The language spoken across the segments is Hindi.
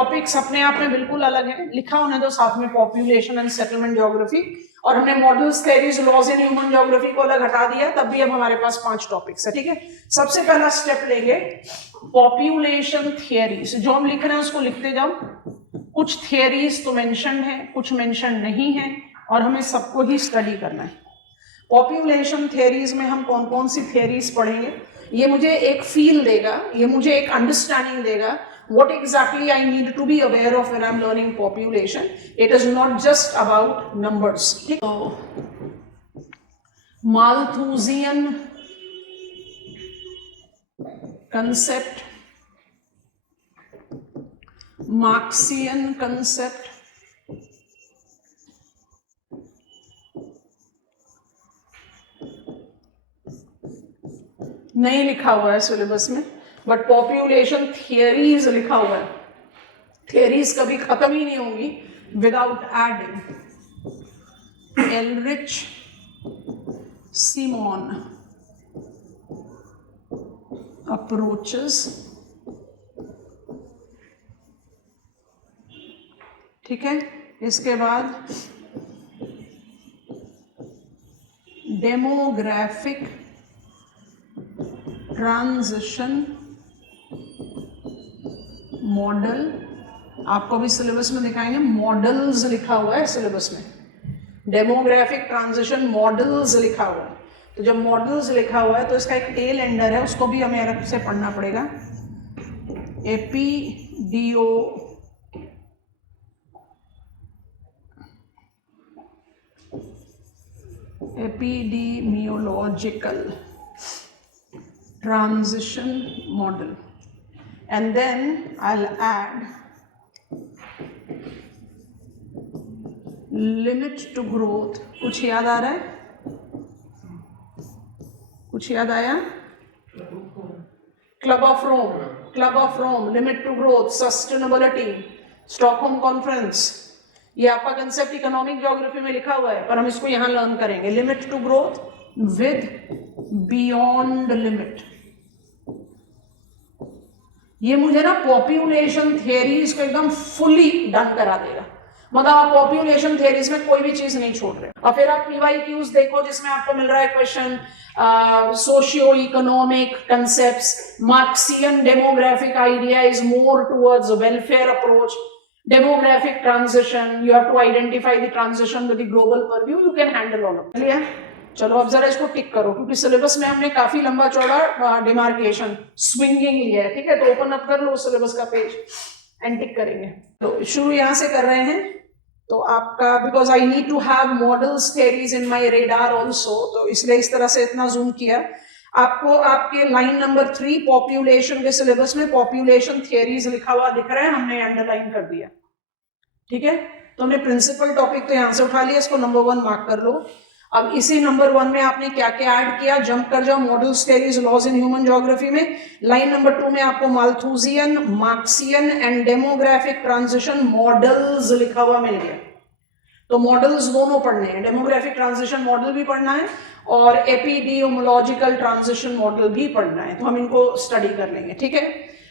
टॉपिक्स अपने आप में बिल्कुल अलग है, लिखा होने दो साथ में पॉपुलेशन एंड सेटलमेंट ज्योग्राफी, और हमने models, theories, laws in human geography को अलग हटा दिया, तब भी अब हमारे पास 5 टॉपिक्स है। ठीक है, सबसे पहला स्टेप लेंगे पॉपुलेशन थियरीज। जो हम लिख रहे हैं उसको लिखते जाओ। कुछ थियरीज तो मेंशन है, कुछ मेंशन नहीं है, और हमें सबको ही स्टडी करना है। पॉपुलेशन थियरीज में हम कौन कौन सी थियरीज पढ़ेंगे, ये मुझे एक फील देगा, ये मुझे एक अंडरस्टैंडिंग देगा what exactly I need to be aware of when I'm learning population. It is not just about numbers. So, Malthusian concept, Marxian concept, नहीं लिखा हुआ है सिलेबस में, बट पॉपुलेशन थियरीज लिखा हुआ है। थियरीज कभी खत्म ही नहीं होंगी विदाउट एडिंग एलरिच, सिमोन अप्रोचेस, ठीक है। इसके बाद डेमोग्राफिक ट्रांजिशन मॉडल, आपको भी सिलेबस में दिखाएंगे, मॉडल्स लिखा हुआ है सिलेबस में, डेमोग्राफिक ट्रांजिशन मॉडल्स लिखा हुआ है। तो जब मॉडल्स लिखा हुआ है तो इसका एक टेल एंडर है, उसको भी हमें अलग से पढ़ना पड़ेगा। Epidemiological transition model, and then I'll add limit to growth। कुछ याद आ रहा है? कुछ याद आया? Club of Rome, limit to growth, sustainability, Stockholm conference, ये आपका कंसेप्ट इकोनॉमिक ज्योग्राफी में लिखा हुआ है, पर हम इसको यहां लर्न करेंगे। Limit to growth with beyond limit, ये मुझे ना पॉपुलेशन थियरीज को एकदम फुली डन करा देगा। मतलब आप पॉपुलेशन थियरीज में कोई भी चीज नहीं छोड़ रहे। और फिर आप पीवाईक्यूज देखो जिसमें आपको मिल रहा है question socio economic concepts, Marxian demographic idea is more towards welfare approach, demographic transition, you have to identify the transition with the global purview, you can handle all of it. चलो अब जरा इसको टिक करो, क्योंकि सिलेबस में हमने काफी लंबा चौड़ा डिमार्केशन स्विंगिंग लिया है। ठीक है, तो ओपन अप कर लो सिलेबस का पेज एंड टिक करेंगे। तो शुरू यहां से कर रहे हैं। तो आपका, because I need to have models theories in my radar also, तो इसलिए इस तरह से इतना जूम किया। आपको आपके लाइन नंबर 3 पॉपुलेशन के सिलेबस में पॉपुलेशन थियरीज लिखा हुआ दिख रहा है, हमने अंडरलाइन कर दिया। ठीक है, तो हमने प्रिंसिपल टॉपिक तो यहां से उठा लिया, इसको नंबर 1 मार्क कर लो। अब इसी नंबर 1 में आपने क्या क्या ऐड किया, जंप कर जाओ models, theories, laws in human geography में। लाइन नंबर 2 में आपको Malthusian, Marxian and demographic transition models लिखा हुआ मिल गया। तो मॉडल्स दोनों पढ़ने हैं, डेमोग्राफिक ट्रांजिशन मॉडल भी पढ़ना है और एपिडियोमोलॉजिकल ट्रांजिशन मॉडल भी पढ़ना है, तो हम इनको स्टडी कर लेंगे। ठीक है,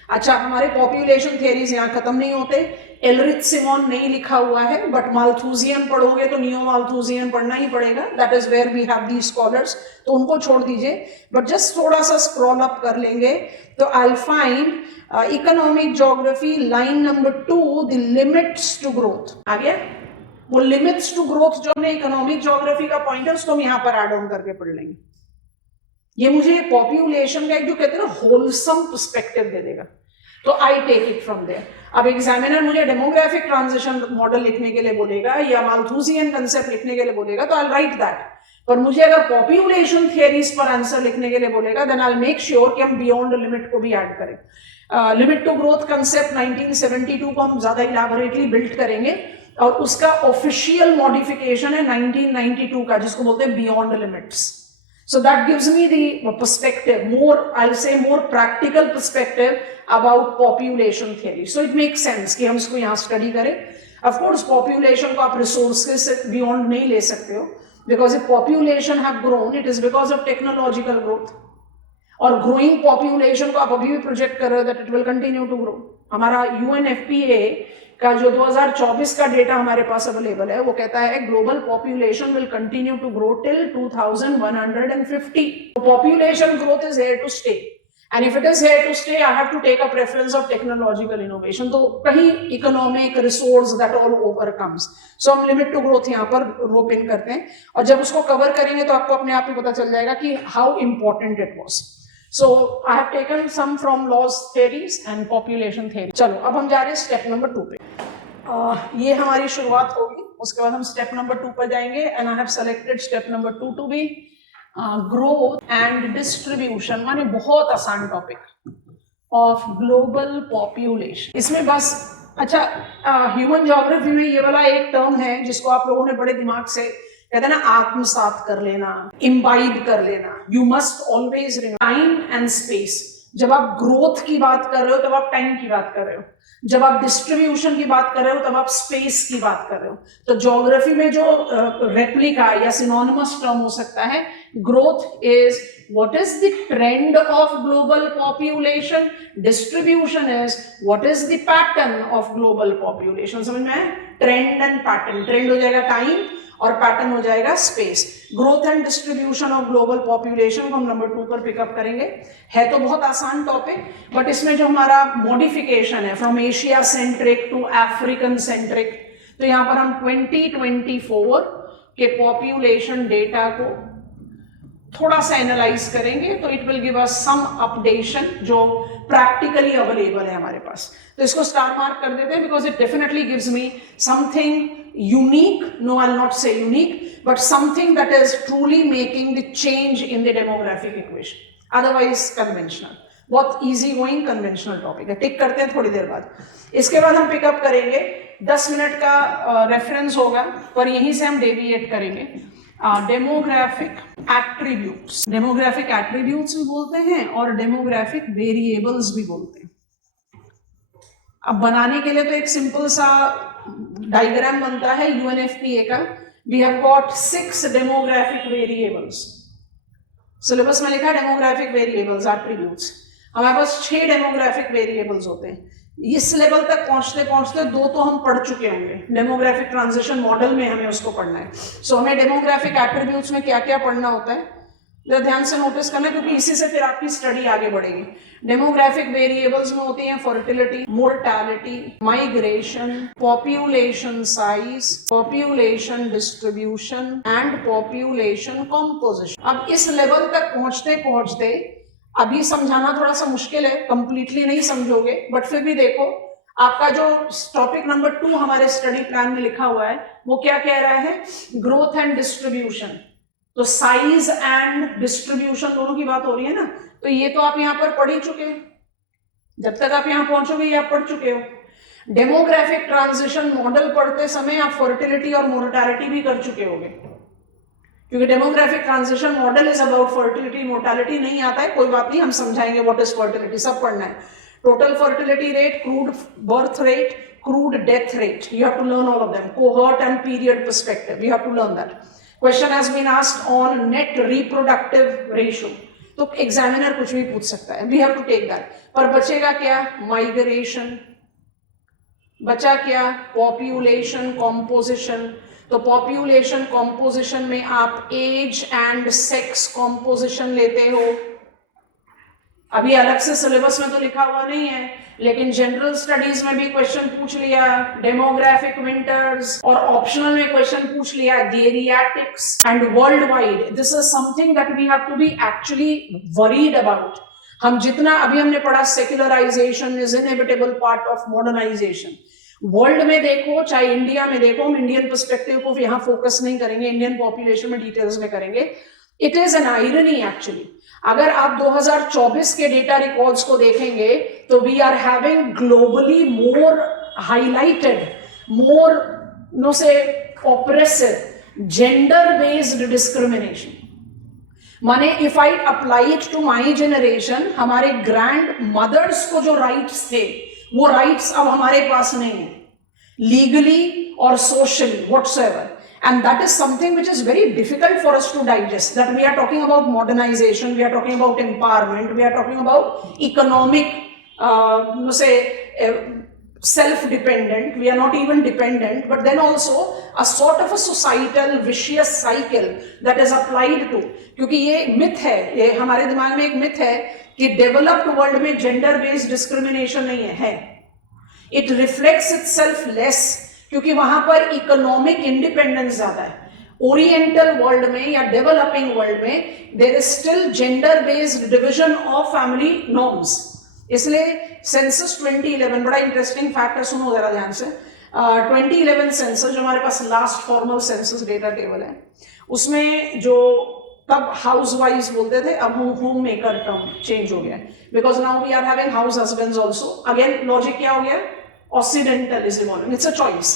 अच्छा, हमारे पॉपुलेशन थियरीज यहाँ खत्म नहीं होते। एलरिच, सिमोन नहीं लिखा हुआ है, बट माल्थूजियन पढ़ोगे तो नियो माल्थूजियन पढ़ना ही पड़ेगा, that is where we have the scholars, तो उनको छोड़ दीजिए। बट जस्ट थोड़ा सा स्क्रॉल अप कर लेंगे तो I will find economic geography line number 2 the limits to growth. आ गया वो लिमिट्स टू ग्रोथ, जो हमने इकोनॉमिक ज्योग्राफी का पॉइंट है उसको हम यहाँ पर एड ऑन करके पढ़ लेंगे। ये मुझे पॉपुलेशन का एक जो कहते हैं ना होलसम पर्सपेक्टिव दे देगा, तो I take it from there. अब एग्जामिनर मुझे डेमोग्राफिक ट्रांजिशन मॉडल लिखने के लिए बोलेगा या माल्थूजियन कंसेप्ट लिखने के लिए बोलेगा, तो आई विल राइट दैट। पर मुझे अगर पॉपुलेशन थियरीज पर आंसर लिखने के लिए बोलेगा, then I will make sure कि हम बियॉन्ड लिमिट को भी ऐड करें। लिमिट टू ग्रोथ कंसेप्ट 1972 को हम ज्यादा इलैबोरेटली बिल्ड करेंगे, और उसका ऑफिशियल मॉडिफिकेशन है 1992 का, जिसको बोलते हैं beyond limits. So that gives me the perspective, more, I'll say more practical perspective about population theory. So it makes sense कि हम इसको यहाँ study करें। Of course, population को आप resources से beyond नहीं ले सकते हो, because if population have grown, it is because of technological growth. और ग्रोइंग पॉपुलेशन को आप अभी भी प्रोजेक्ट कर रहे हो that it will continue to grow. हमारा UNFPA का जो 2024 का डेटा हमारे पास अवेलेबल है वो कहता है global population will continue to grow till 2150। Population growth is here to stay and if it is here to stay I have to take a preference of technological innovation. तो कहीं economic resource that all overcomes, so हम लिमिट टू ग्रोथ यहाँ पर रोप इन करते हैं और जब उसको कवर करेंगे तो आपको अपने आप ही पता चल जाएगा कि how important it was. So I have taken some from laws theories and population theory. चलो अब हम जा रहे हैं स्टेप नंबर 2 पे। ये हमारी शुरुआत होगी, उसके बाद हम स्टेप नंबर 2 पर जाएंगे and I have selected step number 2 to be growth and distribution, माने बहुत आसान टॉपिक ऑफ ग्लोबल पॉपुलेशन। इसमें बस अच्छा ह्यूमन ज्योग्राफी में ये वाला एक टर्म है जिसको आप लोगों ने बड़े दिमाग से कहते हैं ना आत्मसात कर लेना, इम्बाइब कर लेना। You must always time and space. जब आप ग्रोथ की बात कर रहे हो तब आप टाइम की बात कर रहे हो, जब आप डिस्ट्रीब्यूशन की बात कर रहे हो तब आप स्पेस की बात कर रहे हो। तो ज्योग्राफी में जो रेप्लिका या सिनोनिमस टर्म हो सकता है, growth is what is the trend of global population, distribution is what is the pattern of global population। समझ में आया? ट्रेंड एंड पैटर्न, ट्रेंड हो जाएगा टाइम और पैटर्न हो जाएगा space. Growth and distribution of global population को हम नंबर 2 पर पिकअप करेंगे। है तो बहुत आसान टॉपिक, बट इसमें जो हमारा मॉडिफिकेशन है from Asia centric to African centric, तो यहाँ पर हम 2024 के पॉपुलेशन डेटा को थोड़ा सा एनालाइज करेंगे तो it will give us some updation जो प्रैक्टिकली अवेलेबल है हमारे पास। तो इसको स्टार मार्क कर देते हैं because it definitely gives me something unique, no I will not say unique, but something that is truly making the change in the demographic equation, otherwise conventional. बहुत इजी गोइंग कन्वेंशनल टॉपिक है, टिक करते हैं थोड़ी देर बाद। इसके बाद हम पिकअप करेंगे 10 मिनट का रेफरेंस होगा पर यहीं से हम डेविएट करेंगे डेमोग्राफिक एट्रीब्यूट्स। डेमोग्राफिक एट्रीब्यूट्स भी बोलते हैं और डेमोग्राफिक वेरिएबल्स भी बोलते हैं। अब बनाने के लिए तो एक सिंपल सा डायग्राम बनता है UNFPA का। We have got 6 demographic variables, syllabus में लिखा डेमोग्राफिक वेरिएबल्स एट्रीब्यूट्स। हमारे पास 6 डेमोग्राफिक वेरिएबल्स होते हैं। इस लेवल तक पहुंचते पहुंचते 2 तो हम पढ़ चुके होंगे, डेमोग्राफिक ट्रांजिशन मॉडल में हमें उसको पढ़ना है। सो हमें डेमोग्राफिक एट्रीब्यूट्स में क्या क्या पढ़ना होता है तो ध्यान से नोटिस करना, क्योंकि इसी से फिर आपकी स्टडी आगे बढ़ेगी। डेमोग्राफिक वेरिएबल्स में होती हैं fertility, mortality, migration, population size, population distribution and population composition. अब इस लेवल तक पहुंचते पहुंचते अभी समझाना थोड़ा सा मुश्किल है, कंप्लीटली नहीं समझोगे, बट फिर भी देखो आपका जो टॉपिक नंबर 2 हमारे स्टडी प्लान में लिखा हुआ है वो क्या कह रहा है, ग्रोथ एंड डिस्ट्रीब्यूशन। तो साइज एंड डिस्ट्रीब्यूशन दोनों की बात हो रही है ना, तो ये तो आप यहाँ पर पढ़ ही चुके हैं। जब तक आप यहाँ पहुंचोगे ये आप पढ़ चुके हो। डेमोग्राफिक ट्रांजिशन मॉडल पढ़ते समय आप फर्टिलिटी और मोर्टालिटी भी कर चुके होगे, क्योंकि demographic transition model is about fertility, mortality नहीं आता है, कोई बात नहीं, हम समझाएंगे व्हाट इज फर्टिलिटी, सब पढ़ना है। Total fertility rate, crude birth rate, crude death rate, you have to learn all of them. Cohort and period perspective, you have to learn that. Question has been asked on net reproductive ratio. तो एग्जामिनर कुछ भी पूछ सकता है, we have to take that. पर बचेगा क्या, माइग्रेशन, बचा क्या, पॉपुलेशन कॉम्पोजिशन। तो पॉपुलेशन कॉम्पोजिशन में आप एज एंड सेक्स कॉम्पोजिशन लेते हो। अभी अलग से सिलेबस में तो लिखा हुआ नहीं है, लेकिन जनरल स्टडीज में भी क्वेश्चन पूछ लिया डेमोग्राफिक विंटर्स, और ऑप्शनल में क्वेश्चन पूछ लिया geriatrics and world wide. This is something that we have to be actually worried about. हम जितना अभी हमने पढ़ा secularisation is inevitable part of modernisation. World में देखो चाहे इंडिया में देखो, हम इंडियन पर्सपेक्टिव को यहाँ फोकस नहीं करेंगे, इंडियन पॉपुलेशन में डिटेल्स में करेंगे। It is an irony actually. अगर आप 2024 के डेटा रिकॉर्ड्स को देखेंगे तो we are having globally more highlighted, more no say oppressive gender based discrimination. माने if I apply it to my generation, हमारे ग्रैंड मदर्स को जो राइट्स थे वो राइट्स अब हमारे पास नहीं है, लीगली और socially whatsoever. And that is something which is very difficult for us to digest, that we are talking about modernization, we are talking about empowerment, we are talking about economic, self-dependent, we are not even dependent, but then also a sort of a societal vicious cycle that is applied to, क्योंकि ये myth है, ये हमारे दिमाग में एक myth है कि developed world में gender based discrimination नहीं है, it reflects itself less, क्योंकि वहां पर इकोनॉमिक इंडिपेंडेंस ज्यादा है. ओरिएंटल वर्ल्ड में या डेवलपिंग वर्ल्ड में there is still gender based division of family norms. इसलिए सेंसस 2011 बड़ा इंटरेस्टिंग फैक्ट है, सुनो जरा ध्यान से. 2011 सेंसस जो हमारे पास last formal census data table है, उसमें जो तब हाउस वाइफ बोलते थे, अब होम मेकर टर्म चेंज हो गया, because now we are having house husbands also. Again logic क्या हो गया? Occidental is evolving. It's a choice,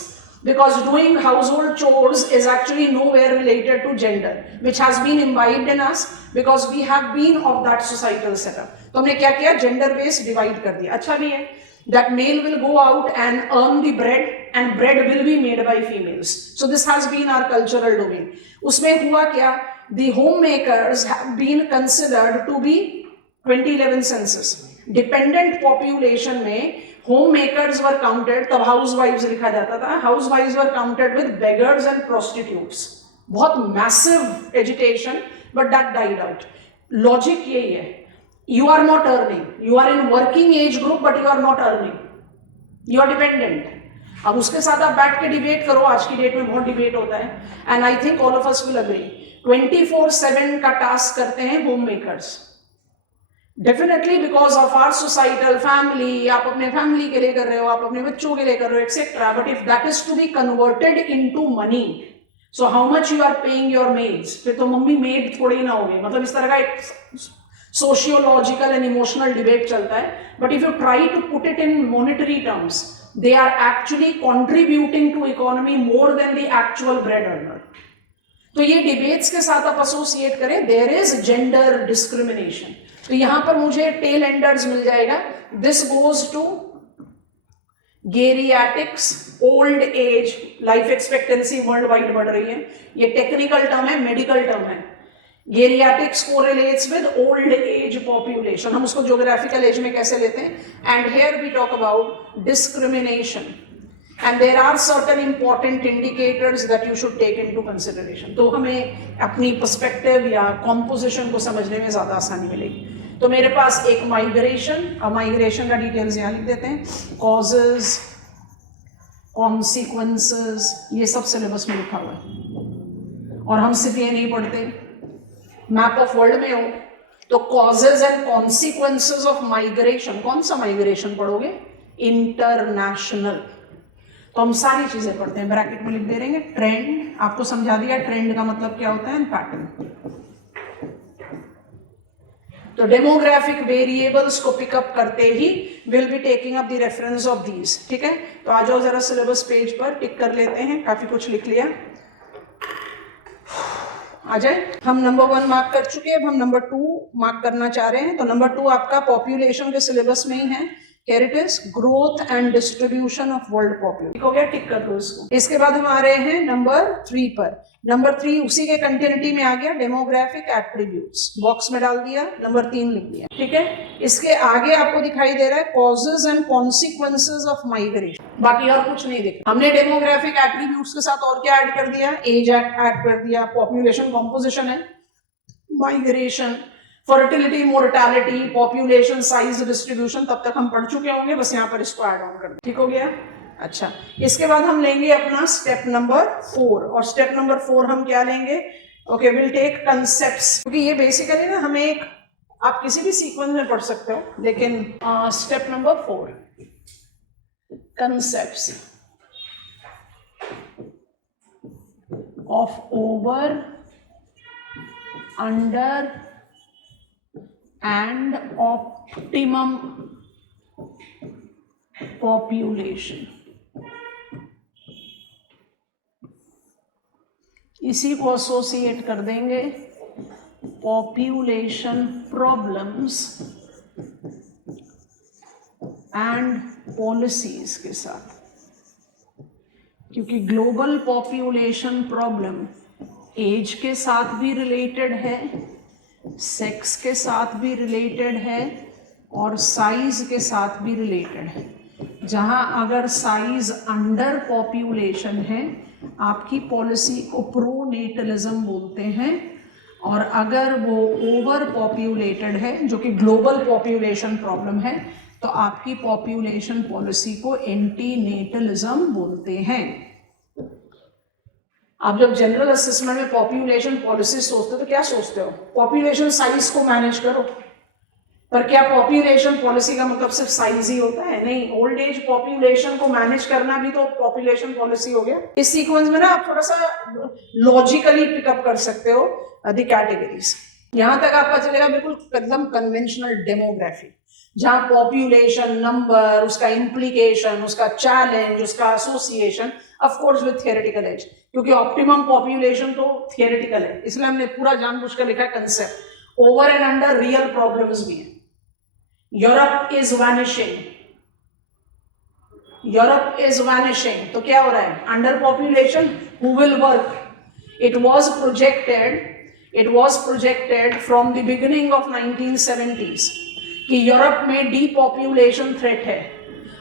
because doing household chores is actually nowhere related to gender, which has been imbibed in us because we have been of that societal setup. तो हमने क्या किया? Gender based divide कर दिया. अच्छा भी है that male will go out and earn the bread and bread will be made by females. So this has been our cultural domain. उसमें हुआ क्या? The homemakers have been considered to be 2011 census. Dependent population में homemakers were counted, तब housewives लिखा जाता था, housewives were counted with beggars and prostitutes. बहुत massive agitation, but that died out. Logic यही है, you are not earning, you are in working age group but you are not earning, you are dependent. अब उसके साथ आप बैठ के डिबेट करो, आज की डेट में बहुत डिबेट होता है, and I think all of us will agree, 24/7 का टास्क करते हैं homemakers. Definitely because of our societal family, आप अपने फैमिली के लिए कर रहे हो, आप अपने बच्चों के लिए कर रहे हो, etcetera. But if that is to be converted into money, so how much you are paying your maids, फिर तो मम्मी मेड थोड़ी ना होगी. मतलब इस तरह का एक सोशियोलॉजिकल एंड इमोशनल डिबेट चलता है. But if you try to put it in monetary terms, they are actually contributing to economy more than the actual bread earner. तो ये डिबेट्स के साथ आप एसोसिएट करें, देयर इज जेंडर डिस्क्रिमिनेशन. तो यहां पर मुझे टेल एंडर्स मिल जाएगा. This goes to geriatrics, old age, life expectancy world wide बढ़ रही है. ये टेक्निकल टर्म है, मेडिकल टर्म है. Geriatrics correlates with old age population. हम उसको ज्योग्राफिकल एज में कैसे लेते हैं. And here we talk about discrimination, and there are certain important indicators that you should take into consideration. तो हमें अपनी पर्सपेक्टिव या कॉम्पोजिशन को समझने में ज़्यादा आसानी मिलेगी. तो मेरे पास एक माइग्रेशन, अब माइग्रेशन का डिटेल्स यहाँ लिख देते हैं. कॉजेज, कॉन्सिक्वेंसेस, ये सब सिलेबस में लिखा हुआ है और हम सिर्फ ये नहीं पढ़ते. मैप ऑफ वर्ल्ड में हो तो causes and consequences of migration, कौन सा माइग्रेशन पढ़ोगे? इंटरनेशनल. तो हम सारी चीजें पढ़ते हैं. ब्रैकेट में लिख दे रहेंगे ट्रेंड, आपको समझा दिया ट्रेंड का मतलब क्या होता है, पैटर्न. तो डेमोग्राफिक वेरिएबल्स को पिकअप करते he will be taking up the reference of these. ठीक है, तो आ जाओ जरा सिलेबस पेज पर, टिक कर लेते हैं. काफी कुछ लिख लिया, आ जाए. हम नंबर 1 मार्क कर चुके हैं, अब हम नंबर 2 मार्क करना चाह रहे हैं. तो नंबर 2 आपका पॉपुलेशन के सिलेबस में ही है. Here it is, growth and distribution of world population. हो गया, टिक कर दो इसको. इसके बाद हम आ रहे हैं नंबर 3 पर. नंबर 3 उसी के कंटिन्यूटी में आ गया, डेमोग्राफिक एट्रीब्यूट्स, बॉक्स में डाल दिया, नंबर 3 लिख दिया. ठीक है, इसके आगे आपको दिखाई दे रहा है causes and consequences of migration. बाकी और कुछ नहीं दिखा. हमने डेमोग्राफिक एट्रीब्यूट्स के साथ और क्या ऐड कर दिया? एज ऐड कर दिया, पॉपुलेशन कॉम्पोजिशन है, migration, fertility, mortality, population size distribution, तब तक हम पढ़ चुके होंगे, बस यहाँ पर इसको ऐड ऑन कर दें. ठीक हो गया. अच्छा, इसके बाद हम लेंगे अपना स्टेप नंबर 4. और स्टेप नंबर 4 हम क्या लेंगे? ओके, विल टेक कंसेप्ट्स, क्योंकि ये बेसिकली ना हमें एक, आप किसी भी सीक्वेंस में पढ़ सकते हो, लेकिन step number 4 concepts of over, under and optimum population. इसी को एसोसिएट कर देंगे पॉपुलेशन प्रॉब्लम्स एंड पॉलिसीज के साथ. क्योंकि ग्लोबल पॉपुलेशन प्रॉब्लम एज के साथ भी रिलेटेड है, सेक्स के साथ भी रिलेटेड है और साइज के साथ भी रिलेटेड है। जहां अगर साइज अंडर पॉपुलेशन है आपकी पॉलिसी को प्रोनेटलिज्म बोलते हैं, और अगर वो ओवर पॉपुलेटेड है जो कि ग्लोबल पॉपुलेशन प्रॉब्लम है तो आपकी पॉपुलेशन पॉलिसी को एंटीनेटलिज्म बोलते हैं। आप जब जनरल असेसमेंट में पॉपुलेशन पॉलिसी सोचते हो तो क्या सोचते हो? पॉपुलेशन साइज को मैनेज करो, पर क्या पॉपुलेशन पॉलिसी का मतलब सिर्फ साइज ही होता है? नहीं, ओल्ड एज पॉपुलेशन को मैनेज करना भी तो पॉपुलेशन पॉलिसी हो गया। इस सीक्वेंस में ना आप थोड़ा सा लॉजिकली पिकअप कर सकते हो द कैटेगरीज। यहां तक आपका चलेगा बिल्कुल एकदम कन्वेंशनल डेमोग्राफी, जहां पॉपुलेशन नंबर, उसका इम्प्लीकेशन, उसका चैलेंज, उसका association, of course with theoretical edge, क्योंकि ऑप्टिमम पॉपुलेशन तो थियोरेटिकल है, इसलिए हमने पूरा जानबूझकर लिखा है concept. Over and under real problems भी हैं। Europe is vanishing, Europe is vanishing, तो क्या हो रहा है? Under population, who will work? It was projected from the beginning of 1970s कि यूरोप में डीपॉपुलेशन थ्रेट है,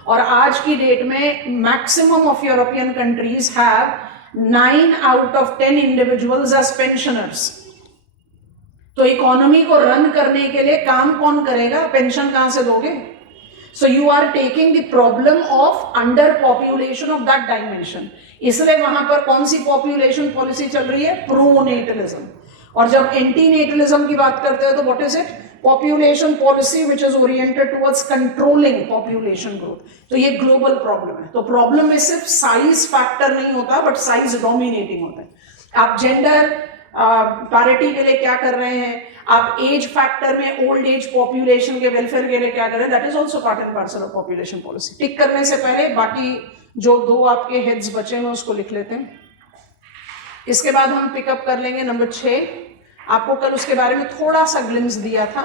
और आज की डेट में maximum of European countries have 9 out of 10 individuals as pensioners. तो इकोनॉमी को रन करने के लिए काम कौन करेगा? पेंशन कहां से दोगे? So you are taking the problem of under population of that dimension, इसलिए वहां पर कौन सी पॉपुलेशन पॉलिसी चल रही है? प्रोनेटलिज्म। और जब एंटीनेटलिज्म की बात करते हैं तो what is it? Population policy which is oriented towards controlling population growth. तो ये ग्लोबल प्रॉब्लम है। तो प्रॉब्लम में सिर्फ साइज फैक्टर नहीं होता, बट साइज डोमिनेटिंग होता है। आप जेंडर पैरिटी के लिए क्या कर रहे हैं? आप एज फैक्टर में ओल्ड एज पॉपुलेशन के वेलफेयर के लिए क्या कर रहे हैं? That is also part and parcel of population policy. Tick करने से पहले बाकी जो 2 आपके हेड्स बचे हैं उसको लिख लेते हैं। इसके बाद हम पिकअप कर लेंगे नंबर 6। आपको कल उसके बारे में थोड़ा सा ग्लिम्स दिया था,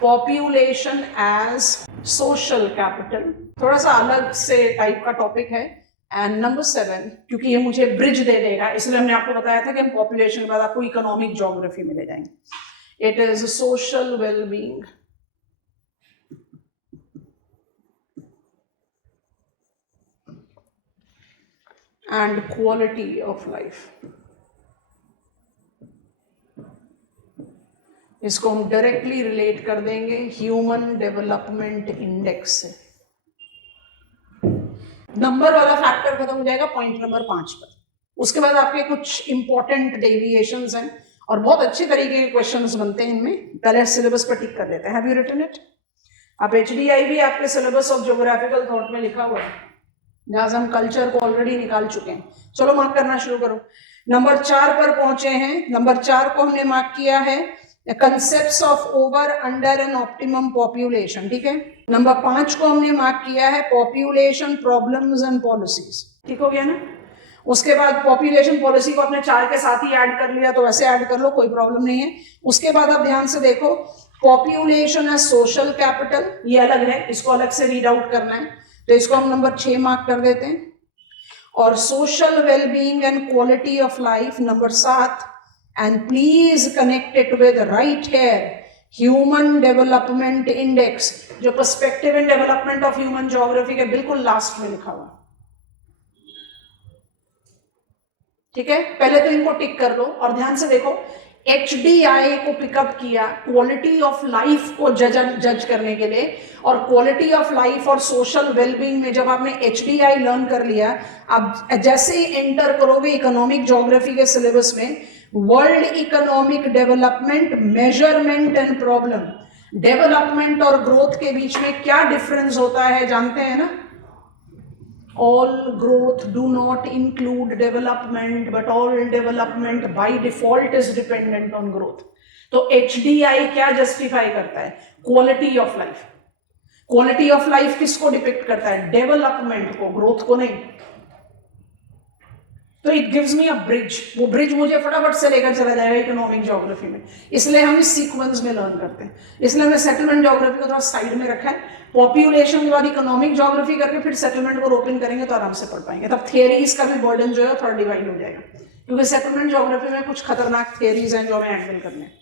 पॉपुलेशन एज सोशल कैपिटल, थोड़ा सा अलग से टाइप का टॉपिक है। एंड नंबर 7, क्योंकि ये मुझे ब्रिज दे देगा, इसलिए हमने आपको बताया था कि हम पॉपुलेशन के बाद आपको इकोनॉमिक ज्योग्राफी में ले जाएंगे। It is social wellbeing and quality of life. इसको हम डायरेक्टली रिलेट कर देंगे ह्यूमन डेवलपमेंट इंडेक्स से। नंबर वाला फैक्टर खत्म हो जाएगा पॉइंट नंबर 5 पर। उसके बाद आपके कुछ इंपॉर्टेंट डेविएशंस हैं और बहुत अच्छे तरीके के क्वेश्चंस बनते हैं इनमें। पहले सिलेबस पर टिक कर लेते हैं। Have you written it? अब HDI भी आपके सिलेबस ऑफ ज्योग्राफिकल थॉट में लिखा हुआ है, जहां से हम कल्चर को ऑलरेडी निकाल चुके हैं। चलो मार्क करना शुरू करो। नंबर 4 पर पहुंचे हैं। नंबर 4 को हमने मार्क किया है concepts of over under and optimum population, ठीक है। नंबर 5 को हमने मार्क किया है पॉपुलेशन प्रॉब्लम्स एंड पॉलिसीज, ठीक हो गया ना। उसके बाद पॉपुलेशन पॉलिसी को अपने 4 के साथ ही ऐड कर लिया, तो वैसे ऐड कर लो, कोई प्रॉब्लम नहीं है। उसके बाद आप ध्यान से देखो, पॉपुलेशन एज सोशल कैपिटल, ये अलग है, इसको अलग से रीड आउट करना है, तो इसको हम नंबर 6 मार्क कर देते हैं। और social wellbeing and quality of life number 7, and please connect it with right here human development index, जो perspective and development of human geography के बिल्कुल लास्ट में लिखा हुआ, ठीक है। पहले तो इनको टिक कर लो और ध्यान से देखो, HDI को पिकअप किया क्वालिटी ऑफ लाइफ को जज करने के लिए, और क्वालिटी ऑफ लाइफ और सोशल वेलबींग में जब आपने HDI लर्न कर लिया, अब जैसे ही एंटर करोगे इकोनॉमिक ज्योग्राफी के सिलेबस में, world economic development measurement and problem, development और ग्रोथ के बीच में क्या डिफरेंस होता है जानते हैं ना। All growth do not include development, but all development by default is dependent on growth. तो HDI क्या जस्टिफाई करता है? Quality of life. Quality of life किसको डिपिक्ट करता है? डेवलपमेंट को, ग्रोथ को नहीं। तो it gives me a bridge, वो ब्रिज मुझे फटाफट से लेकर चला जाएगा इकोनॉमिक ज्योग्राफी में, इसलिए हम इस सीक्वेंस में लर्न करते हैं। इसलिए हमने सेटलमेंट ज्योग्राफी को थोड़ा साइड में रखा है, पॉपुलेशन के बाद इकोनॉमिक ज्योग्राफी करके फिर सेटलमेंट को ओपन करेंगे तो आराम से पढ़ पाएंगे, तब थियरीज का भी बर्डन जो है थोड़ा डिवाइड हो जाएगा, क्योंकि सेटलमेंट ज्योग्राफी में कुछ खतरनाक थियरीज हैं जो हमें हैंडल करने हैं।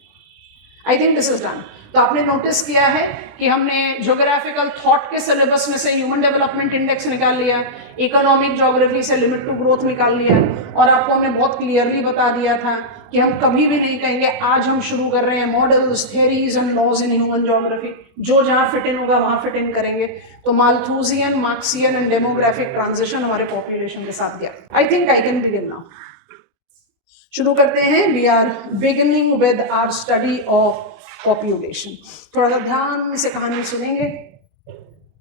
आई थिंक दिस इज डन। तो आपने नोटिस किया है कि हमने ज्योग्राफिकल थॉट के सिलेबस में से ह्यूमन डेवलपमेंट इंडेक्स निकाल लिया, इकोनॉमिक ज्योग्राफी से लिमिट टू ग्रोथ निकाल लिया, और आपको हमने बहुत क्लियरली बता दिया था कि हम कभी भी नहीं कहेंगे आज हम शुरू कर रहे हैं models, theories and laws in human geography, जो जहां फिट इन होगा वहां फिट इन करेंगे। तो Malthusian, Marxian and demographic transition हमारे पॉपुलेशन के साथ गया। I think I can begin now. शुरू करते हैं। We are beginning with our study of population. थोड़ा सा ध्यान से कहानी सुनेंगे,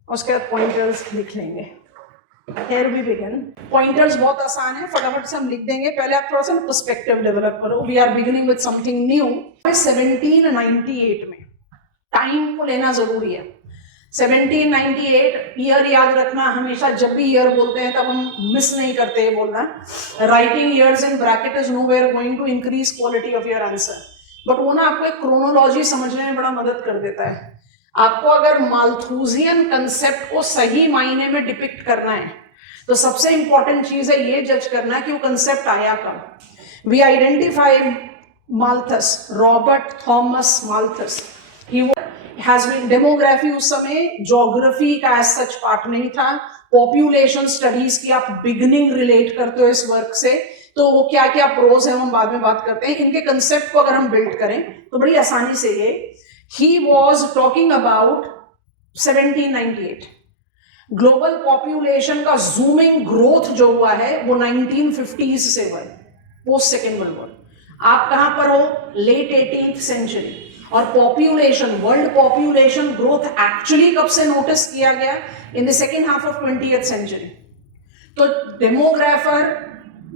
उसके बाद पॉइंटर्स लिख लेंगे। Here we begin. पॉइंटर्स बहुत आसान है, फटाफट से हम लिख देंगे। पहले आप थोड़ा सा पर्सपेक्टिव डेवलप करो। We are beginning with something new. 1798 में टाइम को लेना जरूरी है। 1798 ईयर याद रखना हमेशा, जब भी ईयर बोलते हैं तब हम मिस नहीं करते बोलना। Writing years in bracket is nowhere going to increase quality of your answer, but वो ना आपको एक क्रोनोलॉजी समझने में बड़ा मदद कर देता है। आपको अगर माल्थूसियन कंसेप्ट को सही मायने में डिपिक्ट करना है तो सबसे इंपॉर्टेंट चीज है ये जज करना कि वो कंसेप्ट आया कब। We identify Malthus, Robert Thomas Malthus. He has been demography, उस समय ज्योग्राफी का एज सच पार्ट नहीं था। पॉपुलेशन स्टडीज की आप बिगिनिंग रिलेट करते हो इस वर्क से, तो वो क्या क्या प्रोज है हम बाद में बात करते हैं। इनके कंसेप्ट को अगर हम बिल्ड करें तो बड़ी आसानी से ये, he was talking about 1798 global population का जूमिंग ग्रोथ जो हुआ है वो 1950s से हुआ है, पोस्ट सेकेंड वर्ल्ड वॉर। आप कहां पर हो? Late 18th century. और population, world population growth actually कब से नोटिस किया गया? In the second half of 20th century. तो demographer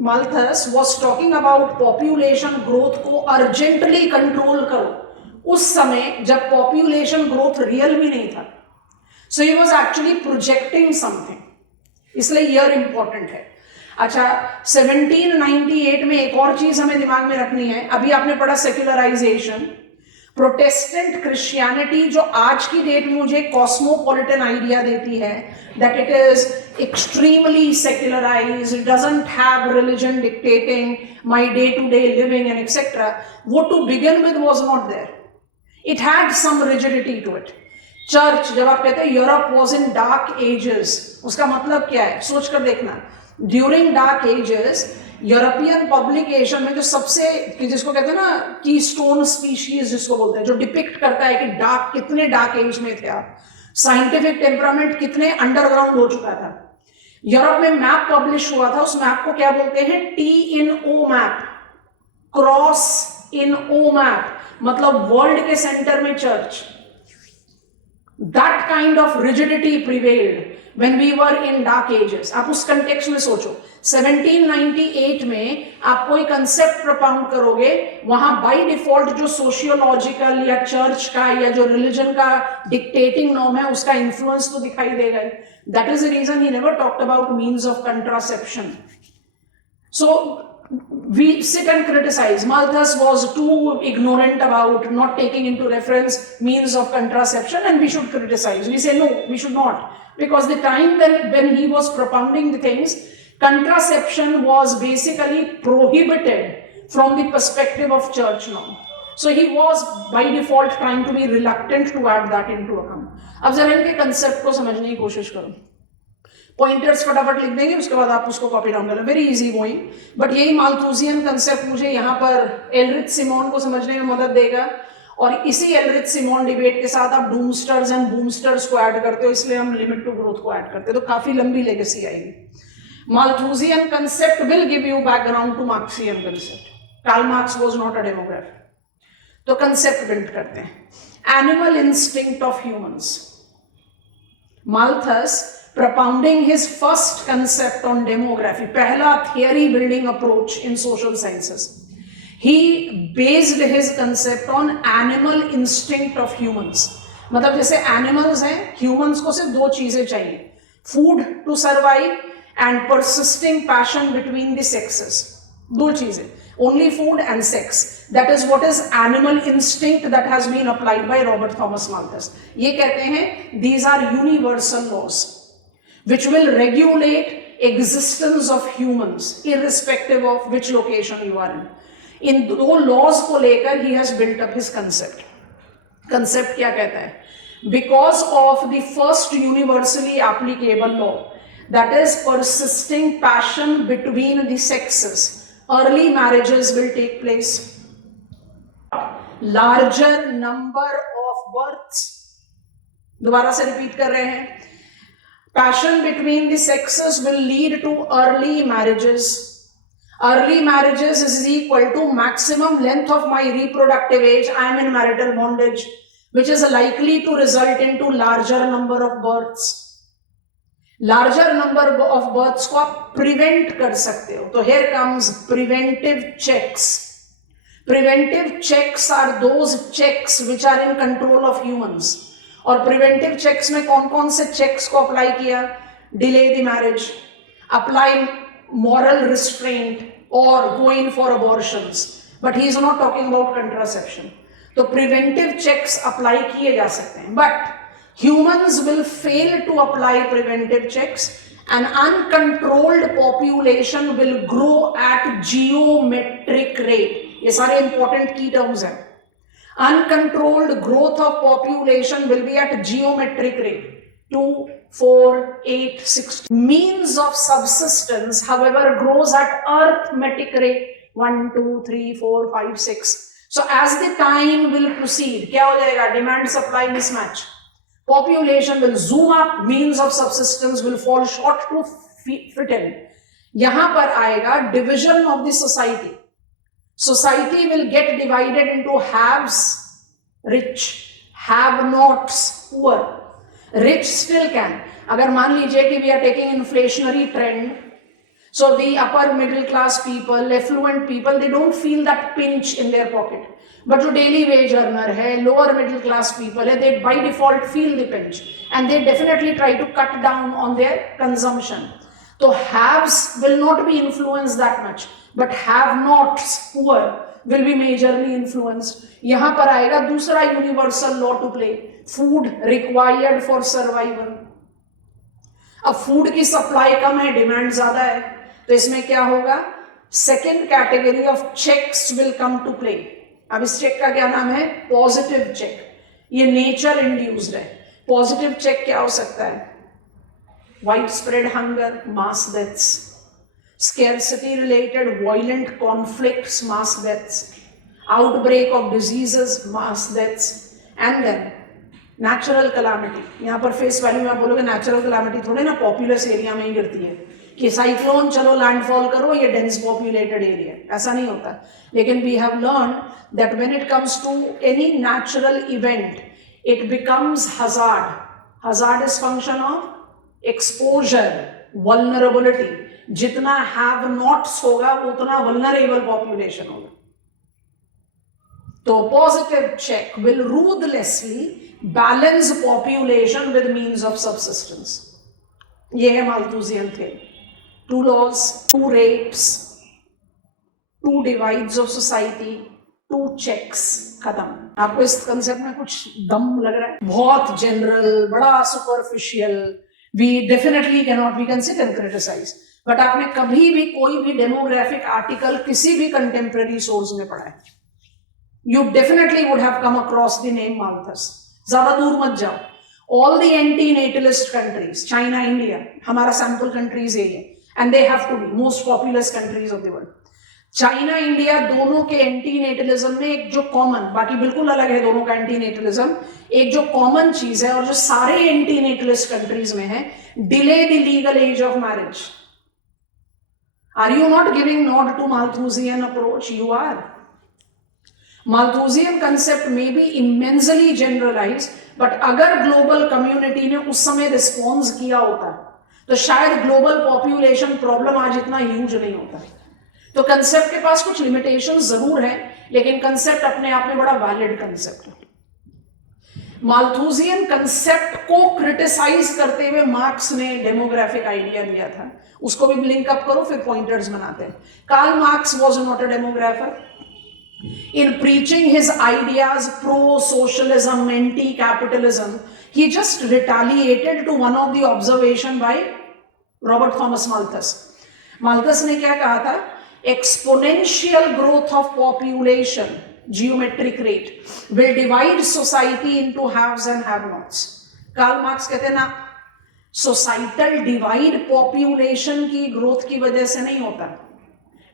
Malthus was talking about population growth को अर्जेंटली कंट्रोल करो, उस समय जब पॉपुलेशन ग्रोथ रियल भी नहीं था। So he was actually projecting something, इसलिए ईयर इंपॉर्टेंट है। अच्छा, 1798 में एक और चीज हमें दिमाग में रखनी है। अभी आपने पढ़ा सेक्युलराइजेशन, प्रोटेस्टेंट क्रिश्चियनिटी जो आज की डेट में मुझे कॉस्मोपॉलिटन आइडिया देती है, that it is extremely secularised, it doesn't have religion dictating my day to day living and etcetera, वो to begin with was not there. It had some rigidity to it. Church, जब आप कहते हैं Europe was in dark ages, उसका मतलब क्या है? सोच कर देखना। During dark ages European publication में जो सबसे, जिसको कहते हैं ना कीस्टोन स्पीशीज जिसको बोलते हैं, जो डिपिक्ट करता है कि डार्क, कितने डार्क एज में थे आप, साइंटिफिक टेम्परामेंट कितने अंडरग्राउंड हो चुका था। यूरोप में मैप पब्लिश हुआ था, उस मैप को क्या बोलते हैं? T-in-O map, cross in O map, मतलब वर्ल्ड के सेंटर में church. That kind of rigidity prevailed when we were in dark ages. आप उस कंटेक्स्ट में सोचो, 1798 में आप कोई कंसेप्ट प्रोपाउंड करोगे, वहां बाय डिफॉल्ट जो सोशियोलॉजिकल या चर्च का या जो रिलीजन का डिक्टेटिंग नॉर्म है उसका इन्फ्लुएंस तो दिखाई देगा। That is the reason he never talked about means of contraception. So we sit and criticize. Malthus was too ignorant about not taking into reference means of contraception, and we should criticize. We say no, we should not, because the time when he was propounding the things, contraception was basically prohibited from the perspective of church norm. So he was by default trying to be reluctant to add that into account. अब जरा इनके कंसेप्ट को समझने की कोशिश करो। पॉइंटर्स फटाफट लिख देंगे, उसके बाद आप उसको कॉपी डाउन कर लो, वेरी इजी गोइंग। बट यही माल्थूसियन कंसेप्ट मुझे यहाँ पर एलरिच सिमोन को समझने में मदद देगा, और इसी एलरिच सिमोन डिबेट के साथ आप डूमस्टर्स एंड बूमस्टर्स को ऐड करते हो, इसलिए हम लिमिट टू ग्रोथ को ऐड करते हैं, तो काफी लंबी लेगेसी आएगी। Malthusian concept will give you background to Marxian concept. Karl Marx was not a demographer. तो कंसेप्ट बिल्ड करते हैं। Animal instinct of humans, Malthus propounding his first concept on demography, पहला theory building approach in social sciences. He based his concept on animal instinct of humans. मतलब जैसे animals हैं, humans को सिर्फ दो चीजें चाहिए, food to survive and persisting passion between the sexes. दो चीजें, only food and sex. That is what is animal instinct that has been applied by Robert Thomas Malthus. ये कहते हैं these are universal laws which will regulate existence of humans irrespective of which location you are in. इन दो laws को लेकर he has built up his concept. Concept क्या कहता है? Because of the first universally applicable law, that is persisting passion between the sexes, early marriages will take place. Larger number of births, दोबारा से रिपीट कर रहे हैं, passion between the sexes will lead to early marriages. Early marriages is equal to maximum length of my reproductive age. I am in marital bondage, which is likely to result into larger number of births. Larger number of births को आप prevent कर सकते हो. तो here comes preventive checks. Preventive checks are those checks which are in control of humans. और preventive checks में कौन कौन से checks को apply किया? Delay the marriage, apply moral restraint, or go in for abortions. But he is not talking about contraception. तो preventive checks apply किए जा सकते हैं, but humans will fail to apply preventive checks. An uncontrolled population will grow at geometric rate. ये सारे important key terms हैं. Uncontrolled growth of population will be at geometric rate. 2, 4, 8, 16. Means of subsistence, however, grows at arithmetic rate. 1, 2, 3, 4, 5, 6. So as the time will proceed, क्या हो जाएगा? Demand supply mismatch. Population will zoom up, means of subsistence will fall short to fit in. यहाँ पर आएगा division of the society. Society will get divided into haves, rich, have-nots, poor. Rich still can. अगर मान लीजिए कि we are taking inflationary trend, so the upper middle class people, affluent people, they don't feel that pinch in their pocket. But जो daily wage earner है, lower middle class people है, they by default feel the pinch, and they definitely try to cut down on their consumption. So haves will not be influenced that much, but have-nots, poor, will be majorly influenced. यहाँ पर आएगा दूसरा universal law to play. Food required for survival. अब फूड की सप्लाई कम है, डिमांड ज्यादा है, तो इसमें क्या होगा? Second category of checks will come to play. अब इस चेक का क्या नाम है? Positive check. ये नेचर इंड्यूस्ड है. पॉजिटिव चेक क्या हो सकता है? Widespread hunger, mass deaths, scarcity related violent conflicts, mass deaths, outbreak of diseases, mass deaths, and then natural calamity. यहाँ पर फेस वैल्यू में आप बोलोगे नेचुरल कैलामिटी थोड़े ना पॉपुलस एरिया में ही गिरती है कि साइक्लोन चलो लैंडफॉल करो, ये डेंस पॉपुलेटेड एरिया, ऐसा नहीं होता. लेकिन we have learn that when it comes to any natural event it becomes hazard. Hazard is function of exposure, vulnerability. जितना हैव नॉट्स होगा उतना वल्नरेबल पॉपुलेशन होगा. तो positive check will ruthlessly balance population with means of subsistence. ये है Malthusian theory. 2 laws, 2 rates, 2 divides of society, 2 checks. खत्म. आपको इस कंसेप्ट में कुछ दम लग रहा है? बहुत जनरल, बड़ा superficial. We definitely cannot, we can sit and criticize. But आपने कभी भी कोई भी डेमोग्राफिक आर्टिकल किसी भी कंटेम्प्रेरी सोर्स में पढ़ा है? You definitely would have come across the name Malthus. ज्यादा दूर मत जाओ. All the anti natalist countries, China, India, हमारा सैंपल कंट्रीज है ये, and they have to be most populous countries of the world. China, India दोनों के एंटी नेटलिज्म में एक जो कॉमन, बाकी बिल्कुल अलग है दोनों का एंटी नेटलिज्म, एक जो कॉमन चीज है और जो सारे एंटी नेटलिस्ट कंट्रीज में है, delay the legal age of marriage. Are you not giving nod to Malthusian approach? You are. Malthusian concept may be immensely generalized, but अगर global community ने उस समय response किया होता तो शायद global population problem आज इतना huge नहीं होता. तो concept के पास कुछ limitations जरूर है, लेकिन concept अपने आप में बड़ा valid concept है. माल्थूजियन कंसेप्ट को क्रिटिसाइज करते हुए मार्क्स ने डेमोग्राफिक आइडिया दिया था, उसको भी लिंक अप करो, फिर पॉइंटर्स बनाते हैं। Karl Marx was not a demographer. In preaching his ideas pro-socialism, anti-capitalism, he just retaliated to one of the observation by Robert Thomas Malthus. Malthus ने क्या कहा था? Exponential growth of population, geometric rate, will divide society into haves and have-nots. Karl Marx कहते हैं ना, societal divide population की growth की वजह से नहीं होता,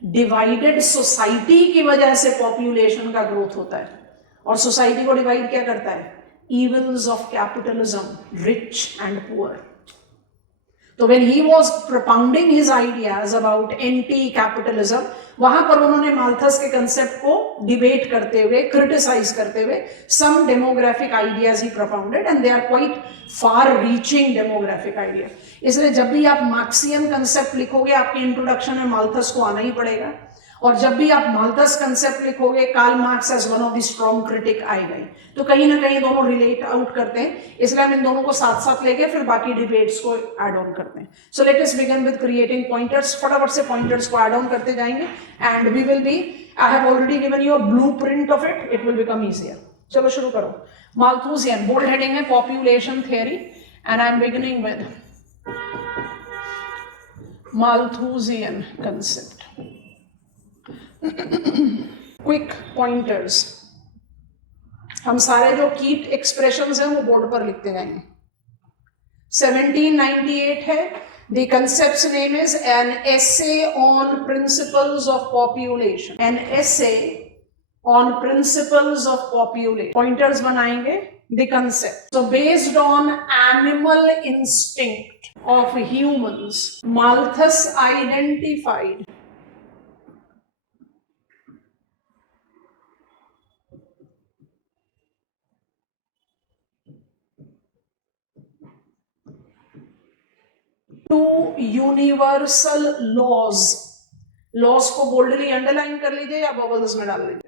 डिवाइडेड सोसाइटी की वजह से पॉपुलेशन का ग्रोथ होता है. और सोसाइटी को डिवाइड क्या करता है? Evils of capitalism, rich and poor. तो when he was propounding his ideas about anti capitalism, वहां पर उन्होंने माल्थस के कंसेप्ट को डिबेट करते हुए, क्रिटिसाइज करते हुए some demographic ideas he propounded, and they are quite far reaching demographic idea. इसलिए जब भी आप मार्क्सियन कंसेप्ट लिखोगे, आपके इंट्रोडक्शन में माल्थस को आना ही पड़ेगा. और जब भी आप माल्थस कंसेप्ट लिखोगे, Karl Marx as one of the strong critic आएगा ही. तो कहीं ना कहीं दोनों रिलेट आउट करते हैं, इसलिए हम इन दोनों को साथ साथ लेके फिर बाकी डिबेट्स को ऐड ऑन करते हैं. So let us begin with creating pointers. फटाफट से पॉइंटर्स को ऐड ऑन करते जाएंगे and we will be, I have already given you a blueprint of it, it will become easier. चलो शुरू करो. माल्थूजियन, बोल्ड हेडिंग है population theory, and I am beginning with Malthusian concept. Quick pointers. हम सारे जो की एक्सप्रेशंस हैं वो बोर्ड पर लिखते जाएंगे. 1798 है. The concept's name is An Essay on Principles of Population. An essay on principles of population. Pointers बनाएंगे. The concept. So based on animal instinct of humans, Malthus identified two universal laws. Laws को बोल्डली अंडरलाइन कर लीजिए या बबल्स में डाल लीजिए.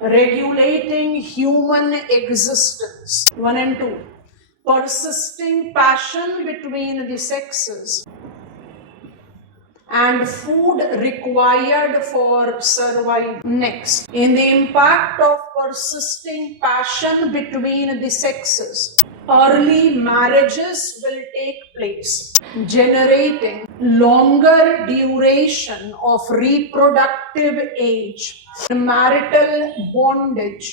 Regulating human existence. 1 and 2. Persisting passion between the sexes and food required for survival. Next, in the impact of persisting passion between the sexes, early marriages will take place, generating longer duration of reproductive age, marital bondage,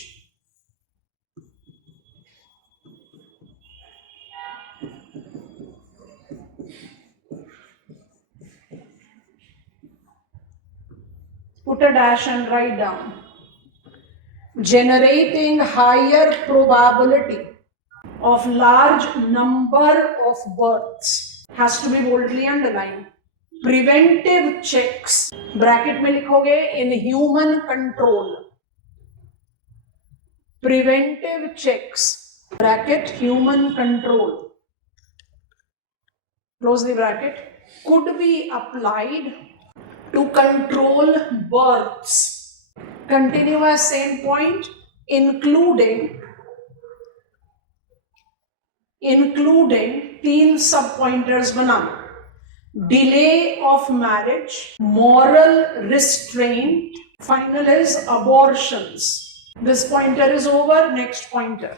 put a dash and write down, generating higher probability of large number of births, has to be boldly underlined. Preventive checks, bracket में लिखोगे, in human control. Preventive checks, bracket human control, close the bracket, could be applied to control births. Continue as same point, including 3 सब pointers banana. Delay of marriage, moral restraint, final is abortions. This pointer is over, next pointer.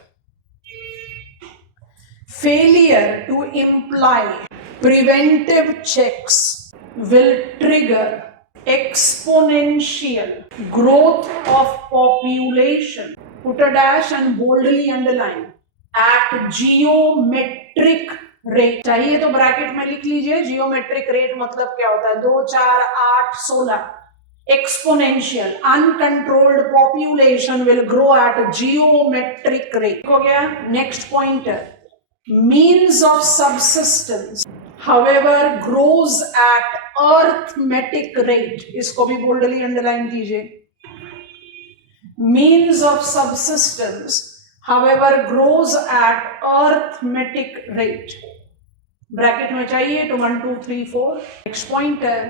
Failure to imply preventive checks will trigger exponential growth of population. Put a dash and boldly underline. At geometric rate. चाहिए तो ब्रैकेट में लिख लीजिए. जियोमेट्रिक रेट मतलब क्या होता है? 2, 4, 8, 16. Exponential, uncontrolled population will grow at geometric rate. हो गया. Next pointer. Means of subsistence, however, grows at arithmetic rate. इसको भी boldly underline कीजिए. Means of subsistence, however, grows at arithmetic rate. Bracket में चाहिए तो 1 2 3 4। नेक्स्ट पॉइंट है,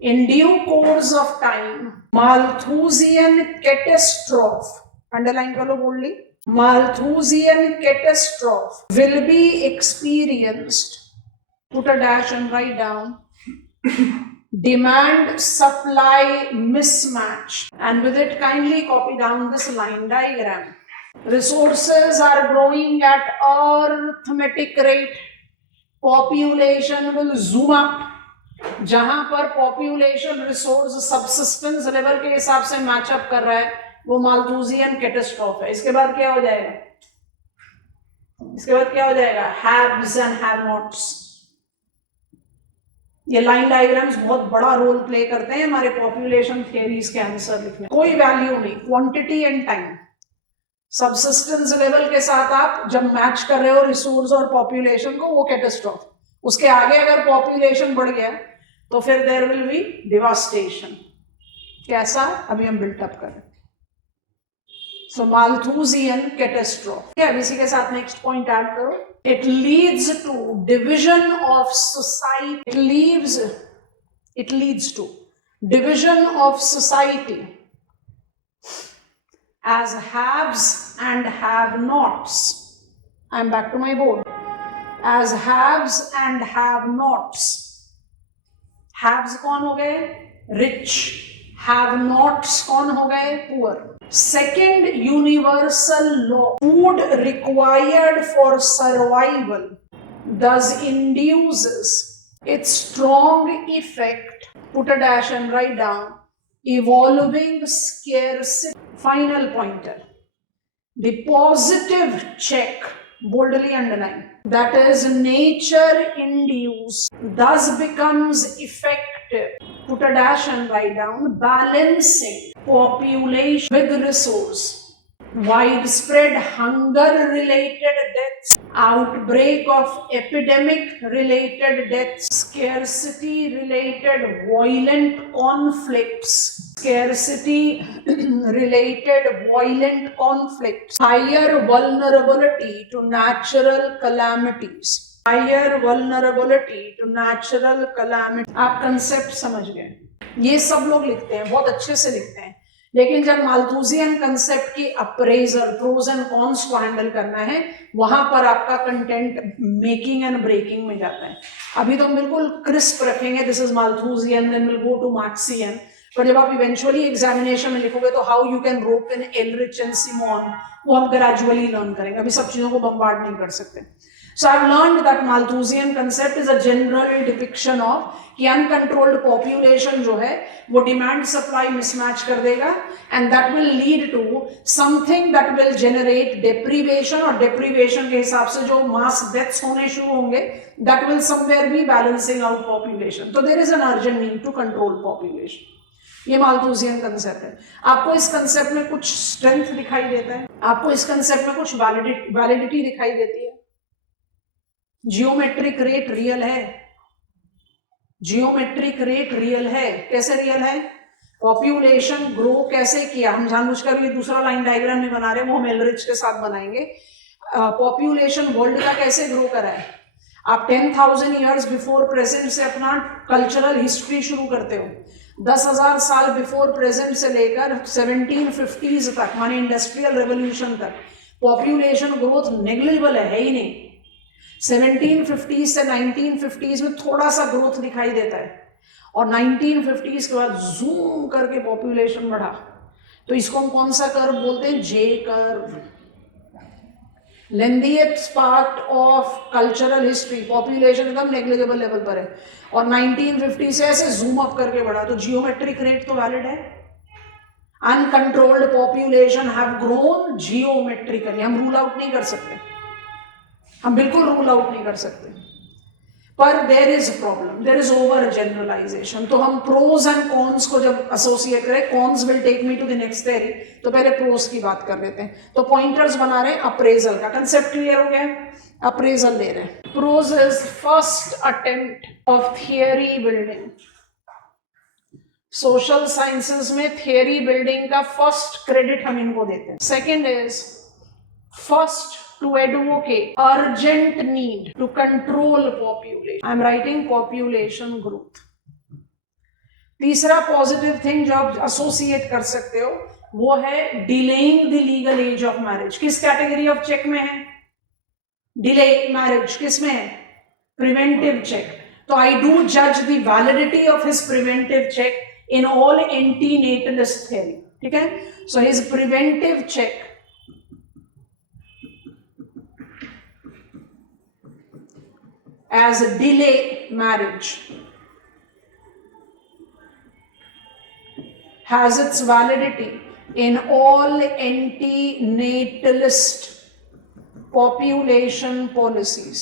in due course of time Malthusian catastrophe, underline कर लो boldly, Malthusian catastrophe will be experienced, put a dash and write down, demand supply mismatch, and with it kindly copy down this line diagram. Resources are growing at arithmetic rate, population will zoom up, जहां पर पॉपुलेशन रिसोर्स सबसिस्टेंस लेवल के हिसाब से मैचअप कर रहा है वो माल्थुसियन कैटास्ट्रोफ है। इसके बाद क्या हो जाएगा, इसके बाद क्या हो जाएगा, हैव्स एंड हैव नॉट्स। ये लाइन डायग्राम्स बहुत बड़ा रोल प्ले करते हैं हमारे पॉपुलेशन थियरीज के आंसर लिखने। कोई वैल्यू नहीं, quantity and time, subsistence level के साथ आप जब मैच कर रहे हो रिसोर्स और पॉपुलेशन को, वो कैटास्ट्रोफ। उसके आगे अगर पॉपुलेशन बढ़ गया तो फिर देयर विल बी डिवास्टेशन। कैसा, अभी हम बिल्टअप करें। So Malthusian catastrophe. अब इसी के साथ नेक्स्ट पॉइंट ऐड करो, it leads to division of society, it leads to division of society as haves and have nots. I am back to my board. As haves and have nots. Haves कौन हो गए, rich. Have nots कौन हो गए, poor. Second universal law, food required for survival thus induces its strong effect, put a dash and write down, evolving scarcity. Final pointer, the positive check, boldly underline, that is nature induced, thus becomes effective, put a dash and write down, balancing population with resource, widespread hunger related deaths, outbreak of epidemic related deaths, scarcity related violent conflicts, scarcity related violent conflicts, higher vulnerability to natural calamities, higher vulnerability to natural calamities। आप कंसेप्ट समझ गए, ये सब लोग लिखते हैं, बहुत अच्छे से लिखते हैं, लेकिन जब माल्थुसियन कंसेप्ट की अप्रेजल, प्रोज एंड कॉन्स को हैंडल करना है, वहां पर आपका कंटेंट मेकिंग एंड ब्रेकिंग में जाता है। अभी तो हम बिल्कुल क्रिस्प रखेंगे, this is Malthusian, then will go to Marxian, पर जब आप इवेंचुअली एग्जामिनेशन में लिखोगे तो how you can rope in Ehrlich and Simon, वो हम ग्रेजुअली लर्न करेंगे, अभी सब चीजों को बम्बार्ड नहीं कर सकते। So I've learned that Malthusian concept is a general depiction of कि uncontrolled population जो है वो demand supply mismatch कर देगा, and that will lead to something that will generate deprivation, और deprivation के हिसाब से जो mass deaths होने शुरू होंगे, that will somewhere be balancing out population. तो there is an urgent need to control population. ये माल्थुसियन कंसेप्ट है। आपको इस कंसेप्ट में कुछ स्ट्रेंथ दिखाई देता है, आपको इस कंसेप्ट में कुछ वैलिडिटी दिखाई देती है। जियोमेट्रिक रेट रियल है, जियोमेट्रिक रेट रियल है। कैसे रियल है, पॉपुलेशन ग्रो कैसे किया, हम जानबूझकर ये दूसरा लाइन डायग्राम नहीं बना रहे, वो हम एलरिच के साथ बनाएंगे। पॉपुलेशन वर्ल्ड का कैसे ग्रो करा है, आप 10,000 ईयर्स बिफोर प्रेजेंट से अपना कल्चरल हिस्ट्री शुरू करते हो, 10,000 साल बिफोर प्रेजेंट से लेकर 1750s तक, माने इंडस्ट्रियल रेवोल्यूशन तक, पॉपुलेशन ग्रोथ नेग्लिजिबल है ही नहीं। 1750s से 1950s में थोड़ा सा ग्रोथ दिखाई देता है, और 1950s के बाद जूम करके पॉपुलेशन बढ़ा। तो इसको हम कौन सा कर्व बोलते हैं, J curve. Lengthiest part of cultural history, population एकदम नेग्लिजिबल लेवल पर है, और 1950 से ऐसे जूम अप करके बढ़ा। तो जियोमेट्रिक रेट तो वैलिड है। Uncontrolled population have grown geometrically, हम रूल आउट नहीं कर सकते, हम बिल्कुल रूल आउट नहीं कर सकते, पर there is problem, there is over generalisation. तो हम प्रोज एंड कॉन्स को जब एसोसिएट करें, cons will take me to the next theory, तो पहले प्रोज की बात कर लेते हैं। तो पॉइंटर्स बना रहे हैं अप्रेजल का, कंसेप्ट क्लियर हो गया, अप्रेजल ले रहे हैं। Pros is first attempt of theory building. Social sciences में थियरी बिल्डिंग का फर्स्ट क्रेडिट हम इनको देते हैं। Second is first to advocate urgent need to control population. I am writing population growth. तीसरा पॉजिटिव थिंग जो आप एसोसिएट कर सकते हो वो है delaying the legal age of marriage. किस कैटेगरी ऑफ चेक में है? Delay marriage. किस में है? Preventive check. तो आई डू जज the validity of his preventive check in all antinatalist theory. ठीक है. So his preventive check as a delay marriage has its validity in all anti-natalist population policies.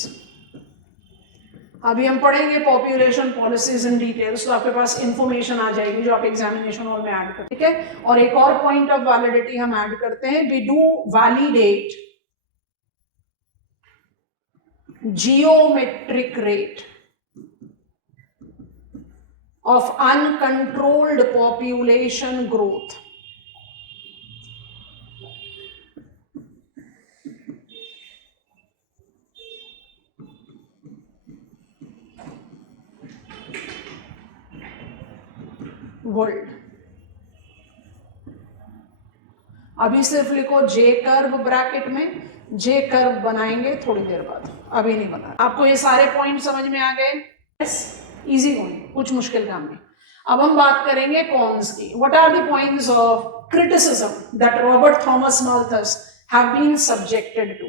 अभी हम पढ़ेंगे पॉपुलेशन पॉलिसीज इन डिटेल्स, तो आपके पास इंफॉर्मेशन आ जाएगी जो आप एग्जामिनेशन हॉल में ऐड करते हैं. ठीक है. और एक और पॉइंट ऑफ वैलिडिटी हम ऐड करते हैं. We do validate geometric rate of uncontrolled population growth. World. अभी सिर्फ लिखो जे कर्व ब्रैकेट में. जे कर्व बनाएंगे थोड़ी देर बाद, अभी नहीं बना. आपको ये सारे पॉइंट समझ में आ गए? यस. इजी गोइंग, कुछ मुश्किल काम नहीं. अब हम बात करेंगे कॉन्स की. What are the points of criticism that Robert Thomas Malthus have been subjected to.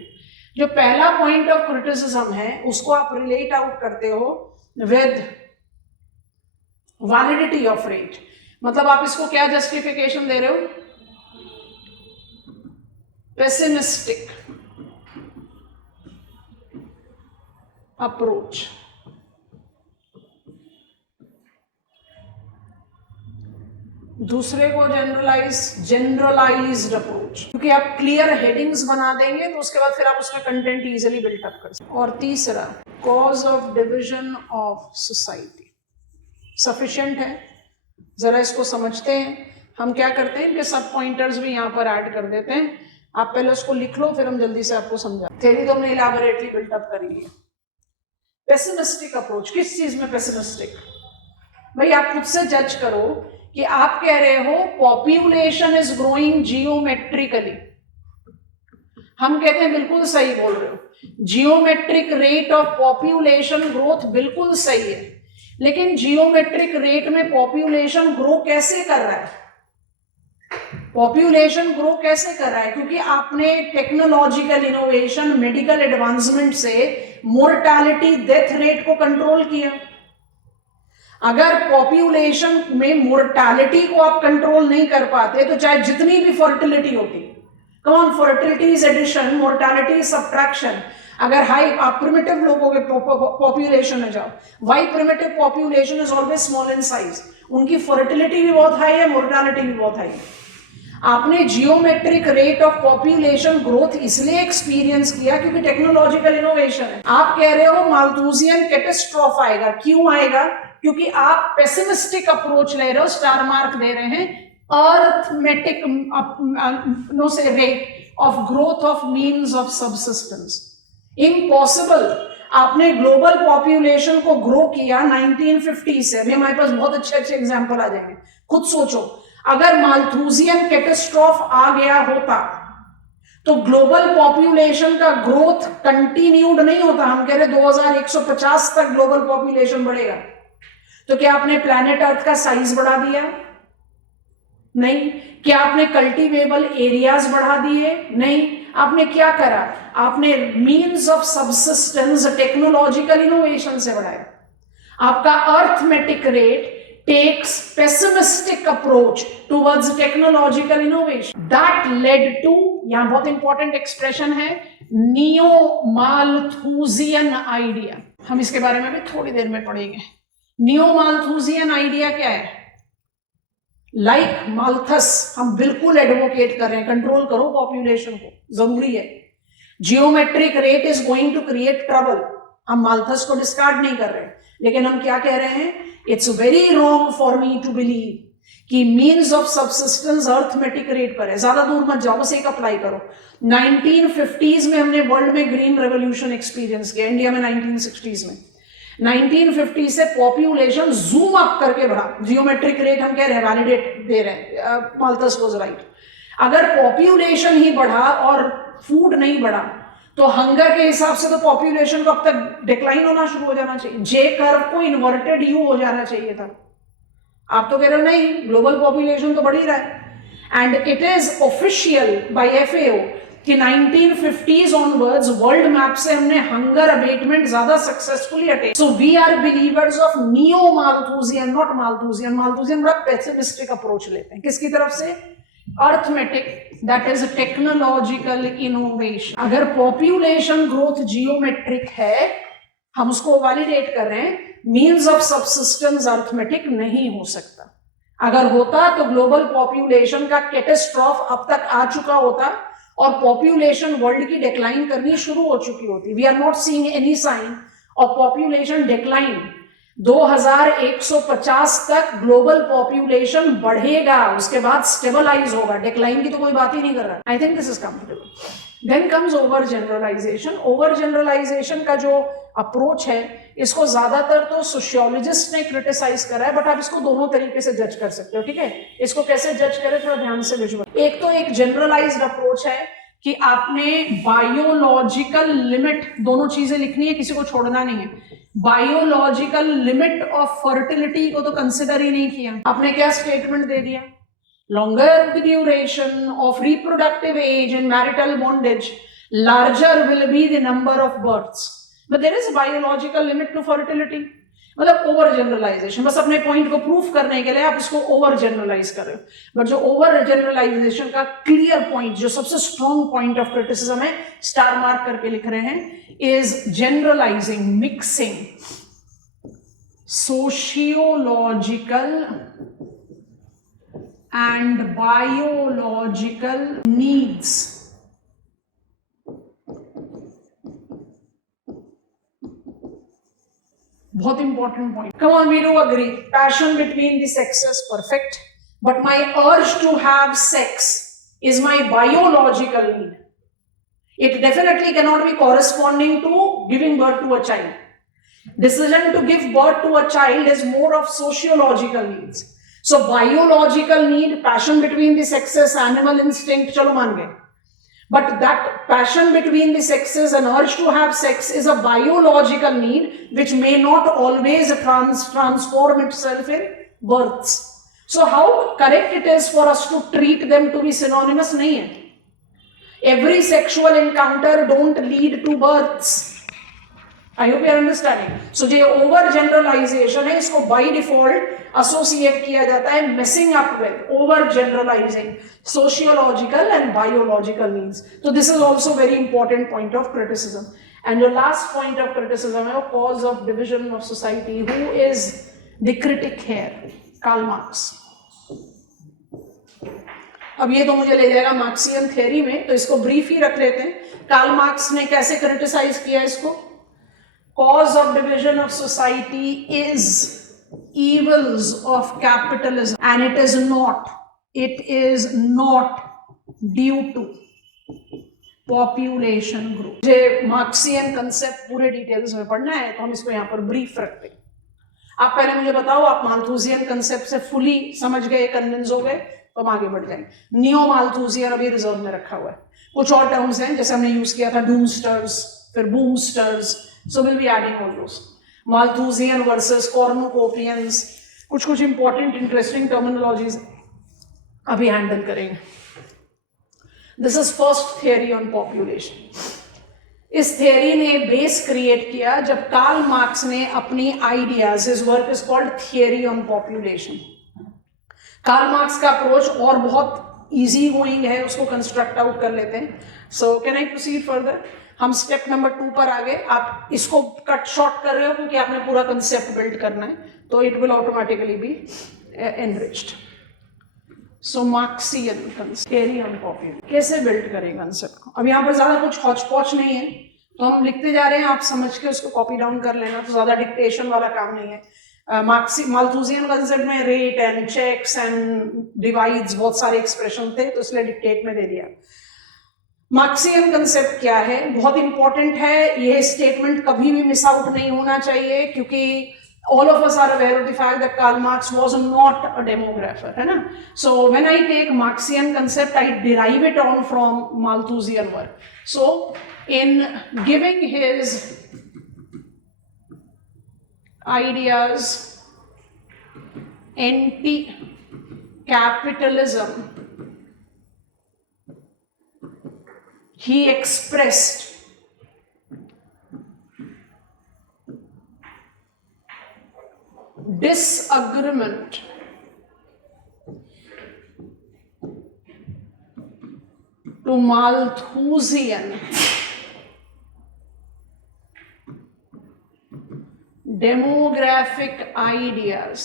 जो पहला पॉइंट ऑफ क्रिटिसिज्म है उसको आप रिलेट आउट करते हो विद वैलिडिटी ऑफ रेट. मतलब आप इसको क्या जस्टिफिकेशन दे रहे हो? Pessimistic approach. दूसरे को जनरलाइज्ड अप्रोच. क्योंकि आप क्लियर हेडिंग्स बना देंगे तो उसके बाद फिर आप उसका कंटेंट इजीली बिल्डअप कर सकते. और तीसरा cause of division of society. Sufficient है? जरा इसको समझते हैं. हम क्या करते हैं, इनके सब पॉइंटर्स भी यहां पर ऐड कर देते हैं. आप पहले उसको लिख लो, फिर हम जल्दी से आपको समझा. थ्योरी तो हमने इलैबोरेटली बिल्डअप कर लिया. Pessimistic approach. किस चीज में पेसिमिस्टिक? भाई आप खुद से जज करो कि आप कह रहे हो पॉपुलेशन इज ग्रोइंग जियोमेट्रिकली. हम कहते हैं बिल्कुल सही बोल रहे हो, geometric rate of population growth बिल्कुल सही है. लेकिन जियोमेट्रिक रेट में पॉपुलेशन ग्रो कैसे कर रहा है? पॉपुलेशन ग्रो कैसे कर रहा है? क्योंकि आपने टेक्नोलॉजिकल इनोवेशन, मेडिकल एडवांसमेंट से मोर्टालिटी, डेथ रेट को कंट्रोल किया. अगर पॉपुलेशन में मोर्टालिटी को आप कंट्रोल नहीं कर पाते तो चाहे जितनी भी फर्टिलिटी होती, कौन fertility is addition, mortality is subtraction. अगर हाई आप प्रिमिटिव लोगों के पॉपुलेशन में जाओ, why primitive population is always small in size. उनकी फर्टिलिटी भी बहुत हाई है, मोर्टालिटी भी बहुत हाई है. आपने geometric rate of population growth इसलिए एक्सपीरियंस किया क्योंकि टेक्नोलॉजिकल इनोवेशन है. आप कह रहे हो माल्थूसियन कैटास्ट्रोफ आएगा. क्यों आएगा? क्योंकि आप पेसिमिस्टिक अप्रोच ले रहे हो, स्टार मार्क दे रहे हैं. अर्थमेटिक नो से rate of growth of means of subsistence. Impossible. आपने ग्लोबल पॉपुलेशन को ग्रो किया 1950 से. अभी हमारे पास बहुत अच्छे अच्छे एग्जाम्पल आ जाएंगे. खुद सोचो, अगर माल्थूसियन कैटास्ट्रोफ आ गया होता तो ग्लोबल पॉपुलेशन का ग्रोथ कंटिन्यूड नहीं होता. हम कह रहे 2150 तक ग्लोबल पॉपुलेशन बढ़ेगा. तो क्या आपने प्लैनेट अर्थ का साइज बढ़ा दिया? नहीं. क्या आपने कल्टीवेबल एरियाज बढ़ा दिए? नहीं. आपने क्या करा? आपने means of subsistence technological innovation से बढ़ाया. आपका arithmetic rate takes pessimistic approach towards technological innovation that led to, यहां बहुत इंपॉर्टेंट एक्सप्रेशन है, नियो माल्थूसियन आइडिया. हम इसके बारे में भी थोड़ी देर में पढ़ेंगे. नियो माल्थूसियन आइडिया क्या है? लाइक माल्थस हम बिल्कुल एडवोकेट कर रहे हैं, कंट्रोल करो पॉपुलेशन को, जरूरी है. Geometric rate is going to create trouble. हम माल्थस को डिस्कार्ड नहीं कर रहे, लेकिन हम क्या कह रहे हैं? It's very wrong for me to believe कि means of subsistence arithmetic rate पर है, ज्यादा दूर मत जाओ, बस एक अप्लाई करो। 1950s में हमने वर्ल्ड में ग्रीन रेवोल्यूशन एक्सपीरियंस किया, इंडिया में 1960s में। 1950 से पॉपुलेशन जूम अप करके बढ़ा, जियोमेट्रिक रेट हम कह रहे हैं, वैलिडेट दे रहे हैं, माल्थस वाज राइट। अगर पॉपुलेशन ही बढ़ा और फूड नहीं बढ़ा तो हंगर के हिसाब से तो पॉपुलेशन को अब तक डिक्लाइन होना शुरू हो जाना चाहिए, जे कर्व को इन्वर्टेड यू हो जाना चाहिए था। आप तो कह रहे हो नहीं, ग्लोबल पॉपुलेशन तो बढ़ ही रहा है। And it is official by FAO कि 1950s ऑनवर्ड्स वर्ल्ड मैप से हमने हंगर अबेटमेंट ज्यादा successfully attain. So we are believers of neo Malthusian, not Malthusian. Malthusian बड़ा पेसिमिस्टिक अप्रोच लेते हैं, किसकी तरफ से? Arithmetic, that is technological innovation. अगर पॉपुलेशन ग्रोथ जियोमेट्रिक है, हम उसको वैलिडेट कर रहे हैं, मीन्स ऑफ सबसिस्टेंस अर्थमेटिक नहीं हो सकता। अगर होता तो ग्लोबल पॉपुलेशन का कैटास्ट्रॉफ अब तक आ चुका होता और पॉपुलेशन वर्ल्ड की डिक्लाइन करनी शुरू हो चुकी होती। We are not seeing any sign of population decline. 2150 तक ग्लोबल पॉपुलेशन बढ़ेगा, उसके बाद स्टेबलाइज होगा, डिक्लाइन की तो कोई बात ही नहीं कर रहा। I think this is comfortable. Then comes over generalisation. Over generalisation का जो अप्रोच है, इसको ज्यादातर तो सोशियोलॉजिस्ट ने क्रिटिसाइज करा है, बट आप इसको दोनों तरीके से जज कर सकते हो, ठीक है? इसको कैसे जज करें, थोड़ा ध्यान से विजुअल। एक तो एक जनरलाइज्ड अप्रोच है कि आपने बायोलॉजिकल लिमिट, दोनों चीजें लिखनी है, किसी को छोड़ना नहीं है। बायोलॉजिकल लिमिट ऑफ फर्टिलिटी को तो कंसिडर ही नहीं किया। आपने क्या स्टेटमेंट दे दिया? Longer the duration of reproductive age and marital bondage, larger will be the number of births, but there is biological limit to fertility. मतलब ओवर जनरलाइजेशन, बस अपने पॉइंट को प्रूफ करने के लिए आप इसको ओवर जनरलाइज कर रहे हो। बट जो ओवर जनरलाइजेशन का क्लियर पॉइंट, जो सबसे स्ट्रॉन्ग पॉइंट ऑफ क्रिटिसिज्म है, स्टार मार्क करके लिख रहे हैं, is generalising, mixing sociological and biological needs. बहुत important point. Come on, we do agree, passion between the sexes perfect, but my urge to have sex is my biological need. It definitely cannot be corresponding to giving birth to a child. Decision to give birth to a child is more of sociological needs. So biological need, passion between the sexes, animal instinct, chalo मान गए. But that passion between the sexes and urge to have sex is a biological need which may not always transform itself in births. So how correct it is for us to treat them to be synonymous? नहीं है. Every sexual encounter don't lead to births. I hope you are understanding. So जो over generalization है, इसको by default associate किया जाता है messing up with, over generalizing sociological and biological needs. So this is also very important point of criticism. And the last point of criticism है cause of division of society. Who is the critic here? Karl Marx. अब ये तो मुझे ले जाएगा मार्क्सियन थ्योरी में, तो इसको ब्रीफ ही रख लेते हैं। कार्ल मार्क्स ने कैसे क्रिटिसाइज किया इसको? Cause of division of society is evils of capitalism and it is not due to population growth. मुझे मार्क्सियन कंसेप्ट पूरे डिटेल्स में पढ़ना है, तो हम इसको यहाँ पर ब्रीफ रखते हैं। आप पहले मुझे बताओ, आप माल्थुसियन कंसेप्ट से फुली समझ गए, कन्विंस हो गए, तो हम आगे बढ़ जाएंगे। नियो माल्थुसियन अभी रिजर्व में रखा हुआ है। कुछ और टर्म्स हैं जैसे हमने यूज किया था डूमस्टर्स, फिर boomsters, so will be adding all those. Malthusian versus cornucopians, कुछ इंपॉर्टेंट इंटरेस्टिंग टर्मिनोलॉजीज अभी हैंडल करेंगे। This is first theory on population. इस थियरी ने बेस क्रिएट किया जब कार्ल मार्क्स ने अपनी ideas, his work is called theory on population. Karl Marx का अप्रोच और बहुत इजी गोइंग है, उसको कंस्ट्रक्ट आउट कर लेते हैं। So can I proceed further? हम स्टेप नंबर 2 पर आ गए। आप इसको कट शॉर्ट कर रहे हो क्योंकि आपने पूरा कंसेप्ट बिल्ड करना है, तो it will automatically be enriched. So Marxian theory on population कैसे बिल्ड करें कंसेप्ट को? अब यहाँ पर ज्यादा कुछ हौच पौच नहीं है, तो हम लिखते जा रहे हैं, आप समझ के उसको कॉपी डाउन कर लेना, तो ज्यादा डिक्टेशन वाला काम नहीं है। माल्थुसियन कंसेप्ट में rate and checks and divides बहुत सारे एक्सप्रेशन थे, तो इसलिए डिक्टेट में दे दिया। मार्क्सियन कंसेप्ट क्या है, बहुत इंपॉर्टेंट है, ये स्टेटमेंट कभी भी मिस आउट नहीं होना चाहिए, क्योंकि all of us are aware of the fact that Karl Marx was not a demographer, है ना? So when I take Marxian concept, I derive it on from Malthusian work. So in giving his ideas anti-capitalism, he expressed disagreement to Malthusian demographic ideas,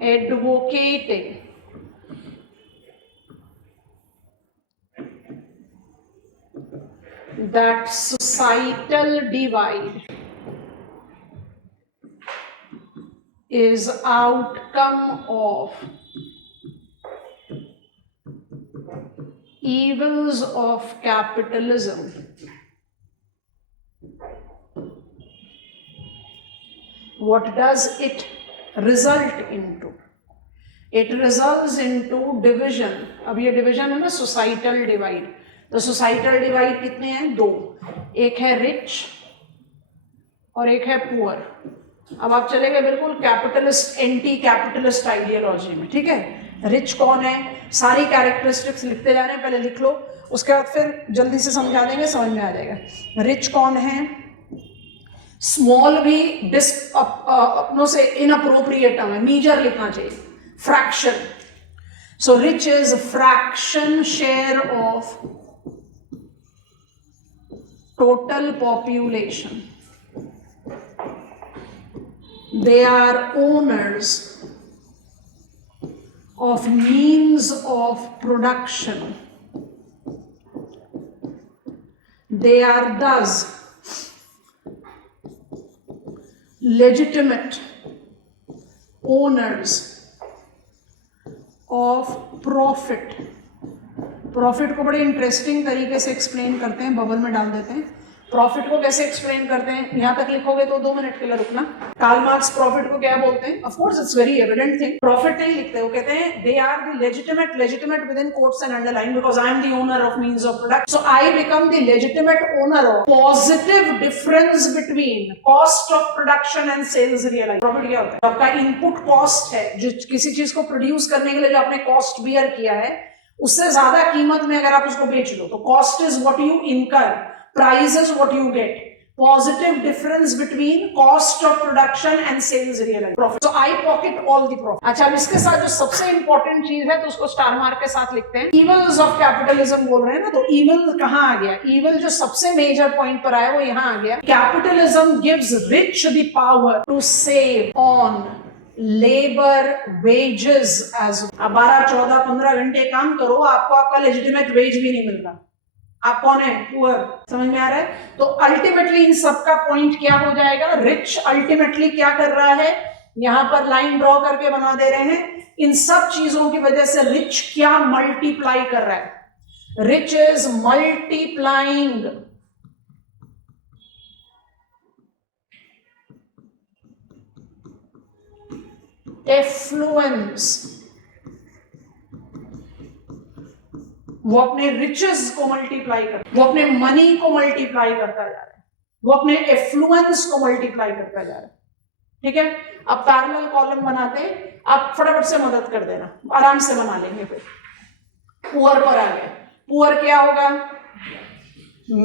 advocating that societal divide is outcome of evils of capitalism. What does it result into? It results into division. अब ये division है ना, societal divide. तो सोसाइटल डिवाइड कितने हैं? दो, एक है रिच और एक है पुअर। अब आप चले गए बिल्कुल कैपिटलिस्ट, एंटी कैपिटलिस्ट आइडियोलॉजी में, ठीक है? रिच कौन है, सारी कैरेक्टरिस्टिक्स लिखते जा रहे हैं, पहले लिख लो, उसके बाद फिर जल्दी से समझा देंगे, समझ में आ जाएगा। रिच कौन है, स्मॉल भी अपनों से इनअप्रोप्रिएट है, मीजर लिखना चाहिए, fraction. So rich is fraction share of total population. They are owners of means of production. They are thus legitimate owners of profit. Profit को बड़े इंटरेस्टिंग तरीके से एक्सप्लेन करते हैं, बबल में डाल देते हैं। प्रॉफिट को कैसे एक्सप्लेन करते हैं, यहां तक लिखोगे तो 2 मिनट के लिए रुकना। कार्ल मार्क्स प्रॉफिट को क्या बोलते हैं? Of course it's very evident thing, profit नहीं लिखते, वो कहते हैं they are the legitimate within quotes and underline, because I am the owner of means of production, so I become the legitimate owner of positive difference between cost of production and sales realise. Profit क्या होता है? आपका इनपुट कॉस्ट है, जो किसी चीज को प्रोड्यूस करने के लिए जो आपने कॉस्ट बियर किया है, उससे ज्यादा कीमत में अगर आप उसको बेच लो तो cost is what you incur, price is what you get, positive difference between cost of production and sales realise profit. So I pocket all the profit. अच्छा, अब इसके साथ जो सबसे इंपॉर्टेंट चीज है तो उसको स्टार मार्क के साथ लिखते हैं, इविल्स ऑफ कैपिटलिज्म बोल रहे हैं ना, तो इविल कहां आ गया? इविल जो सबसे मेजर पॉइंट पर आया वो यहां आ गया, capitalism gives rich the power to save on labour wages age. अब 12, 14, 15 घंटे काम करो, आपको आपका लेजिटिमेट वेज भी नहीं मिल रहा, आप कौन है? पुअर। समझ में आ रहा है? तो अल्टीमेटली इन सबका पॉइंट क्या हो जाएगा? रिच अल्टीमेटली क्या कर रहा है, यहां पर लाइन ड्रॉ करके बना दे रहे हैं, इन सब चीजों की वजह से रिच क्या मल्टीप्लाई कर रहा है? Rich is multiplying affluence. वो अपने रिचेस को मल्टीप्लाई कर, वो अपने मनी को मल्टीप्लाई करता जा रहा है, वो अपने एफ्लुएंस को मल्टीप्लाई करता जा रहा है, ठीक है? अब पैरेलल कॉलम बनाते हैं, आप फटाफट से मदद कर देना, आराम से बना लेंगे। फिर पुअर पर आ गया, पुअर क्या होगा?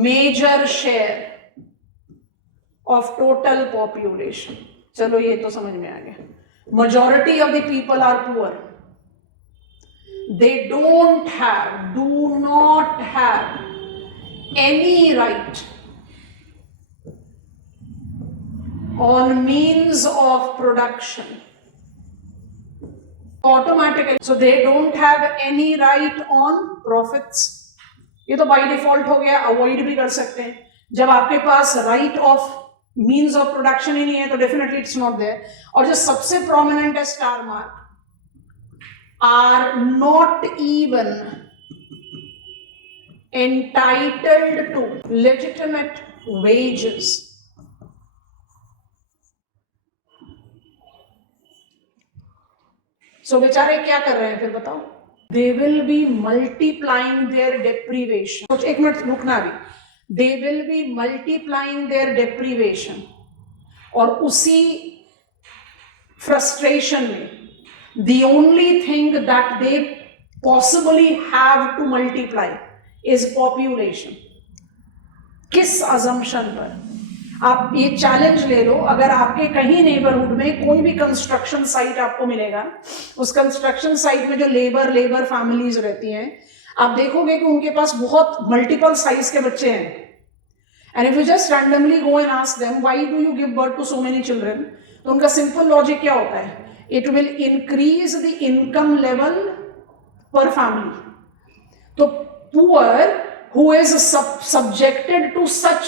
Major share of total population. चलो ये तो समझ में आ गया, majority of the people are poor, they do not have any right on means of production automatically, so they don't have any right on profits, ये तो बाय डिफॉल्ट हो गया, अवॉइड भी कर सकते हैं। जब आपके पास right of means of production ही नहीं है तो डेफिनेटली इट्स नॉट देयर। और जो सबसे प्रोमिनेंट है star mark, are not even entitled to legitimate wages. So बेचारे क्या कर रहे हैं फिर बताओ? They will be multiplying their deprivation. एक मिनट रुकना अभी। They will be multiplying their deprivation, और उसी फ्रस्ट्रेशन में the only thing that they possibly have to multiply is population. किस अजम्पशन पर? आप ये चैलेंज ले लो, अगर आपके कहीं नेबरहुड में कोई भी कंस्ट्रक्शन साइट आपको मिलेगा, उस कंस्ट्रक्शन साइट में जो लेबर फैमिलीज रहती हैं, आप देखोगे कि उनके पास बहुत मल्टीपल साइज के बच्चे हैं। And if you just randomly go and ask them why do you give birth to so many children, तो उनका सिंपल लॉजिक क्या होता है? It will increase the income level per family. तो poor who is subjected to such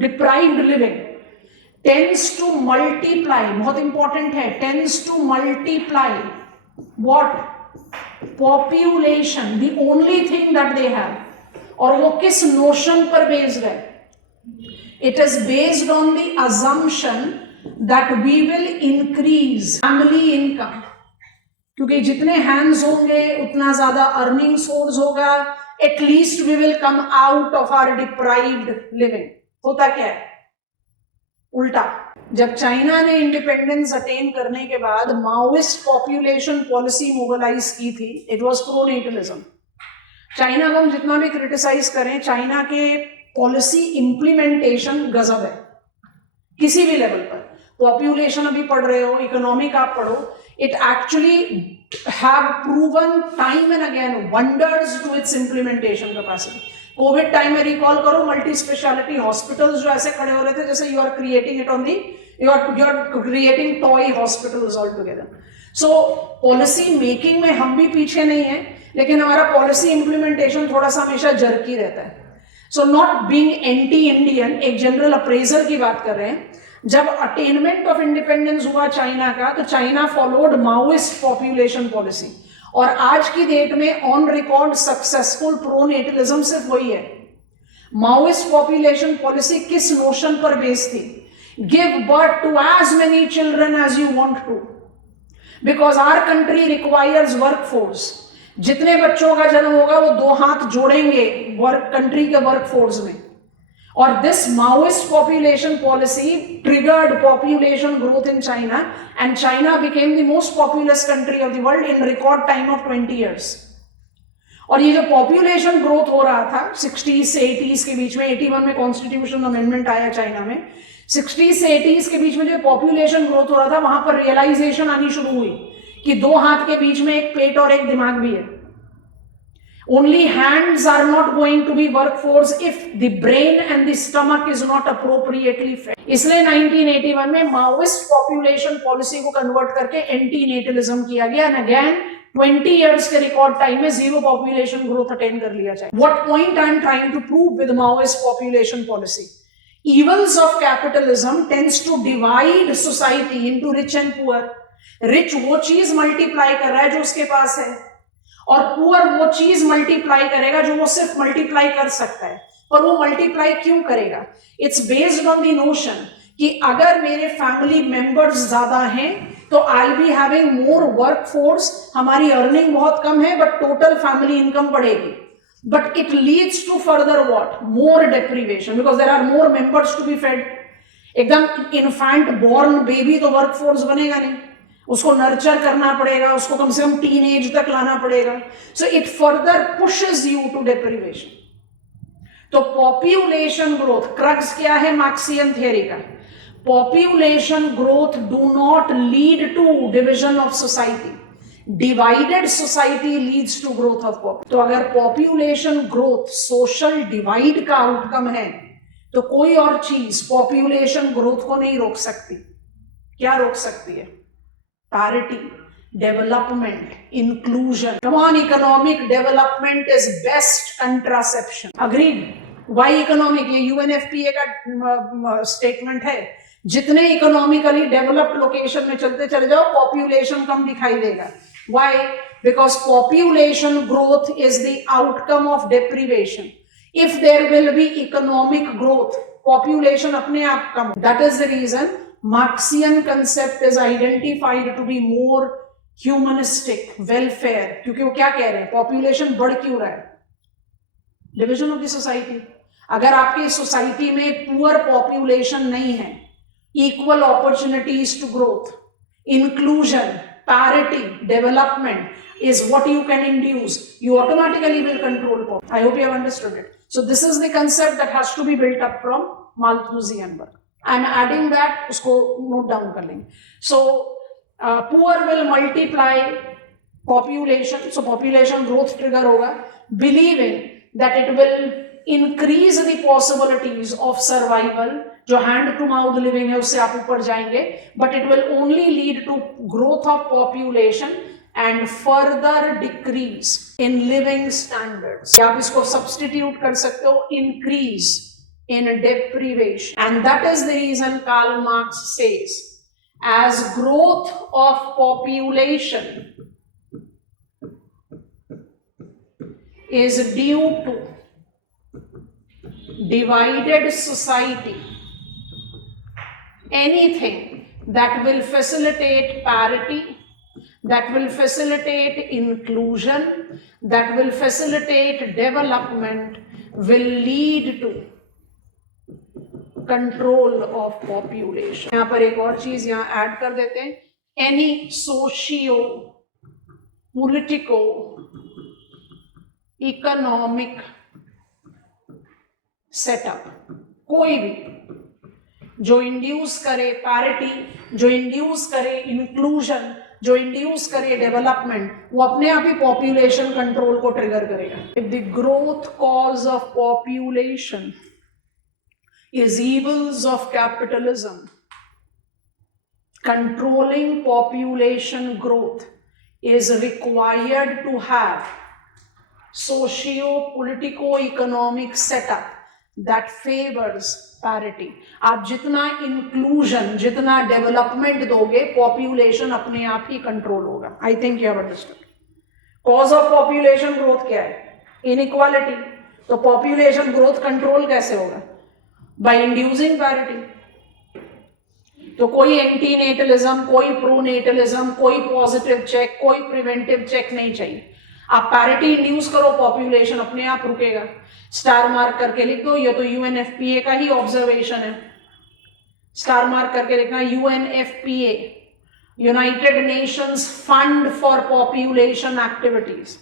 deprived living tends to multiply, बहुत important है, tends to multiply what? Population, the only thing that they have। और वो किस notion पर based है? It is based on the assumption that we will increase family income, क्योंकि जितने hands होंगे उतना ज्यादा earning source होगा, at least we will come out of our deprived living। होता क्या है? उल्टा। जब चाइना ने इंडिपेंडेंस अटेन करने के बाद माओइस्ट पॉपुलेशन पॉलिसी मोबिलाइज की थी, इट वाज प्रोनेटलिज्म। चाइना को हम जितना भी क्रिटिसाइज करें, चाइना के पॉलिसी इंप्लीमेंटेशन गजब है किसी भी लेवल पर। पॉपुलेशन अभी पढ़ रहे हो, इकोनॉमिक आप पढ़ो, it actually have proven time and again wonders to its implementation capacity। Covid time में रिकॉल करो, मल्टी स्पेशलिटी हॉस्पिटल्स जो ऐसे खड़े हो रहे थे जैसे you are creating it on the, you are creating toy hospitals altogether. So policy making में हम भी पीछे नहीं है, लेकिन हमारा पॉलिसी इंप्लीमेंटेशन थोड़ा सा हमेशा जर्की रहता है। So not being anti Indian, एक जनरल अप्रेजर की बात कर रहे हैं। जब अटेनमेंट ऑफ इंडिपेंडेंस हुआ चाइना का, तो China followed Maoist population policy, और आज की डेट में ऑन रिकॉर्ड सक्सेसफुल प्रोनेटलिज्म सिर्फ वही है। माओइस्ट पॉपुलेशन पॉलिसी किस नोशन पर बेस्ड थी? Give birth to as many children as you want to, because our country requires workforce. जितने बच्चों का जन्म होगा वो दो हाथ जोड़ेंगे वर्क कंट्री के वर्कफोर्स में। और this Maoist population policy triggered population growth in China, and China became the most populous country of the world in record time of 20 years। और ये जो population growth हो रहा था 60s से 80s के बीच में, 81 में कॉन्स्टिट्यूशन अमेंडमेंट आया चाइना में, 60s से 80s के बीच में जो population growth हो रहा था, वहां पर रियलाइजेशन आनी शुरू हुई कि दो हाथ के बीच में एक पेट और एक दिमाग भी है। Only hands are not going to be workforce if the brain and the stomach is not appropriately fed। इसलिए 1981 में माओइस्ट पॉपुलेशन पॉलिसी को कन्वर्ट करके एंटी नेटलिज्म किया गया, एंड अगेन 20 इयर्स के रिकॉर्ड टाइम में जीरो पॉपुलेशन ग्रोथ अटेन कर लिया जाए। What point I am trying to prove with Maoist population policy? Evils of capitalism tends to divide society into rich and poor। Rich वो चीज मल्टीप्लाई कर रहा है जो उसके पास है, और पुअर वो चीज मल्टीप्लाई करेगा जो वो सिर्फ मल्टीप्लाई कर सकता है। पर वो मल्टीप्लाई क्यों करेगा? It's based on the notion कि अगर मेरे फैमिली मेंबर्स ज्यादा हैं तो I will be having more workforce, हमारी अर्निंग बहुत कम है बट टोटल फैमिली इनकम बढ़ेगी। But it leads to further what? More deprivation, because there are more members to be fed. एकदम इन्फैंट बॉर्न बेबी तो वर्कफोर्स बनेगा नहीं, उसको नर्चर करना पड़ेगा, उसको कम से कम टीन एज तक लाना पड़ेगा। So it further pushes you to deprivation. तो पॉपुलेशन ग्रोथ, क्रक्स क्या है मार्क्सियन थियरी का? Population growth do not lead to division of society, divided society leads to growth of population. तो अगर पॉपुलेशन ग्रोथ सोशल डिवाइड का आउटकम है, तो कोई और चीज पॉपुलेशन ग्रोथ को नहीं रोक सकती। क्या रोक सकती है? Parity, development, inclusion. Come on, economic development is best contraception. Agreed? Why economic? ये UNFPA का स्टेटमेंट है. जितने इकोनॉमिकली डेवलप्ड लोकेशन में चलते चले जाओ, पॉपुलेशन कम दिखाई देगा. Why? Because population growth is the outcome of deprivation. If there will be economic growth, population अपने आप कम. That is the reason Marxian concept is identified to be more humanistic, welfare. क्योंकि वो क्या कह रहे हैं? Population बढ़ क्यों रहा है? Division of the society. अगर आपकी सोसाइटी में पुअर पॉपुलेशन नहीं है, equal opportunities to growth, inclusion, parity, development is what you can induce. You automatically will control poverty. I hope you have understood it. So this is the concept that has to be built up from Malthusian work. I am adding that, उसको note down कर लेंगे. So poor will multiply population, so population growth trigger होगा, believing that it will increase the possibilities of survival. जो hand to mouth living है उससे आप ऊपर जाएंगे, but it will only lead to growth of population and further decrease in living standards. या आप इसको substitute कर सकते हो increase in deprivation. And that is the reason Karl Marx says, as growth of population is due to divided society, anything that will facilitate parity, that will facilitate inclusion, that will facilitate development will lead to control of population. यहाँ पर एक और चीज यहाँ ऐड कर देते हैं, any socio politico economic setup, कोई भी जो इंड्यूस करे पैरिटी, जो इंड्यूस करे इंक्लूजन, जो इंड्यूस करे डेवलपमेंट, वो अपने आप ही पॉपुलेशन कंट्रोल को ट्रिगर करेगा. If the growth cause of population is evils of capitalism, controlling population growth is required to have socio-politico-economic setup that favors parity. आप जितना inclusion, जितना development दोगे, population अपने आप ही control होगा. I think you have understood. Cause of population growth क्या है? Inequality. तो population growth control कैसे होगा? By inducing parity. तो कोई एंटीनेटलिज्म, कोई प्रोनेटलिज्म, कोई पॉजिटिव चेक, कोई प्रिवेंटिव चेक नहीं चाहिए. आप पैरिटी इंड्यूस करो, पॉपुलेशन अपने आप रुकेगा. स्टार मार्क करके लिख दो, ये तो यूएनएफपीए का ही ऑब्जर्वेशन है. स्टार मार्क करके लिखना, UNFPA, United Nations fund for population activities.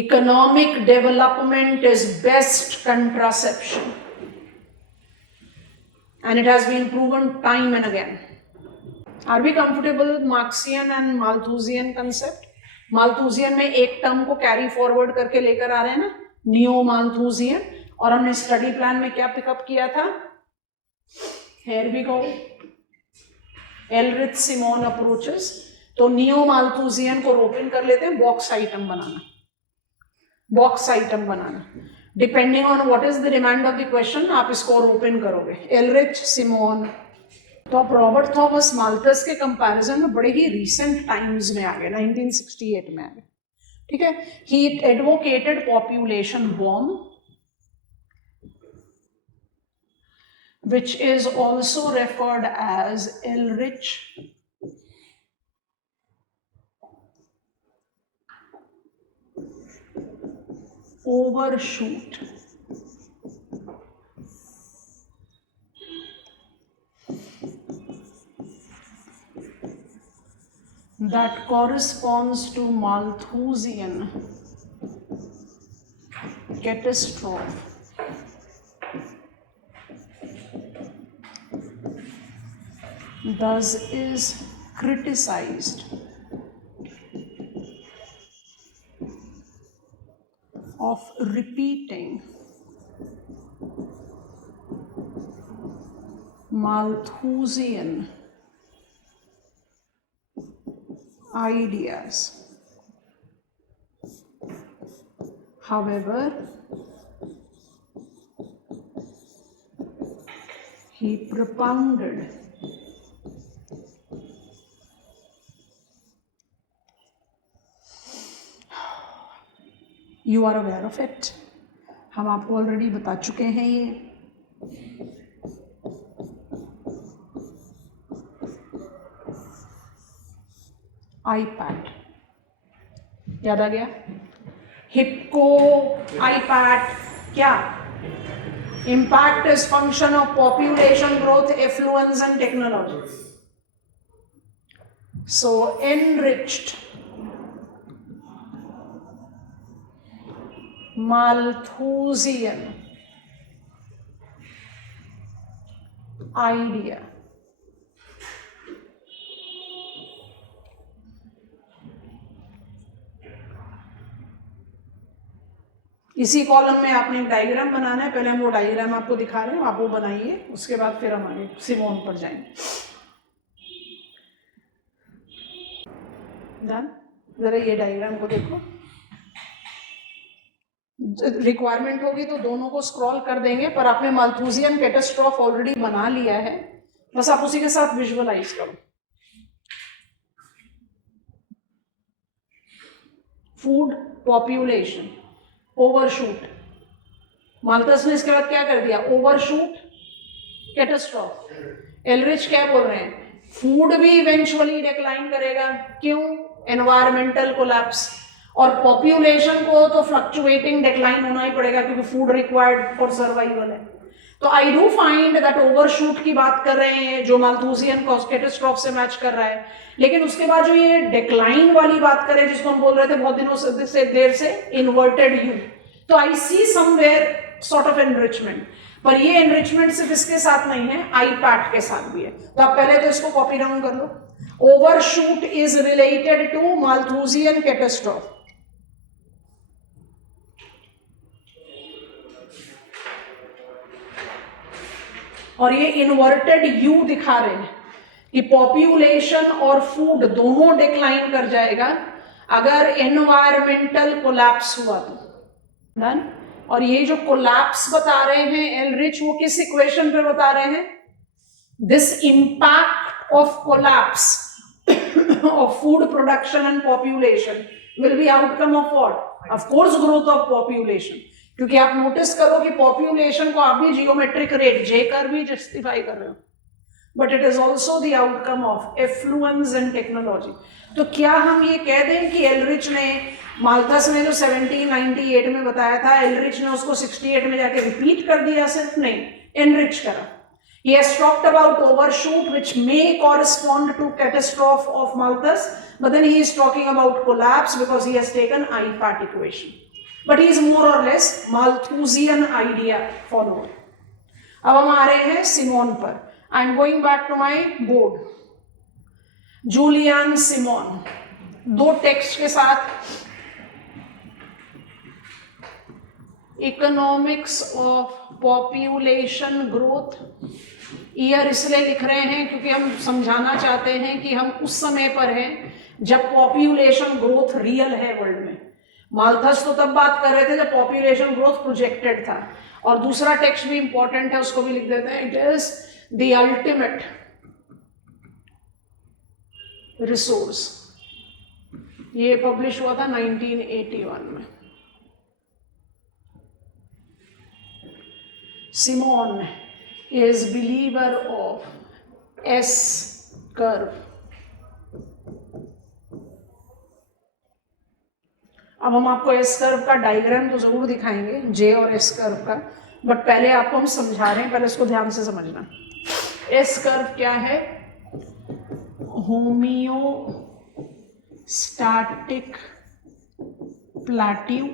Economic development is best contraception, and it has been proven time and again. Are we comfortable with Marxian and Malthusian concept? Malthusian में एक टर्म को कैरी फॉरवर्ड करके लेकर आ रहे हैं ना, नियो माल्थूसियन, और हमने स्टडी प्लान में क्या पिकअप किया था? Here we go, Ehrlich Simon approaches. तो नियो माल्थूसियन को रोपिन कर लेते हैं, बॉक्स आइटम बनाना, बॉक्स आइटम बनाना. Depending on what is the demand of the question, आप इसको ओपन करोगे. Ehrlich Simon. तो आप रॉबर्ट थॉमस माल्थस के कंपैरिजन में बड़े ही रिसेंट टाइम्स में आ गए, 1968 में आ गए. ठीक है. ही advocated population bomb, which is also referred as Ehrlich overshoot. That corresponds to Malthusian catastrophe. Thus is criticized of repeating Malthusian ideas. However, he propounded you are aware of it. हम आपको ऑलरेडी बता चुके हैं ये. iPad याद आ गया? हिप्को, iPad क्या? Impact is function of population growth, affluence and technology. So enriched Malthusian idea इसी कॉलम में आपने एक डायग्राम बनाना है. पहले हम वो डायग्राम आपको दिखा रहे हैं, आप वो बनाइए, उसके बाद फिर हम आगे सिमोन पर जाएंगे. डन. जरा ये डायग्राम को देखो. रिक्वायरमेंट होगी तो दोनों को स्क्रॉल कर देंगे, पर आपने माल्थुसियन कैटास्ट्रॉफ ऑलरेडी बना लिया है, बस आप उसी के साथ विजुअलाइज करो. Food population overshoot. माल्थस ने इसके बाद क्या कर दिया? Overshoot catastrophe. एलरिच क्या बोल रहे हैं? फूड भी इवेंचुअली डिक्लाइन करेगा. क्यों? Environmental collapse. और पॉपुलेशन को तो फ्लक्चुएटिंग डिक्लाइन होना ही पड़ेगा क्योंकि फूड रिक्वायर्ड फॉर सर्वाइवल है. तो I do find that overshoot की बात कर रहे हैं जो माल्थुसियन कैटास्ट्रॉफ से मैच कर रहा है. लेकिन उसके बाद जो ये डिक्लाइन वाली बात करें जिसको हम बोल रहे थे बहुत दिनों से देर से, इन्वर्टेड यू, तो I see somewhere sort of enrichment. पर ये एनरिचमेंट सिर्फ इसके साथ नहीं है, iPad के साथ भी है. तो आप पहले तो इसको कॉपी डाउन कर लो. Overshoot is related to Malthusian catastrophe. और ये इन्वर्टेड यू दिखा रहे हैं कि पॉपुलेशन और फूड दोनों डिक्लाइन कर जाएगा अगर एनवायरमेंटल कोलैप्स हुआ तो. डन. और ये जो कोलैप्स बता रहे हैं एलरिच, वो किस इक्वेशन पे बता रहे हैं? This impact of collapse of food production and population will be outcome of what? Of course growth of population. क्योंकि आप नोटिस करो कि पॉपुलेशन को आप भी जियोमेट्रिक रेट जे कर भी जस्टिफाई कर रहे हो, but it is also the outcome of affluence and technology. तो क्या हम ये कह दें कि एलरिच ने माल्थस ने जो 1798 में बताया था, एलरिच ने उसको 68 में जाके रिपीट कर दिया? सिर्फ नहीं, एनरिच करा. He has talked about overshoot which may correspond to catastrophe of Malthus, but then he is talking about collapse because he has taken iPad equation. But he is more or less Malthusian idea followed. अब हम आ रहे हैं सिमोन पर. I am going back to my board. Julian Simon, दो टेक्स्ट के साथ. Economics of population growth. Year इसलिए लिख रहे हैं क्योंकि हम समझाना चाहते हैं कि हम उस समय पर हैं जब पॉपुलेशन ग्रोथ रियल है वर्ल्ड में. माल्थस तो तब बात कर रहे थे जब पॉपुलेशन ग्रोथ प्रोजेक्टेड था. और दूसरा टेक्स्ट भी इंपॉर्टेंट है, उसको भी लिख देते हैं. It is the ultimate resource. ये पब्लिश हुआ था 1981 में. Simon is believer of S curve. अब हम आपको S कर्व का डायग्राम तो जरूर दिखाएंगे, J और S कर्व का, बट पहले आपको हम समझा रहे हैं, पहले इसको ध्यान से समझना. S कर्व क्या है? होमियोस्टैटिक प्लेट्यू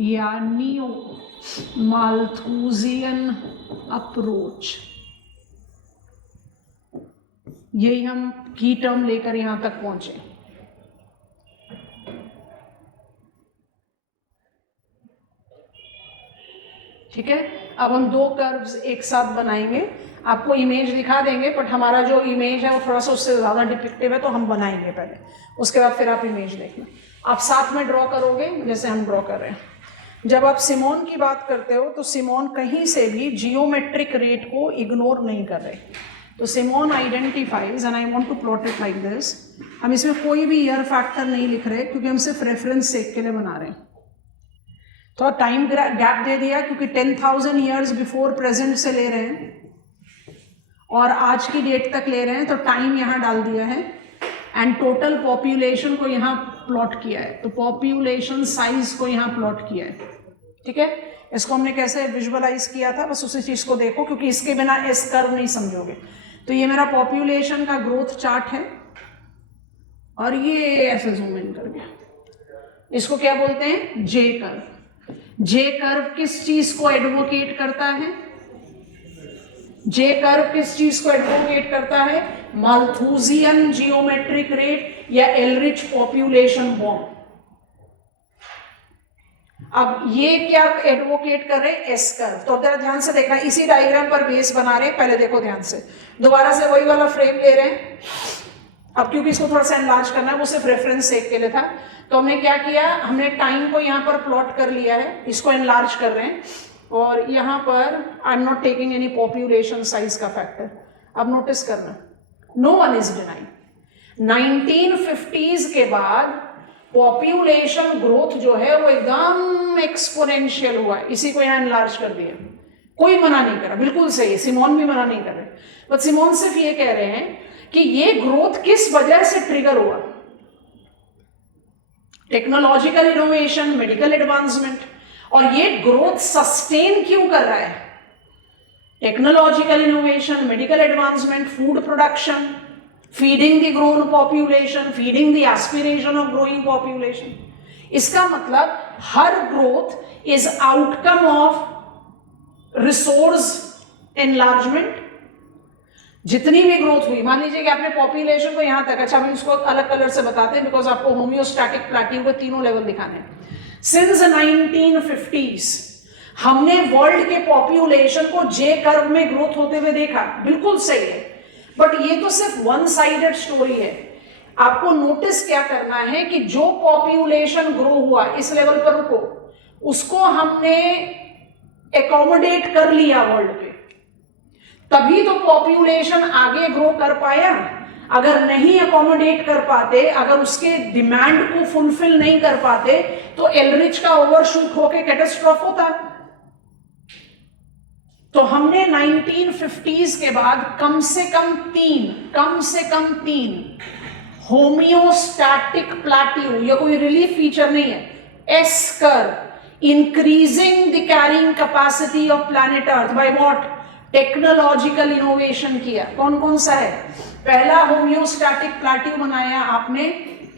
या नियो माल्थुसियन अप्रोच. यही हम की टर्म लेकर यहां तक पहुंचे. ठीक है, अब हम दो कर्व्स एक साथ बनाएंगे, आपको इमेज दिखा देंगे, बट हमारा जो इमेज है वो थोड़ा सा उससे ज़्यादा डिपिक्टिव है, तो हम बनाएंगे पहले, उसके बाद फिर आप इमेज देखना। आप साथ में ड्रॉ करोगे जैसे हम ड्रॉ कर रहे हैं। जब आप सिमोन की बात करते हो तो सिमोन कहीं से भी जियोमेट्रिक रेट को इग्नोर नहीं कर रहे। तो Simon identifies, and I want to plot it like this, हम इसमें कोई भी ईयर फैक्टर नहीं लिख रहे क्योंकि हम सिर्फ रेफरेंस सेक के लिए बना रहे हैं। तो टाइम गैप दे दिया क्योंकि 10,000 ईयर्स बिफोर प्रेजेंट से ले रहे हैं और आज की डेट तक ले रहे हैं, तो टाइम यहाँ डाल दिया है एंड टोटल पॉपुलेशन को यहाँ प्लॉट किया है, तो पॉपुलेशन साइज को यहाँ प्लॉट किया है। ठीक है, इसको हमने कैसे विजुअलाइज किया था, बस उसी चीज को देखो क्योंकि इसके बिना एस कर्व नहीं समझोगे। तो ये मेरा पॉपुलेशन का ग्रोथ चार्ट है और ये ऐसे जूम इन कर गया, इसको क्या बोलते हैं, जे कर्व। जे कर्व किस चीज को एडवोकेट करता है, जे कर्व किस चीज को एडवोकेट करता है, माल्थूजियन जियोमेट्रिक रेट या एलरिच पॉपुलेशन बॉन्ड। अब ये क्या एडवोकेट कर रहे हैं, एस कर्व। तो जरा ध्यान से देखना, इसी डायग्राम पर बेस बना रहे हैं, पहले देखो ध्यान से, दोबारा से वही वाला फ्रेम ले रहे हैं। अब क्योंकि इसको थोड़ा सा एनलार्ज करना है, वो सिर्फ रेफरेंस सेक के लिए था, तो हमने क्या किया, हमने टाइम को यहाँ पर प्लॉट कर लिया है, इसको एनलार्ज कर रहे हैं और यहाँ पर I am not taking any population size का फैक्टर। अब नोटिस करना, no one is denying 1950s के बाद पॉपुलेशन ग्रोथ जो है वो एकदम एक्सपोनेंशियल हुआ है, इसी को यहाँ एनलार्ज कर दिया, कोई मना नहीं कर रहा, बिल्कुल सही है, सिमोन भी मना नहीं कर रहे, बट सिमोन सिर्फ ये कह रहे हैं कि ये ग्रोथ किस वजह से ट्रिगर हुआ, टेक्नोलॉजिकल इनोवेशन, मेडिकल एडवांसमेंट, और ये ग्रोथ सस्टेन क्यों कर रहा है, technological innovation, medical advancement, food production, feeding the grown population, feeding the aspiration of growing population. इसका मतलब हर growth is outcome of resource enlargement. जितनी भी ग्रोथ हुई, मान लीजिए कि आपने पॉपुलेशन को यहां तक, अच्छा हम इसको अलग कलर से बताते हैं बिकॉज आपको होम्योस्टैटिक प्लेट्यू के तीनों लेवल दिखाने हैं। सिंस 1950s हमने वर्ल्ड के पॉपुलेशन को जे कर्व में ग्रोथ होते हुए देखा, बिल्कुल सही है, बट ये तो सिर्फ वन साइडेड स्टोरी है। आपको नोटिस क्या करना है कि जो पॉपुलेशन ग्रो हुआ इस लेवल पर रुको, उसको हमने एकोमोडेट कर लिया वर्ल्ड पे, तभी तो पॉपुलेशन आगे ग्रो कर पाया। अगर नहीं अकोमोडेट कर पाते, अगर उसके डिमांड को फुलफिल नहीं कर पाते, तो एलरिच का ओवरशूट होके कैटास्ट्रॉफ होता। तो हमने 1950s के बाद कम से कम तीन होमियोस्टैटिक प्लेट्यू, ये कोई रिलीफ फीचर नहीं है, S curve, increasing the carrying capacity of planet earth by what, technological innovation किया। कौन कौन सा है, पहला होमियोस्टैटिक प्लेट्यू बनाया आपने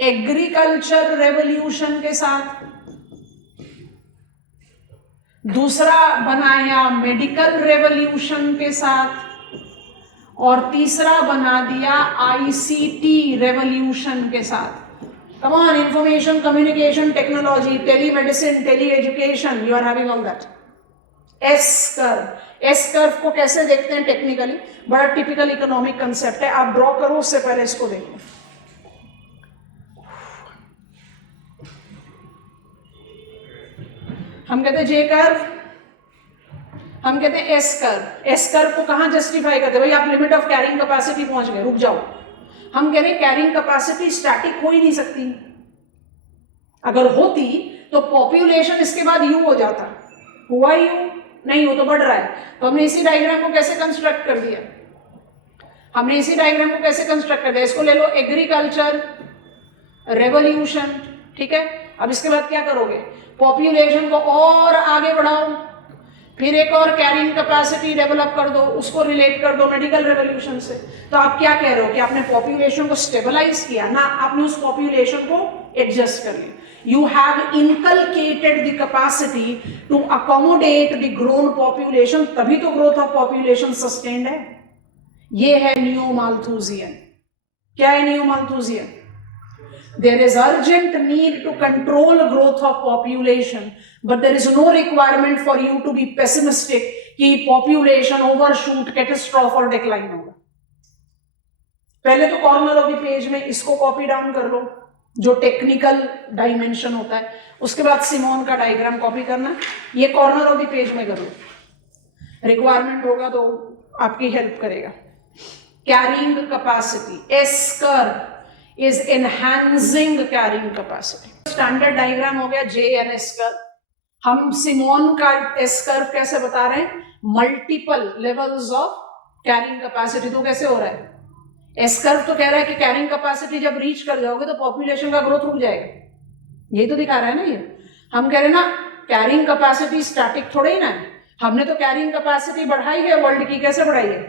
एग्रीकल्चर रेवोल्यूशन के साथ, दूसरा बनाया मेडिकल रेवोल्यूशन के साथ, और तीसरा बना दिया आईसीटी रेवोल्यूशन के साथ। Come on, information communication technology, telemedicine, tele education, you are having all that. S curve, S curve को कैसे देखते हैं टेक्निकली, बड़ा टिपिकल इकोनॉमिक कंसेप्ट है, आप ड्रॉ करो उससे पहले इसको देखो। हम कहते हैं जे कर्व, हम कहते हैं एस कर्व। एस कर्व को कहां जस्टिफाई करते हैं, भाई आप लिमिट ऑफ कैरिंग कैपेसिटी पहुंच गए, रुक जाओ। हम कह रहे हैं कैरिंग कैपेसिटी स्टैटिक हो ही नहीं सकती, अगर होती तो पॉपुलेशन इसके बाद यू हो जाता, हुआ यू नहीं, हो तो बढ़ रहा है। तो हमने इसी डायग्राम को कैसे कंस्ट्रक्ट कर दिया, हमने इसी डायग्राम को कैसे कंस्ट्रक्ट कर दिया, इसको ले लो एग्रीकल्चर रेवोल्यूशन, ठीक है। अब इसके बाद क्या करोगे, पॉपुलेशन को और आगे बढ़ाओ, फिर एक और कैरिंग कैपेसिटी डेवलप कर दो, उसको रिलेट कर दो मेडिकल रेवोल्यूशन से। तो आप क्या कह रहे हो कि आपने पॉपुलेशन को स्टेबलाइज किया ना, आपने उस पॉपुलेशन को एडजस्ट कर लिया। You have inculcated the capacity to accommodate the grown population, तभी तो growth of population sustained है। ये है नियो माल्थूजियन। क्या है neo माल्थूजियन? There is urgent need to control growth of population, but there is no requirement for you to be pessimistic कि population overshoot, catastrophe और decline होगा। पहले तो कॉर्नर ऑफ द पेज में इसको कॉपी डाउन कर लो, जो टेक्निकल डायमेंशन होता है, उसके बाद सिमोन का डायग्राम कॉपी करना, ये कॉर्नर ऑफ द पेज में कर लो, रिक्वायरमेंट होगा तो आपकी हेल्प करेगा। Carrying capacity, S curve is enhancing carrying capacity. Standard diagram हो गया जे एन एस कर्व। हम सिमोन का एस कर्व कैसे बता रहे हैं? Multiple levels of carrying capacity. तो कैसे हो रहा है? एस कर्व तो कह रहा है कि कैरिंग कैपेसिटी जब रीच कर जाओगे तो पॉपुलेशन का ग्रोथ रुक जाएगा, यही तो दिखा रहा है ना ये। हम कह रहे हैं ना कैरिंग कैपेसिटी स्टैटिक थोड़ा ही ना है, हमने तो कैरिंग कैपेसिटी बढ़ाई है वर्ल्ड की। कैसे बढ़ाई है?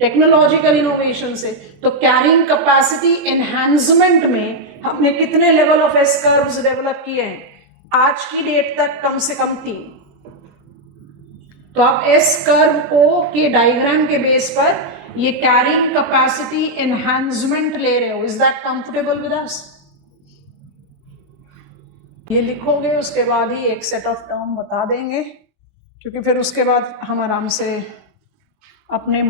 टेक्नोलॉजिकल इनोवेशन से। तो कैरिंग कैपेसिटी एनहांसमेंट में हमने कितने level of S curves develop किए हैं? आज की डेट तक कम से कम 3। तो आप एस कर्व को के डायग्राम के बेस पर ये कैरिंग कैपेसिटी एनहांसमेंट ले रहे हो। Is that comfortable with us? ये लिखोगे, उसके बाद ही एक सेट ऑफ टर्म बता देंगे, क्योंकि फिर उसके बाद हम आराम से अपने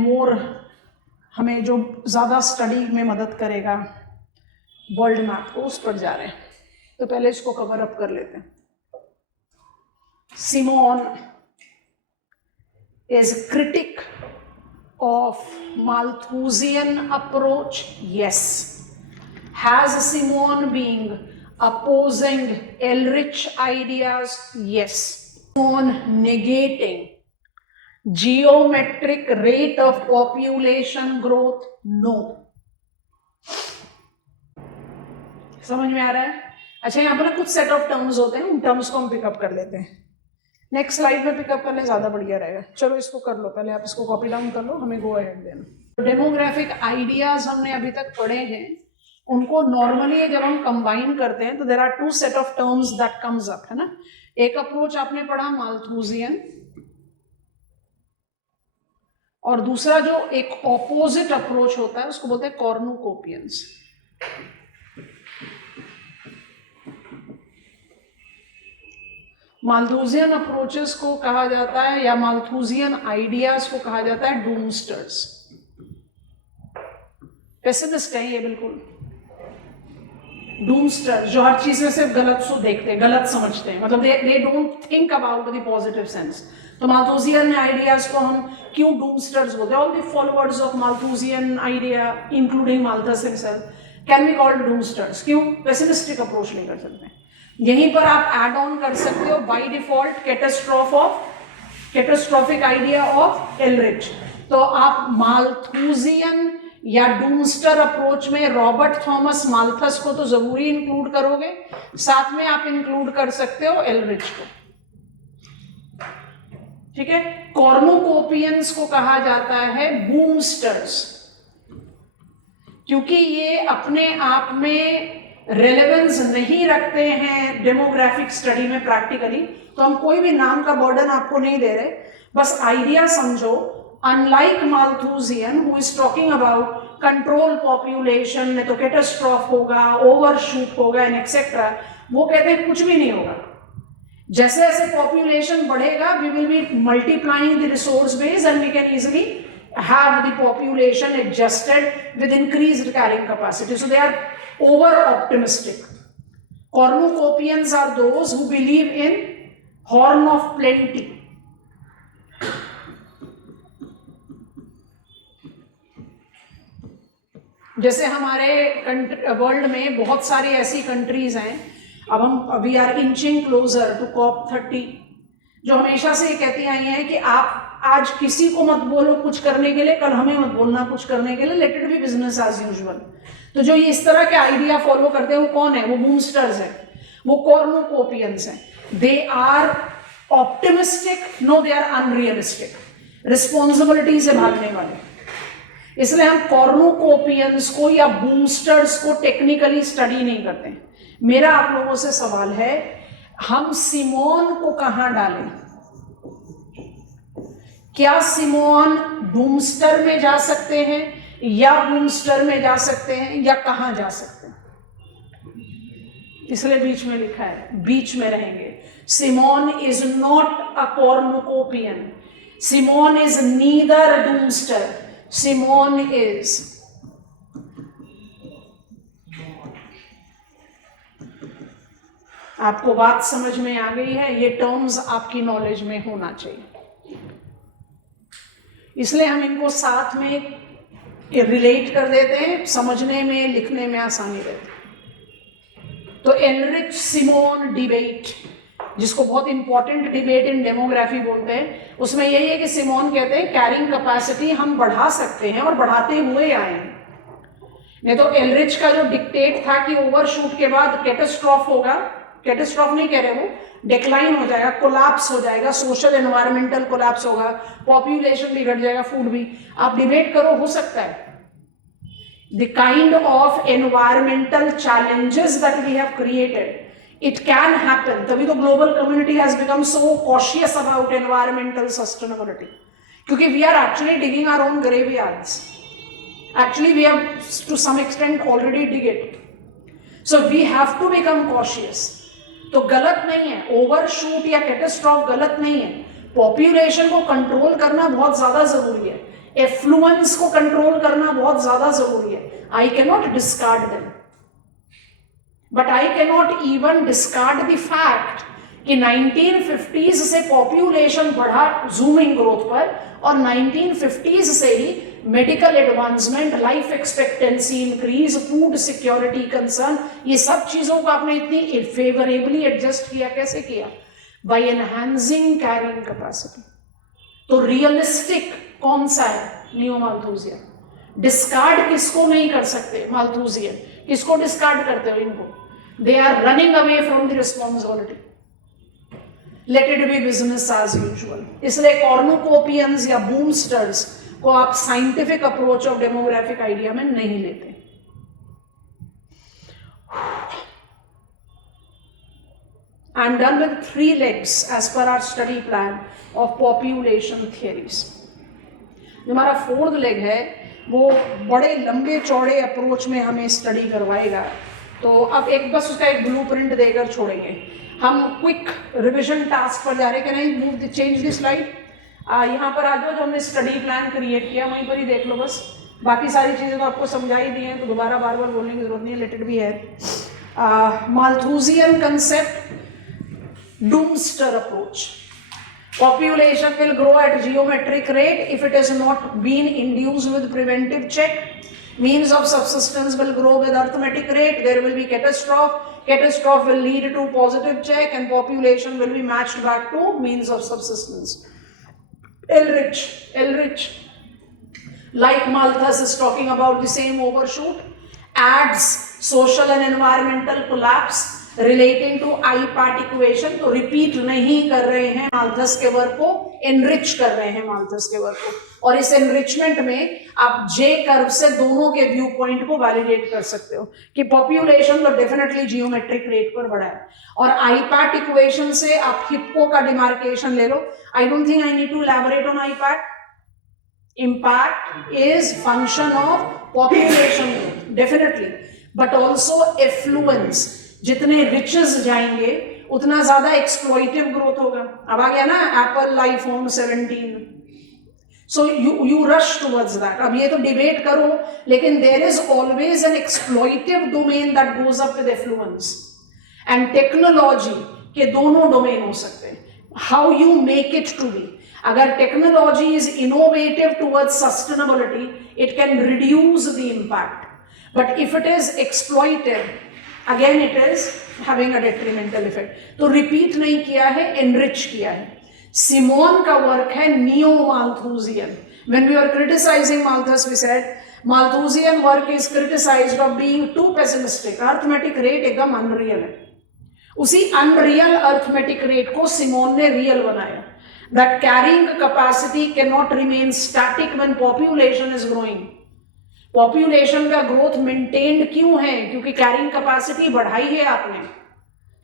हमें जो ज़्यादा स्टडी में मदद करेगा वर्ल्ड मैप को, उस पर जा रहे हैं। तो पहले इसको कवर अप कर लेते हैं। Simon is critic of Malthusian approach, yes. Has Simon being opposing Ehrlich ideas, yes. On negating geometric rate of population growth, no. समझ में आ रहा है? अच्छा, यहाँ पर कुछ सेट ऑफ टर्म्स होते हैं, उन टर्म्स को हम पिकअप कर लेते हैं। नेक्स्ट स्लाइड में पिकअप करने ज्यादा बढ़िया रहेगा। चलो इसको कर लो, पहले आप इसको कॉपी डाउन कर लो, हमें गो अहेड देना। डेमोग्राफिक आइडियाज हमने अभी तक पढ़े हैं, उनको नॉर्मली जब हम कंबाइन करते हैं तो there are 2 set of terms that comes up, है ना। एक अप्रोच आपने पढ़ा माल्थूसियन, और दूसरा जो एक ऑपोजिट अप्रोच होता है उसको बोलते हैं कॉर्नुकोपियंस। माल्थूसियन अप्रोचेस को कहा जाता है, या माल्थूसियन आइडियाज को कहा जाता है डूमस्टर्स। पेसिमिस्ट है ये बिल्कुल, डूमस्टर, जो हर चीज में सिर्फ गलत सो देखते हैं, गलत समझते हैं, मतलब they don't think about the positive sense. तो माल्थूसियन आइडियाज को हम क्यों डूमस्टर्स बोलते हैं? All the followers of Malthusian idea including Malthus himself can be called doomsters. क्यों? पेसिमिस्टिक अप्रोच नहीं कर सकते। यहीं पर आप ऐड ऑन कर सकते हो by default catastrophic idea of Ehrlich. तो आप माल्थूसियन या डूमस्टर अप्रोच में रॉबर्ट थॉमस माल्थस को तो जरूरी इंक्लूड करोगे, साथ में आप इंक्लूड कर सकते हो एलरिच को, ठीक है। कॉर्नुकोपियंस को कहा जाता है बूमस्टर्स, क्योंकि ये अपने आप में रेलेवेंस नहीं रखते हैं डेमोग्राफिक स्टडी में प्रैक्टिकली। तो हम कोई भी नाम का बर्डन आपको नहीं दे रहे, बस आइडिया समझो। Unlike Malthusian, who is talking about control population में तो कैटास्ट्रोफ होगा, ओवरशूट होगा एंड एक्सेट्रा, वो कहते हैं कुछ भी नहीं होगा। जैसे जैसे पॉपुलेशन बढ़ेगा, we will be multiplying the resource base and we can easily have the population adjusted with increased carrying capacity. So they are over optimistic. Cornucopians are those who believe in horn of plenty. जैसे हमारे वर्ल्ड में बहुत सारी ऐसी कंट्रीज हैं, अब we are inching closer to COP30, जो हमेशा से ये कहती आई हैं कि आप आज किसी को मत बोलो कुछ करने के लिए, कल हमें मत बोलना कुछ करने के लिए, let it be business as usual. तो जो ये इस तरह के आइडिया फॉलो करते हैं वो कौन है? वो बूमस्टर्स हैं, वो कॉर्नुकोपियंस हैं। They are optimistic, no they are unrealistic, responsibility से भागने वाले। इसलिए हम कॉर्नुकोपियंस को या बूमस्टर्स को टेक्निकली स्टडी नहीं करते। मेरा आप लोगों से सवाल है, हम सिमोन को कहां डालें? क्या सिमोन बूमस्टर में जा सकते हैं, या बूमस्टर में जा सकते हैं, या कहां जा सकते हैं? इसलिए बीच में लिखा है, बीच में रहेंगे। Simon is not a cornucopian, Simon is neither doomster, Simon is आपको बात समझ में आ गई है? ये टर्म्स आपकी नॉलेज में होना चाहिए, इसलिए हम इनको साथ में रिलेट कर देते हैं, समझने में लिखने में आसानी रहती है। तो एनरिच सिमोन डिबेट, जिसको बहुत इंपॉर्टेंट डिबेट इन डेमोग्राफी बोलते हैं, उसमें यही है कि सिमोन कहते हैं कैरिंग कैपेसिटी हम बढ़ा सकते हैं और बढ़ाते हुए आए हैं। नहीं तो एलरिच का जो डिक्टेट था कि ओवरशूट के बाद कैटास्ट्रॉफ होगा, कैटास्ट्रॉफ नहीं कह रहे, वो डिक्लाइन हो जाएगा, कोलैप्स हो जाएगा, सोशल एनवायरमेंटल कोलैप्स होगा, पॉपुलेशन भी घट जाएगा, फूड भी। आप डिबेट करो, हो सकता है। The kind of environmental challenges that we have created, it can happen. तभी तो global community has become so cautious about environmental sustainability, क्योंकि we are actually digging our own graveyards. Actually we have to some extent already dig it. So we have to become cautious. तो गलत नहीं है, ओवरशूट या कैटास्ट्रॉफ गलत नहीं है। पॉपुलेशन को कंट्रोल करना बहुत ज्यादा जरूरी है, एफ्लुएंस को कंट्रोल करना बहुत ज्यादा जरूरी है। I can not discard them, but I can not even discard the fact कि 1950s से पॉपुलेशन बढ़ा जूमिंग ग्रोथ पर, और 1950s से ही medical advancement, life expectancy increase, food security concern, ये सब चीजों को आपने इतनी फेवरेबली एडजस्ट किया। कैसे किया? Bye enhancing carrying capacity. तो रियलिस्टिक कौन सा है? Neo Malthusian. डिस्कार्ड किसको नहीं कर सकते? माल्थुसियन। किसको डिस्कार्ड करते हो? इनको। They are running away from the responsibility. Let it be business as usual. इसलिए कॉर्नुकोपियंस या बूमस्टर्स को आप scientific approach of demographic idea में नहीं लेते। I am done with 3 legs as per our study plan of population theories. जो हमारा 4th leg है वो बड़े लंबे चौड़े अप्रोच में हमें स्टडी करवाएगा। तो अब एक बस उसका एक ब्लूप्रिंट देकर छोड़ेंगे। हम क्विक रिविजन टास्क पर जा रहे हैं। कि नहीं मूव चेंज द स्लाइड। यहाँ पर आ जाओ, जो हमने स्टडी प्लान क्रिएट किया वहीं पर ही देख लो बस। बाकी सारी चीज़ें तो आपको समझा ही दी हैं, तो दोबारा बार बार बोलने की जरूरत नहीं है। लेट इट बी है Malthusian concept, doomster approach. Population will grow at geometric rate if it has not been induced with preventive check. Means of subsistence will grow with arithmetic rate. There will be catastrophe. Catastrophe will lead to positive check, and population will be matched back to means of subsistence. Eldridge, like Malthus, is talking about the same overshoot, adds social and environmental collapse relating to I-part equation। तो रिपीट नहीं कर रहे हैं माल्थस के वर्क को, एनरिच कर रहे हैं माल्थस के वर्क को। और इस एनरिचमेंट में आप जे कर्व से दोनों के व्यू पॉइंट को वैलिडेट कर सकते हो कि पॉपुलेशन तो डेफिनेटली जियोमेट्रिक रेट पर बढ़ा है। और I-part इक्वेशन से आप हिप्पो का डिमार्केशन ले लो। I don't think I need to elaborate on I-part। Impact is function of population definitely, but also affluence. जितने रिचेस जाएंगे उतना ज्यादा एक्सप्लॉइटिव ग्रोथ होगा। अब आ गया ना Apple iPhone 17। So you rush towards that. अब ये तो डिबेट करो, लेकिन there is always an exploitative domain that goes up with affluence. And technology के दोनों डोमेन हो सकते हैं, how you make it to be. अगर technology is innovative towards sustainability, it can reduce the impact, but if it is exploitative, again it is having a detrimental effect. तो रिपीट नहीं किया है, एनरिच किया है। सिमोन का वर्क है neo Malthusian. When we are criticising Malthus, we said Malthusian work is criticised of being too pessimistic. Arithmetic rate एकदम अनरियल है। उसी अनरियल अर्थमेटिक रेट को सिमोन ने रियल बनाया। That carrying capacity can not remain static when population is growing. Population का ग्रोथ मेंटेन्ड क्यों है? क्योंकि कैरिंग कैपेसिटी बढ़ाई है आपने।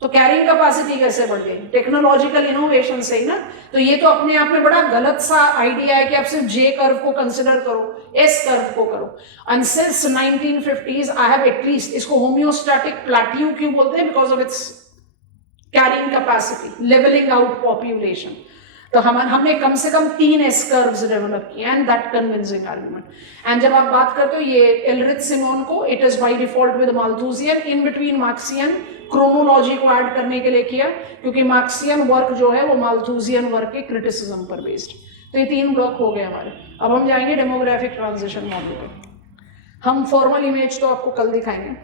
तो कैरिंग कैपेसिटी कैसे बढ़ गई? टेक्नोलॉजिकल इनोवेशन से ही ना। तो ये तो अपने आप में बड़ा गलत सा आइडिया है कि आप सिर्फ जे कर्व को कंसिडर करो, एस कर्व को करो। And since 1950s I have at least, इसको होम्योस्टैटिक प्लेट्यू क्यों बोलते हैं? Because of its carrying capacity, levelling out population. तो हमने कम से कम 3 एस कर्व्स डेवलप किए and that convincing argument. And जब आप बात करते हो ये एलरिच सिमोन को, it is by default with Malthusian, in between Marxian, chronology को ऐड करने के लिए किया, क्योंकि मार्क्सियन वर्क जो है वो माल्थुसियन वर्क के क्रिटिसिज्म पर बेस्ड। तो ये 3 ब्लॉक हो गए हमारे। अब हम जाएंगे डेमोग्राफिक ट्रांजिशन मॉडल पे। हम फॉर्मल इमेज तो आपको कल दिखाएंगे,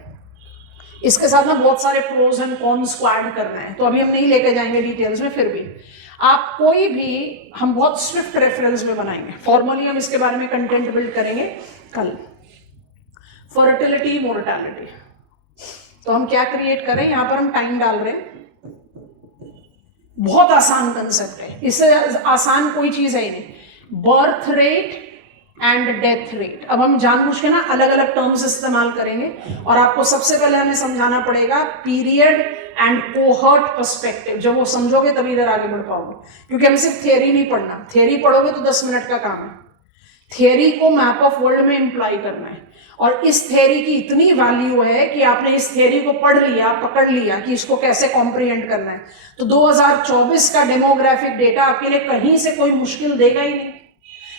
इसके साथ ना बहुत सारे प्रोज एंड कॉन्स को ऐड करना है, तो अभी हम नहीं लेके जाएंगे डिटेल्स में। फिर भी आप कोई भी, हम बहुत स्विफ्ट रेफरेंस में बनाएंगे, फॉर्मली हम इसके बारे में कंटेंट बिल्ड करेंगे कल। फर्टिलिटी, मोर्टेलिटी, तो हम क्या क्रिएट करें, यहां पर हम टाइम डाल रहे हैं। बहुत आसान कंसेप्ट है, इससे आसान कोई चीज है ही नहीं। Birth rate and death rate. अब हम जानबूझ के ना अलग अलग टर्म्स इस्तेमाल करेंगे, और आपको सबसे पहले हमें समझाना पड़ेगा पीरियड एंड कोहर्ट पर्सपेक्टिव। जब वो समझोगे तभी इधर आगे बढ़ पाओगे, क्योंकि हमें सिर्फ थियरी नहीं पढ़ना। थियरी पढ़ोगे तो 10 मिनट का काम है। थियरी को मैप ऑफ वर्ल्ड में इंप्लाई करना है, और इस थियरी की इतनी वैल्यू है कि आपने इस थियरी को पढ़ लिया, पकड़ लिया कि इसको कैसे कॉम्प्रिहेंड करना है। तो 2024 का डेमोग्राफिक डेटा आपके लिए कहीं से कोई मुश्किल देगा ही नहीं।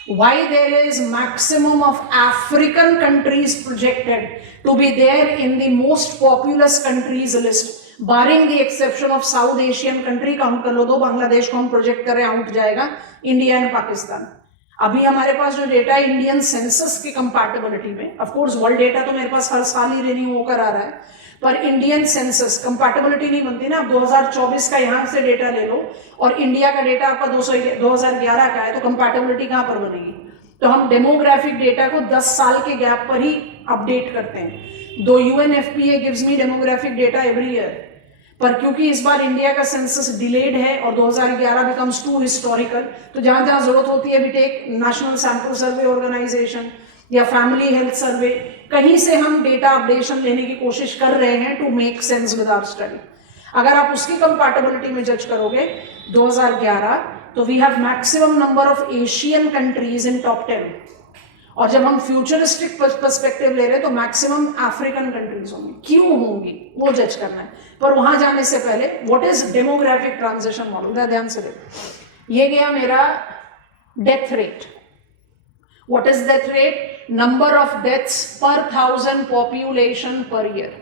Why there is maximum of African countries projected to be there in the most populous countries list, barring the exception of South Asian country। Count कर लो, 2 बांग्लादेश को हम प्रोजेक्ट करें, आउट जाएगा इंडिया एंड पाकिस्तान। अभी हमारे पास जो डेटा है इंडियन सेंसस की कंपैटिबिलिटी में, ऑफ कोर्स वर्ल्ड डेटा तो मेरे पास हर साल ही रिन्यू होकर आ रहा है, पर इंडियन सेंसस कंपैटिबिलिटी नहीं बनती ना। आप 2024 का यहां से डेटा ले लो और इंडिया का डेटा आपका 2011 का है, तो कंपैटिबिलिटी कहां पर बनेगी? तो हम डेमोग्राफिक डेटा को 10 साल के गैप पर ही अपडेट करते हैं। दो UNFPA gives me demographic data every year, पर क्योंकि इस बार इंडिया का सेंसस डिलेड है और 2011 बिकम्स टू हिस्टोरिकल, तो जहां जहां जरूरत होती है, we take national sample survey organisation या फैमिली हेल्थ सर्वे, कहीं से हम डेटा अपडेशन लेने की कोशिश कर रहे हैं to make sense with our study. अगर आप उसकी कंपैटिबिलिटी में जज करोगे 2011, तो we have maximum number of Asian countries in top 10, और जब हम फ्यूचरिस्टिक पर्सपेक्टिव ले रहे हैं तो मैक्सिमम अफ्रीकन कंट्रीज होंगी। क्यों होंगी वो जज करना है, पर वहां जाने से पहले what is demographic transition model, ध्यान से देखो। ये गया मेरा death rate. What is death rate? Number of deaths पर 1000 पॉपुलेशन पर ईयर।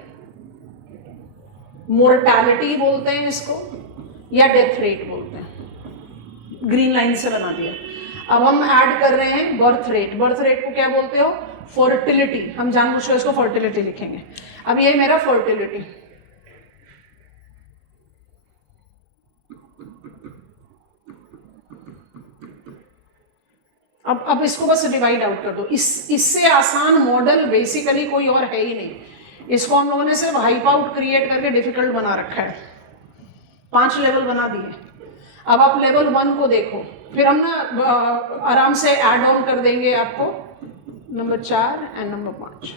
मोर्टैलिटी बोलते हैं इसको, या डेथ रेट बोलते हैं। ग्रीन लाइन से बना दिया। अब हम ऐड कर रहे हैं बर्थ रेट। बर्थ रेट को क्या बोलते हो? फर्टिलिटी। हम जानबूझ कर इसको फर्टिलिटी लिखेंगे। अब ये मेरा फर्टिलिटी, अब इसको बस डिवाइड आउट कर दो। इससे आसान मॉडल बेसिकली कोई और है ही नहीं। इसको हम लोगों ने सिर्फ हाइप आउट क्रिएट करके डिफिकल्ट बना रखा है। 5 लेवल बना दिए। अब आप लेवल 1 को देखो, फिर हम ना आराम से ऐड ऑन कर देंगे आपको number 4 and number 5।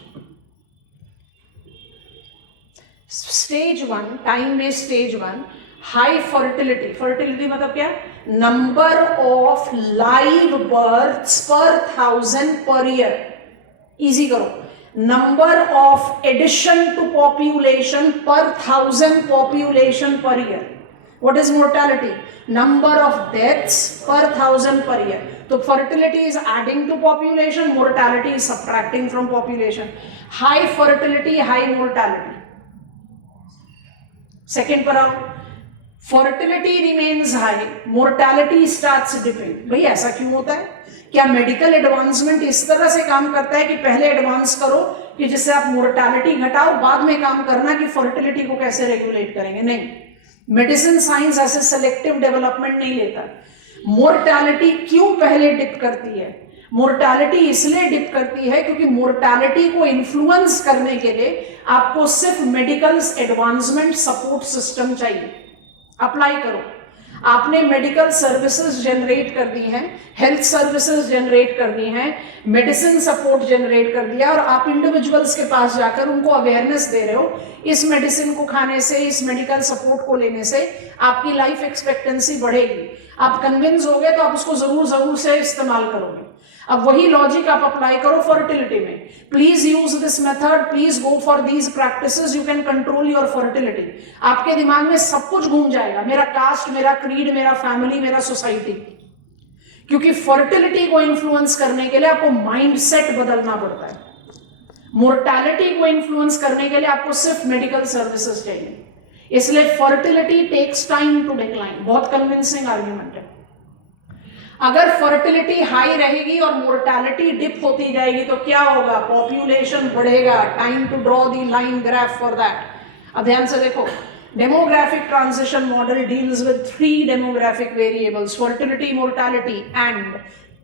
Stage 1, time में स्टेज 1, हाई फर्टिलिटी। फर्टिलिटी मतलब क्या? नंबर ऑफ लाइव बर्थ्स पर 1000 पर ईयर। इजी करो, number of addition to population पर 1000 पॉपुलेशन पर year. What is mortality? Number of deaths per 1000 per year. So fertility is adding to population, mortality is subtracting from population. High fertility, high mortality. Second पर आओ, fertility remains high, mortality starts dipping. भाई ऐसा क्यों होता है? क्या मेडिकल एडवांसमेंट इस तरह से काम करता है कि पहले एडवांस करो कि जिससे आप मोर्टैलिटी घटाओ, बाद में काम करना कि फर्टिलिटी को कैसे रेगुलेट करेंगे? नहीं, मेडिसिन साइंस ऐसे सेलेक्टिव डेवलपमेंट नहीं लेता। मोर्टैलिटी क्यों पहले डिप करती है? मोर्टैलिटी इसलिए डिप करती है क्योंकि मोर्टैलिटी को इन्फ्लुएंस करने के लिए आपको सिर्फ मेडिकल एडवांसमेंट सपोर्ट सिस्टम चाहिए। अप्लाई करो। आपने मेडिकल सर्विसेज जनरेट कर दी हैं, हेल्थ सर्विसेज जनरेट कर दी हैं, मेडिसिन सपोर्ट जनरेट कर दिया, और आप इंडिविजुअल्स के पास जाकर उनको अवेयरनेस दे रहे हो, इस मेडिसिन को खाने से, इस मेडिकल सपोर्ट को लेने से आपकी लाइफ एक्सपेक्टेंसी बढ़ेगी। आप कन्विंस हो गए तो आप उसको जरूर से इस्तेमाल करोगे। अब वही लॉजिक आप अप्लाई करो फर्टिलिटी में। Please use this method, please go for these practices, you can control your fertility. आपके दिमाग में सब कुछ घूम जाएगा, मेरा कास्ट, मेरा क्रीड, मेरा फैमिली, मेरा सोसाइटी। क्योंकि फर्टिलिटी को इन्फ्लुएंस करने के लिए आपको माइंडसेट बदलना पड़ता है। मोर्टैलिटी को इन्फ्लुएंस करने के लिए आपको सिर्फ मेडिकल सर्विसेज चाहिए। इसलिए fertility takes time to decline. बहुत कन्विंसिंग आर्ग्यूमेंट है। अगर फर्टिलिटी हाई रहेगी और मोर्टैलिटी डिप होती जाएगी तो क्या होगा? पॉपुलेशन बढ़ेगा। Time to draw the line graph for that. अब ध्यान से देखो, demographic transition model deals with 3 demographic variables, fertility, mortality and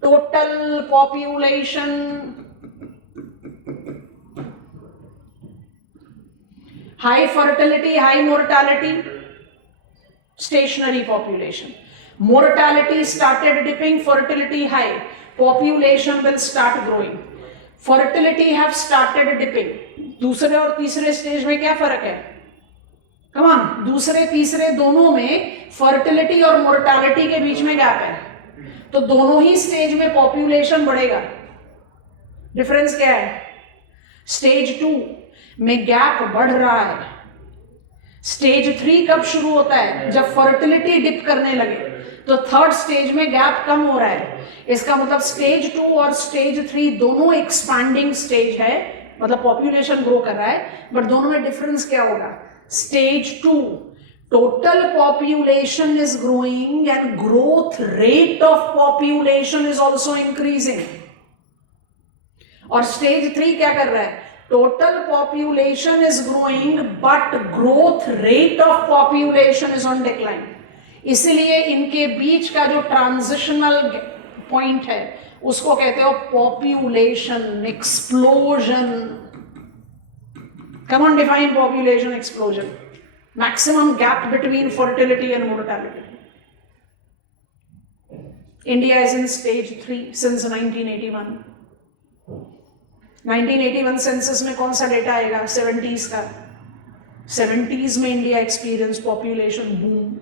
total population. High fertility, high mortality, stationary population. Mortality started dipping, fertility high, population will start growing. Fertility have started dipping. दूसरे और तीसरे स्टेज में क्या फर्क है? Come on, दूसरे तीसरे दोनों में फर्टिलिटी और मोर्टैलिटी के बीच में गैप है, तो दोनों ही स्टेज में पॉपुलेशन बढ़ेगा। डिफरेंस क्या है? स्टेज 2 में गैप बढ़ रहा है। स्टेज 3 कब शुरू होता है? जब फर्टिलिटी डिप करने लगे, तो थर्ड स्टेज में गैप कम हो रहा है। इसका मतलब स्टेज 2 और स्टेज 3 दोनों एक्सपैंडिंग स्टेज है, मतलब पॉपुलेशन ग्रो कर रहा है, बट दोनों में डिफरेंस क्या होगा? Stage 2 total population is growing and growth rate of population is also increasing. और स्टेज 3 क्या कर रहा है? Total population is growing but growth rate of population is on decline. इसलिए इनके बीच का जो ट्रांजिशनल पॉइंट है उसको कहते हो population explosion. Come on, define population explosion. Maximum gap between fertility and mortality. India is in stage 3 since 1981। 1981 census में कौन सा डेटा आएगा? 70s का। 70s में इंडिया एक्सपीरियंस पॉपुलेशन बूम।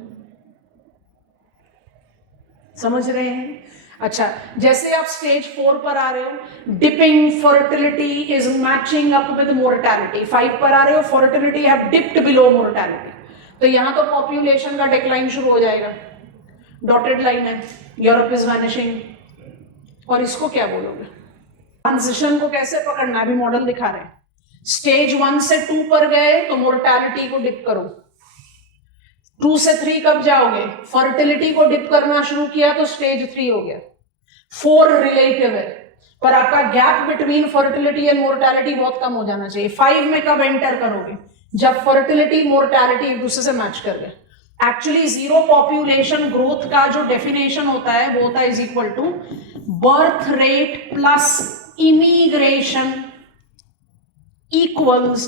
समझ रहे हैं? अच्छा, जैसे आप स्टेज 4 पर आ रहे हो, dipping fertility is matching up with mortality. 5 पर आ रहे हो, fertility have dipped below mortality, तो यहां तो पॉपुलेशन का डिक्लाइन शुरू हो जाएगा। डॉटेड लाइन है, यूरोप इज वैनिशिंग। और इसको क्या बोलोगे? ट्रांजिशन को कैसे पकड़ना? अभी मॉडल दिखा रहे हैं। स्टेज 1 से 2 पर गए तो मोर्टैलिटी को डिप करो। 2 से 3 कब जाओगे? फर्टिलिटी को डिप करना शुरू किया तो स्टेज 3 हो गया। 4 रिलेटिव है, पर आपका gap between fertility and mortality बहुत कम हो जाना चाहिए। 5 में कब एंटर करोगे? जब फर्टिलिटी मोर्टैलिटी एक दूसरे से मैच कर गए। एक्चुअली जीरो पॉपुलेशन ग्रोथ का जो डेफिनेशन होता है वो होता है is equal to birth rate plus immigration equals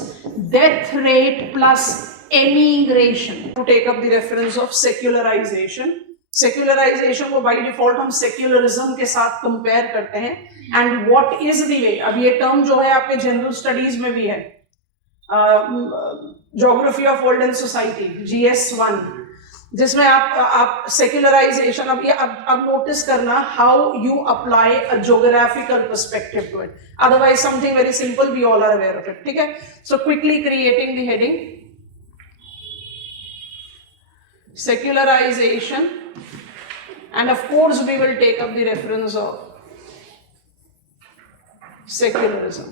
death rate plus emigration. To take up the reference of secularization. Secularization को by default हम secularism के साथ compare करते हैं. And what is the way? अब ये term जो है आपके general studies में भी है. Geography of World and Society GS1, जिसमें आप सेक्युलराइजेशन अब नोटिस करना how you apply a geographical perspective to it, otherwise something very simple we all are aware of it. ठीक है, so quickly creating the heading secularisation and of course we will take up the reference of secularism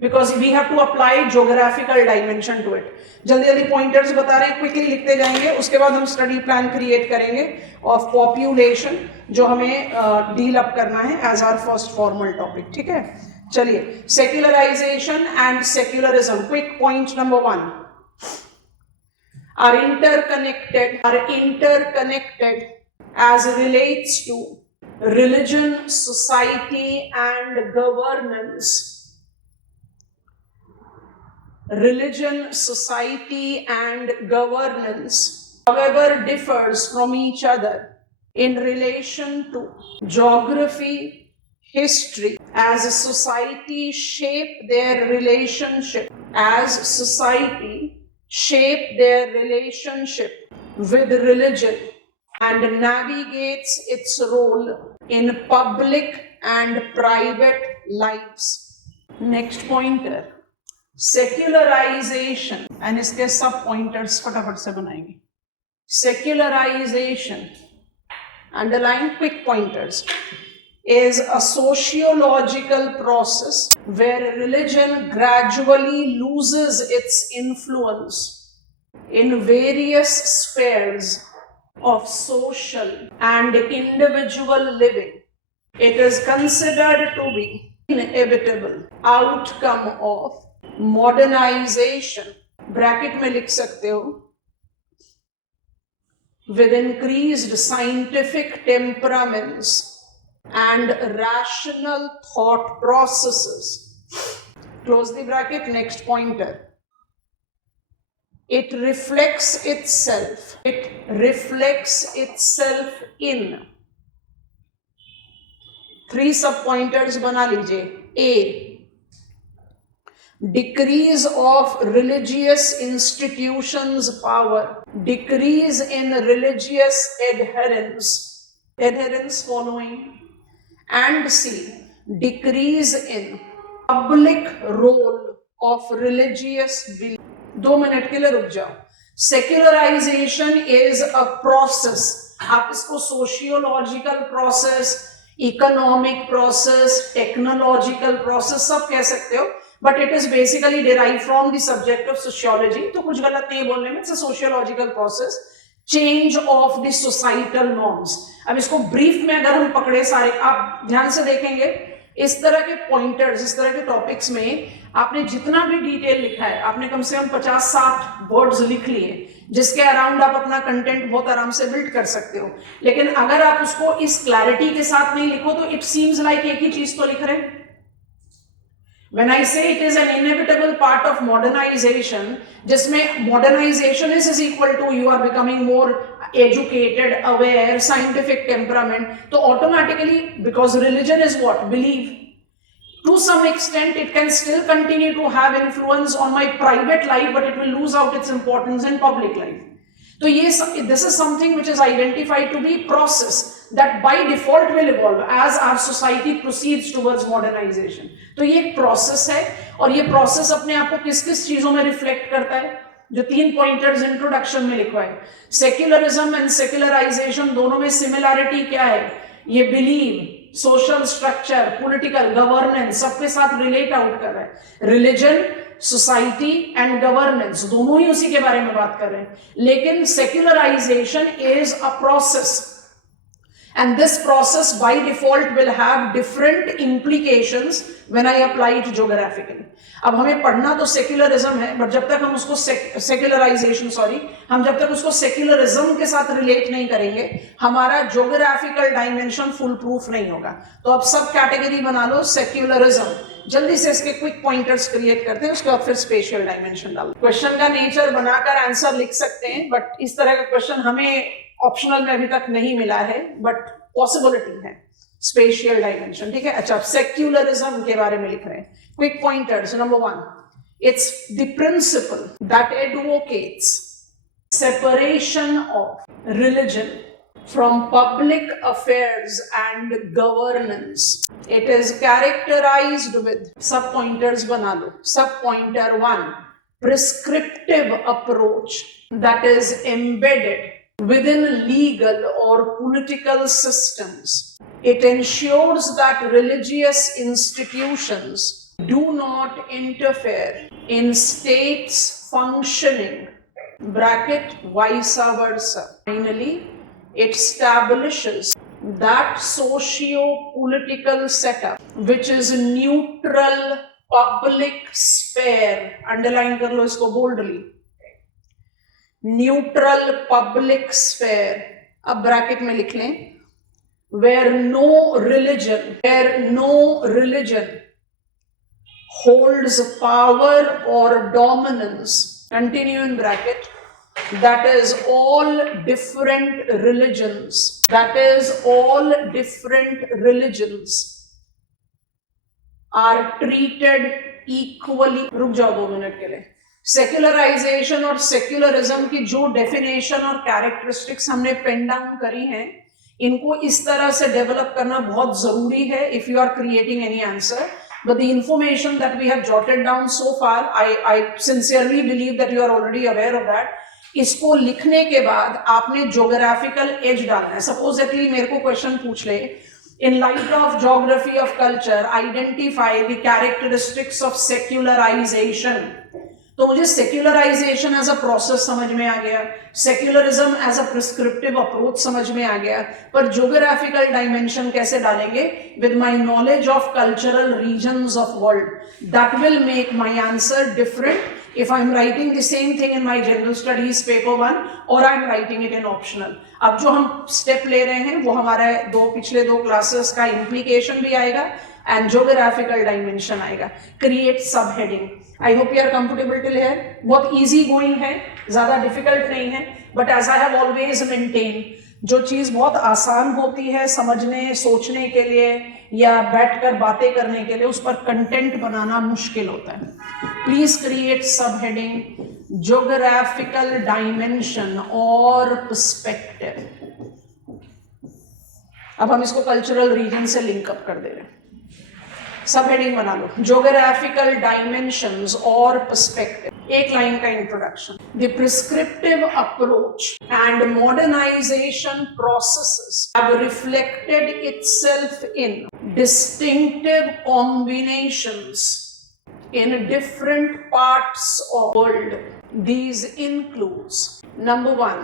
because we have to apply geographical dimension to it. जल्दी जल्दी पॉइंटर्स बता रहे हैं, क्विकली लिखते जाएंगे, उसके बाद हम स्टडी प्लान क्रिएट करेंगे ऑफ पॉपुलेशन जो हमें डील अप करना है as our first formal topic. ठीक है, चलिए secularisation and secularism. Quick point number 1, are interconnected as relates to religion, society and governance. Religion, society and governance however differs from each other in relation to geography, history, as society shape their relationship, with religion and navigates its role in public and private lives. Next pointer, secularization, and इसके सब pointers फटाफट से बनाएंगे. Secularization, underline quick pointers, is a sociological process where religion gradually loses its influence in various spheres of social and individual living. It is considered to be inevitable outcome of modernization, bracket में लिख सकते हो, with increased scientific temperaments and rational thought processes. Close the bracket. Next pointer. It reflects itself in 3 sub pointers बना लीजिए. A, decrease of religious institutions' power, decrease in religious adherence following, and C, decrease in public role of religious belief. 2 minute के लिए रुक जाओ. Secularisation is a process. आप इसको sociological process, economic process, technological process सब कह सकते हो, but it is basically derive from the subject of sociology. तो कुछ गलत नहीं बोलने में. It's a sociological process, change of the societal norms. अब इसको ब्रीफ में अगर हम पकड़े सारे, आप ध्यान से देखेंगे इस तरह के पॉइंटर्स, इस तरह के टॉपिक्स में आपने जितना भी डिटेल लिखा है, आपने कम से कम 50-60 वर्ड्स लिख लिए, जिसके अराउंड आप अपना कंटेंट बहुत आराम से बिल्ड कर सकते हो. लेकिन अगर आप उसको इस क्लैरिटी के साथ नहीं लिखो तो इट सीम्स लाइक एक ही चीज तो लिख रहे हैं. When I say it is an inevitable part of modernization, जिसमें modernization is equal to you are becoming more educated, aware, scientific temperament, तो automatically, because religion is what? Belief. To some extent, it can still continue to have influence on my private life, but it will lose out its importance in public life. तो ये this is something which is identified to be process that by default will evolve as our society proceeds towards modernization. तो ये एक process है, और ये process अपने आप को किस किस चीजों में reflect करता है, जो 3 पॉइंटर्स इंट्रोडक्शन में लिखा है. सेक्युलरिज्म एंड सेक्युलराइजेशन दोनों में सिमिलैरिटी क्या है? ये believe, social structure, political governance सबके साथ रिलेट आउट कर रहा है. रिलीजन, सोसाइटी एंड गवर्नेंस दोनों ही उसी के बारे में बात कर रहे हैं. लेकिन secularisation is a process, and this process by default will have different implications when I apply it geographically. अब हमें पढ़ना तो सेक्युलरिज्म है, बट जब तक हम उसको हम जब तक उसको सेक्युलरिज्म के साथ रिलेट नहीं करेंगे, हमारा ज्योग्राफिकल डायमेंशन फुल प्रूफ नहीं होगा. तो अब सब कैटेगरी बना लो सेक्युलरिज्म. जल्दी से इसके क्विक पॉइंटर्स क्रिएट करते हैं, उसके बाद फिर स्पेशियल डायमेंशन डालो. क्वेश्चन का नेचर बनाकर आंसर लिख सकते हैं, बट इस तरह का क्वेश्चन हमें ऑप्शनल में अभी तक नहीं मिला है, बट पॉसिबिलिटी है. स्पेशियल डायमेंशन, ठीक है. अच्छा, सेक्युलरिज्म के बारे में लिख रहे हैं. Quick pointers. Number 1, it's the principal that advocates separation of religion from public affairs and governance. It is characterized with sub pointers bana lo. Sub pointer 1, prescriptive approach that is embedded within legal or political systems. It ensures that religious institutions do not interfere in states functioning, bracket vice versa. Finally, it establishes that socio-political setup which is neutral public sphere. Underline कर लो इसको boldly. Neutral public sphere. अब ब्रैकेट में लिख लें, where no religion holds power or dominance. Continue in bracket. that is all different religions, that is all different religions are treated equally. रुक जाओ 2 मिनट के लिए. सेक्युलराइजेशन और सेक्युलरिज्म की जो डेफिनेशन और कैरेक्टरिस्टिक्स हमने पेन डाउन करी हैं, इनको इस तरह से डेवलप करना बहुत जरूरी है if you are creating any answer. But the information that we have jotted down so far, I sincerely believe that you are already aware of that. इसको लिखने के बाद आपने ज्योग्राफिकल एज डालना है. सपोजिटली मेरे को क्वेश्चन पूछ ले, in light of geography of culture, identify the characteristics of secularization. तो मुझे सेक्युलराइजेशन एज अ प्रोसेस समझ में आ गया, secularism as a prescriptive approach समझ में आ गया, पर ज्योग्राफिकल डायमेंशन कैसे डालेंगे? With my knowledge of cultural regions of world. That will make my answer different if I am writing the same thing in my general studies paper 1 और I am writing it in optional. अब जो हम स्टेप ले रहे हैं वो हमारे पिछले दो क्लासेस का इम्प्लीकेशन भी आएगा and geographical dimension आएगा. Create subheading. I hope you are comfortable till here. बहुत easy going है, ज़्यादा difficult नहीं है. But as I have always maintained, जो चीज़ बहुत आसान होती है समझने, सोचने के लिए या बैठकर बातें करने के लिए, उस पर कंटेंट बनाना मुश्किल होता है. Please create subheading geographical dimension or perspective. अब हम इसको कल्चरल रीजन से लिंक अप कर दे रहे हैं. सब हेडिंग बना लो, ज्योग्राफिकल डायमेंशंस और पर्सपेक्टिव. एक लाइन का introduction. The prescriptive approach and modernisation processes have reflected itself in distinctive combinations in different parts of world. These includes number 1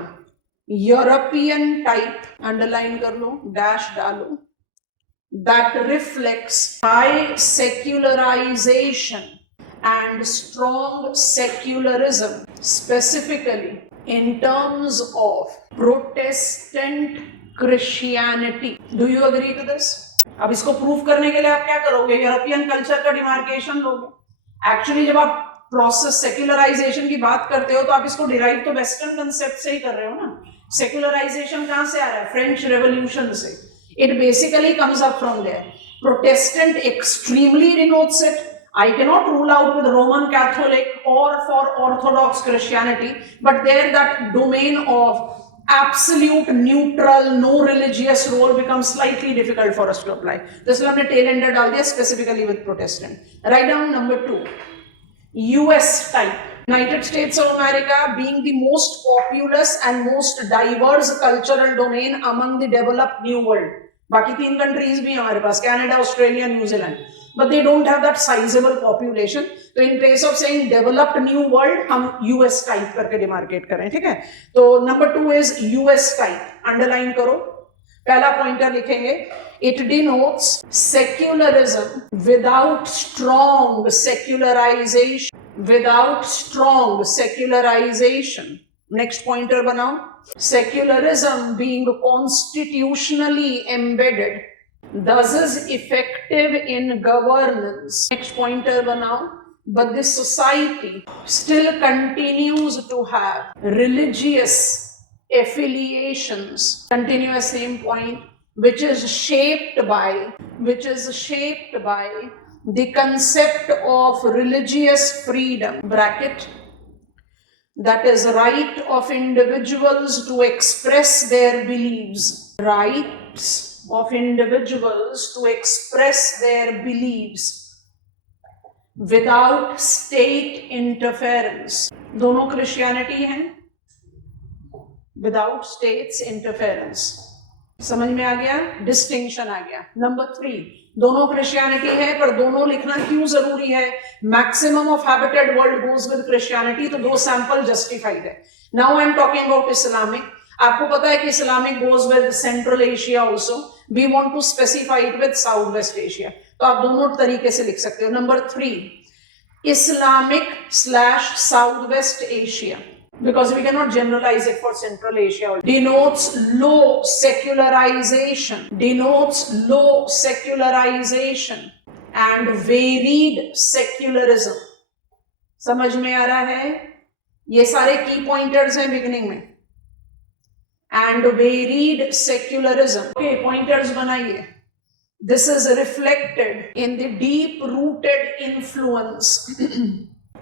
European type, underline कर लो, डैश डालो, that reflects high secularization and strong secularism, specifically in terms of Protestant Christianity. Do you agree to this? अब इसको प्रूव करने के लिए आप क्या करोगे? यूरोपियन कल्चर का डिमार्केशन लोगे. एक्चुअली जब आप प्रोसेस सेक्युलराइजेशन की बात करते हो तो आप इसको डिराइव तो वेस्टर्न कंसेप्ट से ही कर रहे हो ना. सेक्युलराइजेशन कहां से आ रहा है? फ्रेंच रेवोल्यूशन से. It basically comes up from there. Protestant extremely denotes it. I cannot rule out with Roman Catholic or for Orthodox Christianity, but there that domain of absolute neutral, no religious role becomes slightly difficult for us to apply. This will हमने tail ender डाल दिया specifically with Protestant. Write down number 2. US type. United States of America being the most populous and most diverse cultural domain among the developed new world. बाकी 3 कंट्रीज भी हमारे पास, Canada, Australia, New Zealand, but they don't have that sizeable population. तो in place of saying developed new world हम यूएस टाइप करके डिमार्केट करें. ठीक है, तो number 2 is US type. Underline करो, पहला पॉइंटर लिखेंगे. It denotes secularism without strong secularization. Without strong secularization. Next pointer बनाओ. Secularism being constitutionally embedded, thus is effective in governance. Next pointer बनाओ. But this society still continues to have religious affiliations. Continue the same point. Which is shaped by the concept of religious freedom, bracket, that is right of individuals to express their beliefs. Rights of individuals to express their beliefs without state interference. दोनों क्रिश्चियनिटी हैं without states interference. समझ में आ गया? डिस्टिंक्शन आ गया. नंबर 3, दोनों क्रिश्चियनिटी है पर दोनों लिखना क्यों जरूरी है? Maximum of habited world goes with Christianity, तो 2 सैंपल जस्टिफाइड है. Now I am talking about Islamic. आपको पता है कि Islamic goes with Central Asia also. We want to specify it with South West Asia, तो आप दोनों तरीके से लिख सकते हो. Number 3, Islamic / South West Asia, because we cannot generalize it for Central Asia, denotes low secularization and varied secularism. समझ में आ रहा है? ये सारे की पॉइंटर्स हैं बिगिनिंग में. And varied secularism. Okay, pointers बनाइए. This is reflected in the deep-rooted influence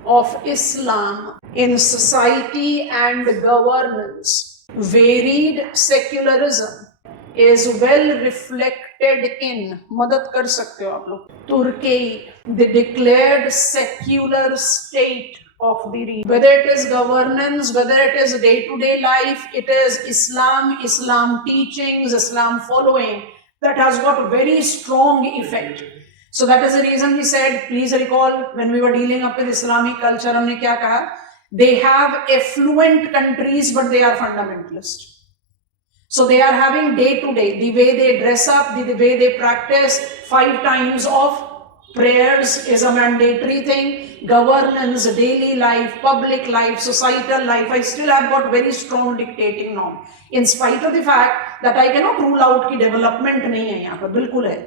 of Islam in society and governance. Varied secularism is well reflected in, मदद कर सकते हो आप लोग, Turkey, the declared secular state of the region. Whether it is governance, whether it is day-to-day life, it is Islam teachings, Islam following that has got a very strong effect. So that is the reason we said, please recall when we were dealing up with Islamic culture, हमने क्या कहा? They have affluent countries, but they are fundamentalist. So they are having day-to-day, the way they dress up, the way they practice 5 times of prayers is a mandatory thing, governance, daily life, public life, societal life, I still have got very strong dictating norm. In spite of the fact that I cannot rule out कि development नहीं है यहाँ पर, बिल्कुल है.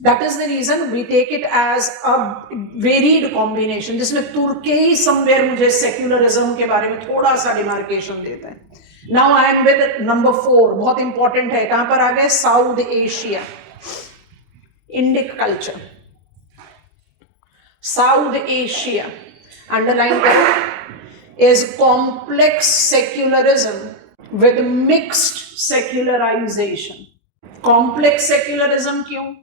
That is the reason we take it as a varied combination, जिसमें तुर्की somewhere मुझे secularism के बारे में थोड़ा सा demarcation देता है. Now I am with number 4, बहुत important है. कहाँ पर आ गए? South Asia, Indic culture. South Asia, underline that, is complex secularism with mixed secularization. Complex secularism क्यों?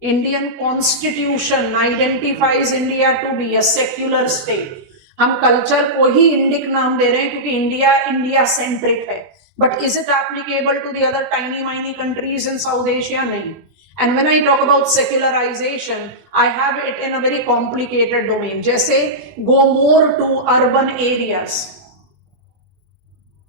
Indian constitution identifies India to be a secular state. हम कल्चर को ही इंडिक नाम दे रहे हैं क्योंकि इंडिया सेंट्रिक है. But is it applicable to the other tiny countries in South Asia? नहीं. And when I talk about secularization, I have it in a very complicated domain. जैसे go more to urban areas.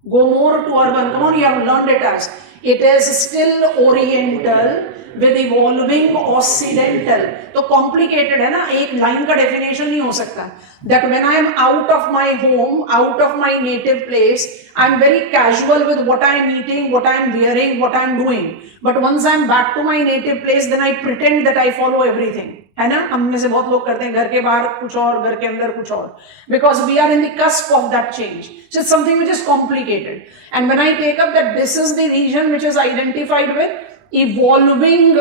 Go more to urban. Come on, you have learned it as. It is still oriental with evolving occidental. तो complicated है ना, एक line का definition नहीं हो सकता. That when I am out of my home, out of my native place, I am very casual with what I am eating, what I am wearing, what I am doing. But once I am back to my native place, then I pretend that I follow everything. है ना? हम में से बहुत लोग करते हैं घर के बाहर कुछ और, घर के अंदर कुछ और. Because we are in the cusp of that change. So it's something which is complicated. And when I take up that this is the region which is identified with evolving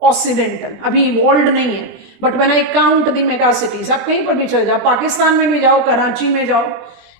occidental, अभी evolved नहीं है. But when I count the mega cities, आप कहीं पर भी चल जाओ, पाकिस्तान में भी जाओ, कराची में जाओ,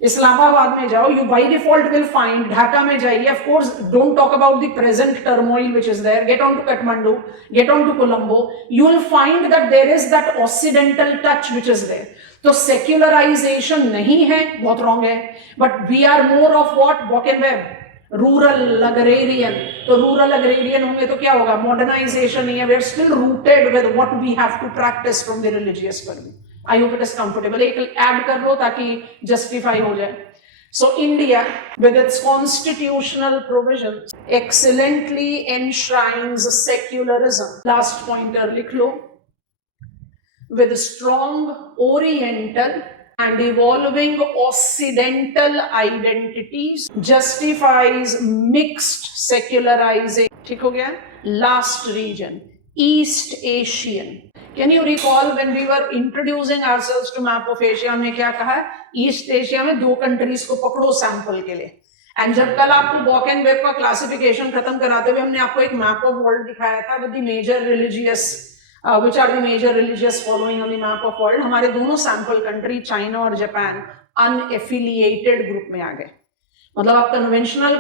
इस्लामाबाद में जाओ, you by default will find, Dhaka में जाइए, of course don't talk about the present turmoil which is there, get on to Kathmandu, get on to Colombo, you will find that there is that occidental touch which is there. तो secularization नहीं है, बहुत wrong है, but we are more of what? Walk and web. Rural agrarian, तो रूरल agrarian होंगे तो क्या होगा? मॉडर्नाइजेशन नहीं है. We are still rooted with what we have to practise from the religious perspective. I hope it is comfortable. एक ऐड कर लो ताकि जस्टिफाई हो जाए. So India, with its constitutional provisions, excellently enshrines secularism. Last pointer लिख लो. With strong oriental and evolving occidental identities, justifies mixed secularization. ठीक हो गया? Last region, East Asian. Can you recall when we were introducing ourselves to map of Asia, हमने क्या कहा? ईस्ट एशिया में 2 कंट्रीज को पकड़ो सैंपल के लिए. एंड जब कल आपको वॉक एंड वेब का क्लासिफिकेशन खत्म कराते हुए हमने आपको एक मैप ऑफ वर्ल्ड दिखाया था with the major religious which are the major religious following on the map of world. हमारे दोनों सैंपल कंट्री चाइना और जापान अनएफिलिएटेड ग्रुप में आ गए. मतलब आप कन्वेंशनल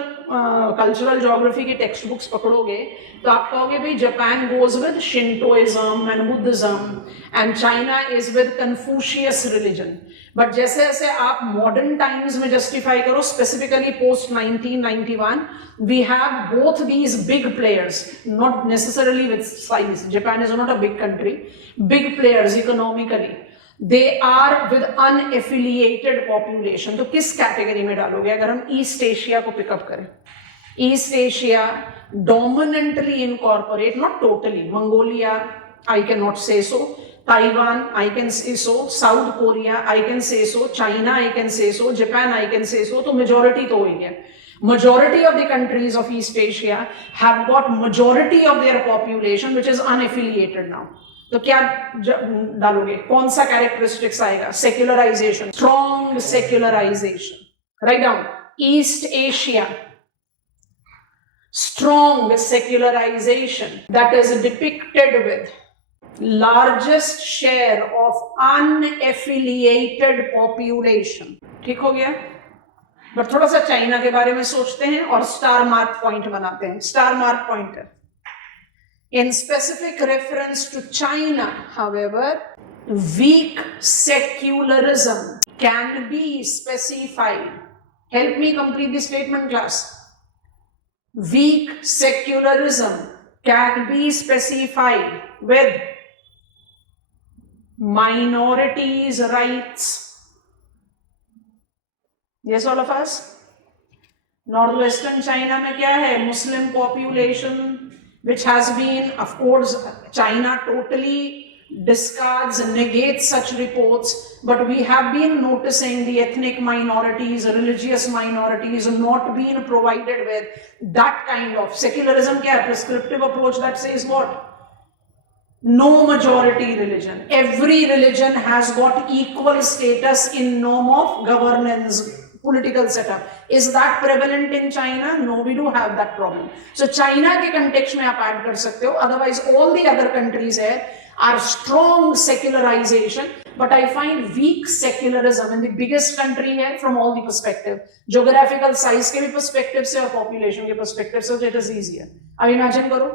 कल्चरल ज्योग्राफी की टेक्स्ट बुक्स पकड़ोगे तो आप कहोगे भाई Japan goes with Shintoism and Buddhism and China is with Confucius religion. But जैसे जैसे आप मॉडर्न टाइम्स में जस्टिफाई करो, specifically post 1991, we have both these big players, not necessarily with size. Japan is not a big country. Big players economically, they are with unaffiliated population. तो किस कैटेगरी में डालोगे अगर हम ईस्ट एशिया को पिकअप करें? East Asia dominantly incorporate, not totally. Mongolia, I cannot say so. Taiwan, I can say so. South Korea, I can say so. China, I can say so. Japan, I can say so. तो majority तो हो ही गया. Majority of the countries of East Asia have got majority of their population which is unaffiliated now. तो क्या डालोगे, कौन सा कैरेक्टरिस्टिक्स आएगा? Secularisation, strong secularisation. Write down, east Asia, strong secularization that is depicted with largest share of unaffiliated population। ठीक हो गया? बट थोड़ा सा चाइना के बारे में सोचते हैं और स्टार मार्क पॉइंट बनाते हैं। Star mark pointer in specific reference to China, however, weak secularism can be specified. Help me complete the statement, class. Weak secularism can be specified with minorities' rights. Yes, all of us? Northwestern China में क्या है? Muslim population, which has been, of course, China totally discards, negates such reports, but we have been noticing the ethnic minorities, religious minorities not being provided with that kind of secularism. क्या है? Prescriptive approach that says what? No majority religion. Every religion has got equal status in norm of governance, political setup. Is that prevalent in China? No, we do have that problem. So China के context में आप add कर सकते हो. Otherwise, all the other countries here are strong secularization, but I find weak secularism in the biggest country here from all the perspective. Geographical size के भी perspective से और population के perspective से, it is easier. अब imagine करो,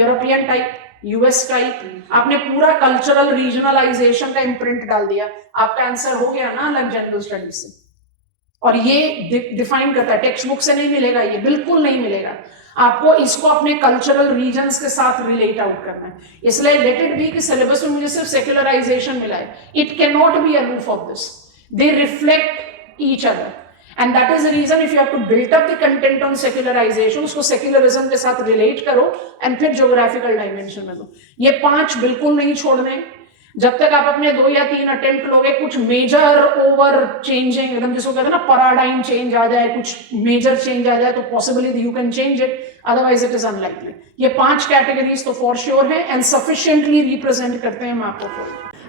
European type, US टाइप, आपने पूरा कल्चरल रीजनलाइजेशन का इम्प्रिंट डाल दिया, आपका आंसर हो गया ना अलग जनरल स्टडीज से। और ये डिफाइन करता है, टेक्स्ट बुक से नहीं मिलेगा, ये बिल्कुल नहीं मिलेगा आपको, इसको अपने कल्चरल रीजन्स के साथ रिलेट आउट करना है। इसलिए लेट इट बी कि सिलेबस में मुझे सिर्फ सेक्युलराइजेशन मिला है, it can not be aloof of this, they reflect each other, and that is the reason if you have to build up the content on secularisation, उसको सेक्युलरिज्म के साथ रिलेट करो एंड फिर ज्योग्राफिकल डायमेंशन में दो। ये 5 बिल्कुल नहीं छोड़ने, जब तक आप अपने 2 या 3 अटेम्प्ट लोगे, कुछ मेजर ओवर चेंजिंग, एकदम जिसको कहते हैं ना पैराडाइम चेंज आ जाए, कुछ मेजर चेंज आ जाए तो possibly you can change it, otherwise it is unlikely. ये 5 कैटेगरीज तो फॉर श्योर है एंड सफिशिएंटली रिप्रेजेंट करते हैं। मैं आपको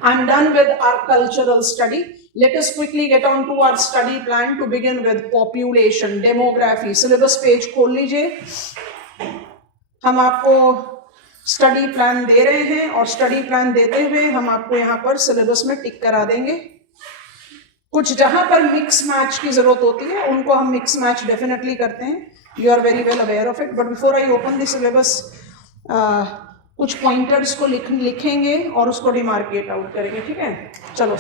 I am done with our cultural study. Let us quickly get on to our study plan to begin with population, demography. Syllabus page खोल लीजिए। हम आपको स्टडी प्लान दे रहे हैं और स्टडी प्लान देते हुए हम आपको यहाँ पर सिलेबस में टिक करा देंगे। कुछ जहां पर मिक्स मैच की जरूरत होती है उनको हम मिक्स मैच डेफिनेटली करते हैं, you are very well aware of it. But before I open the syllabus, कुछ पॉइंटर्स को लिखेंगे और उसको डिमार्केट आउट करेंगे, ठीक है? चलो।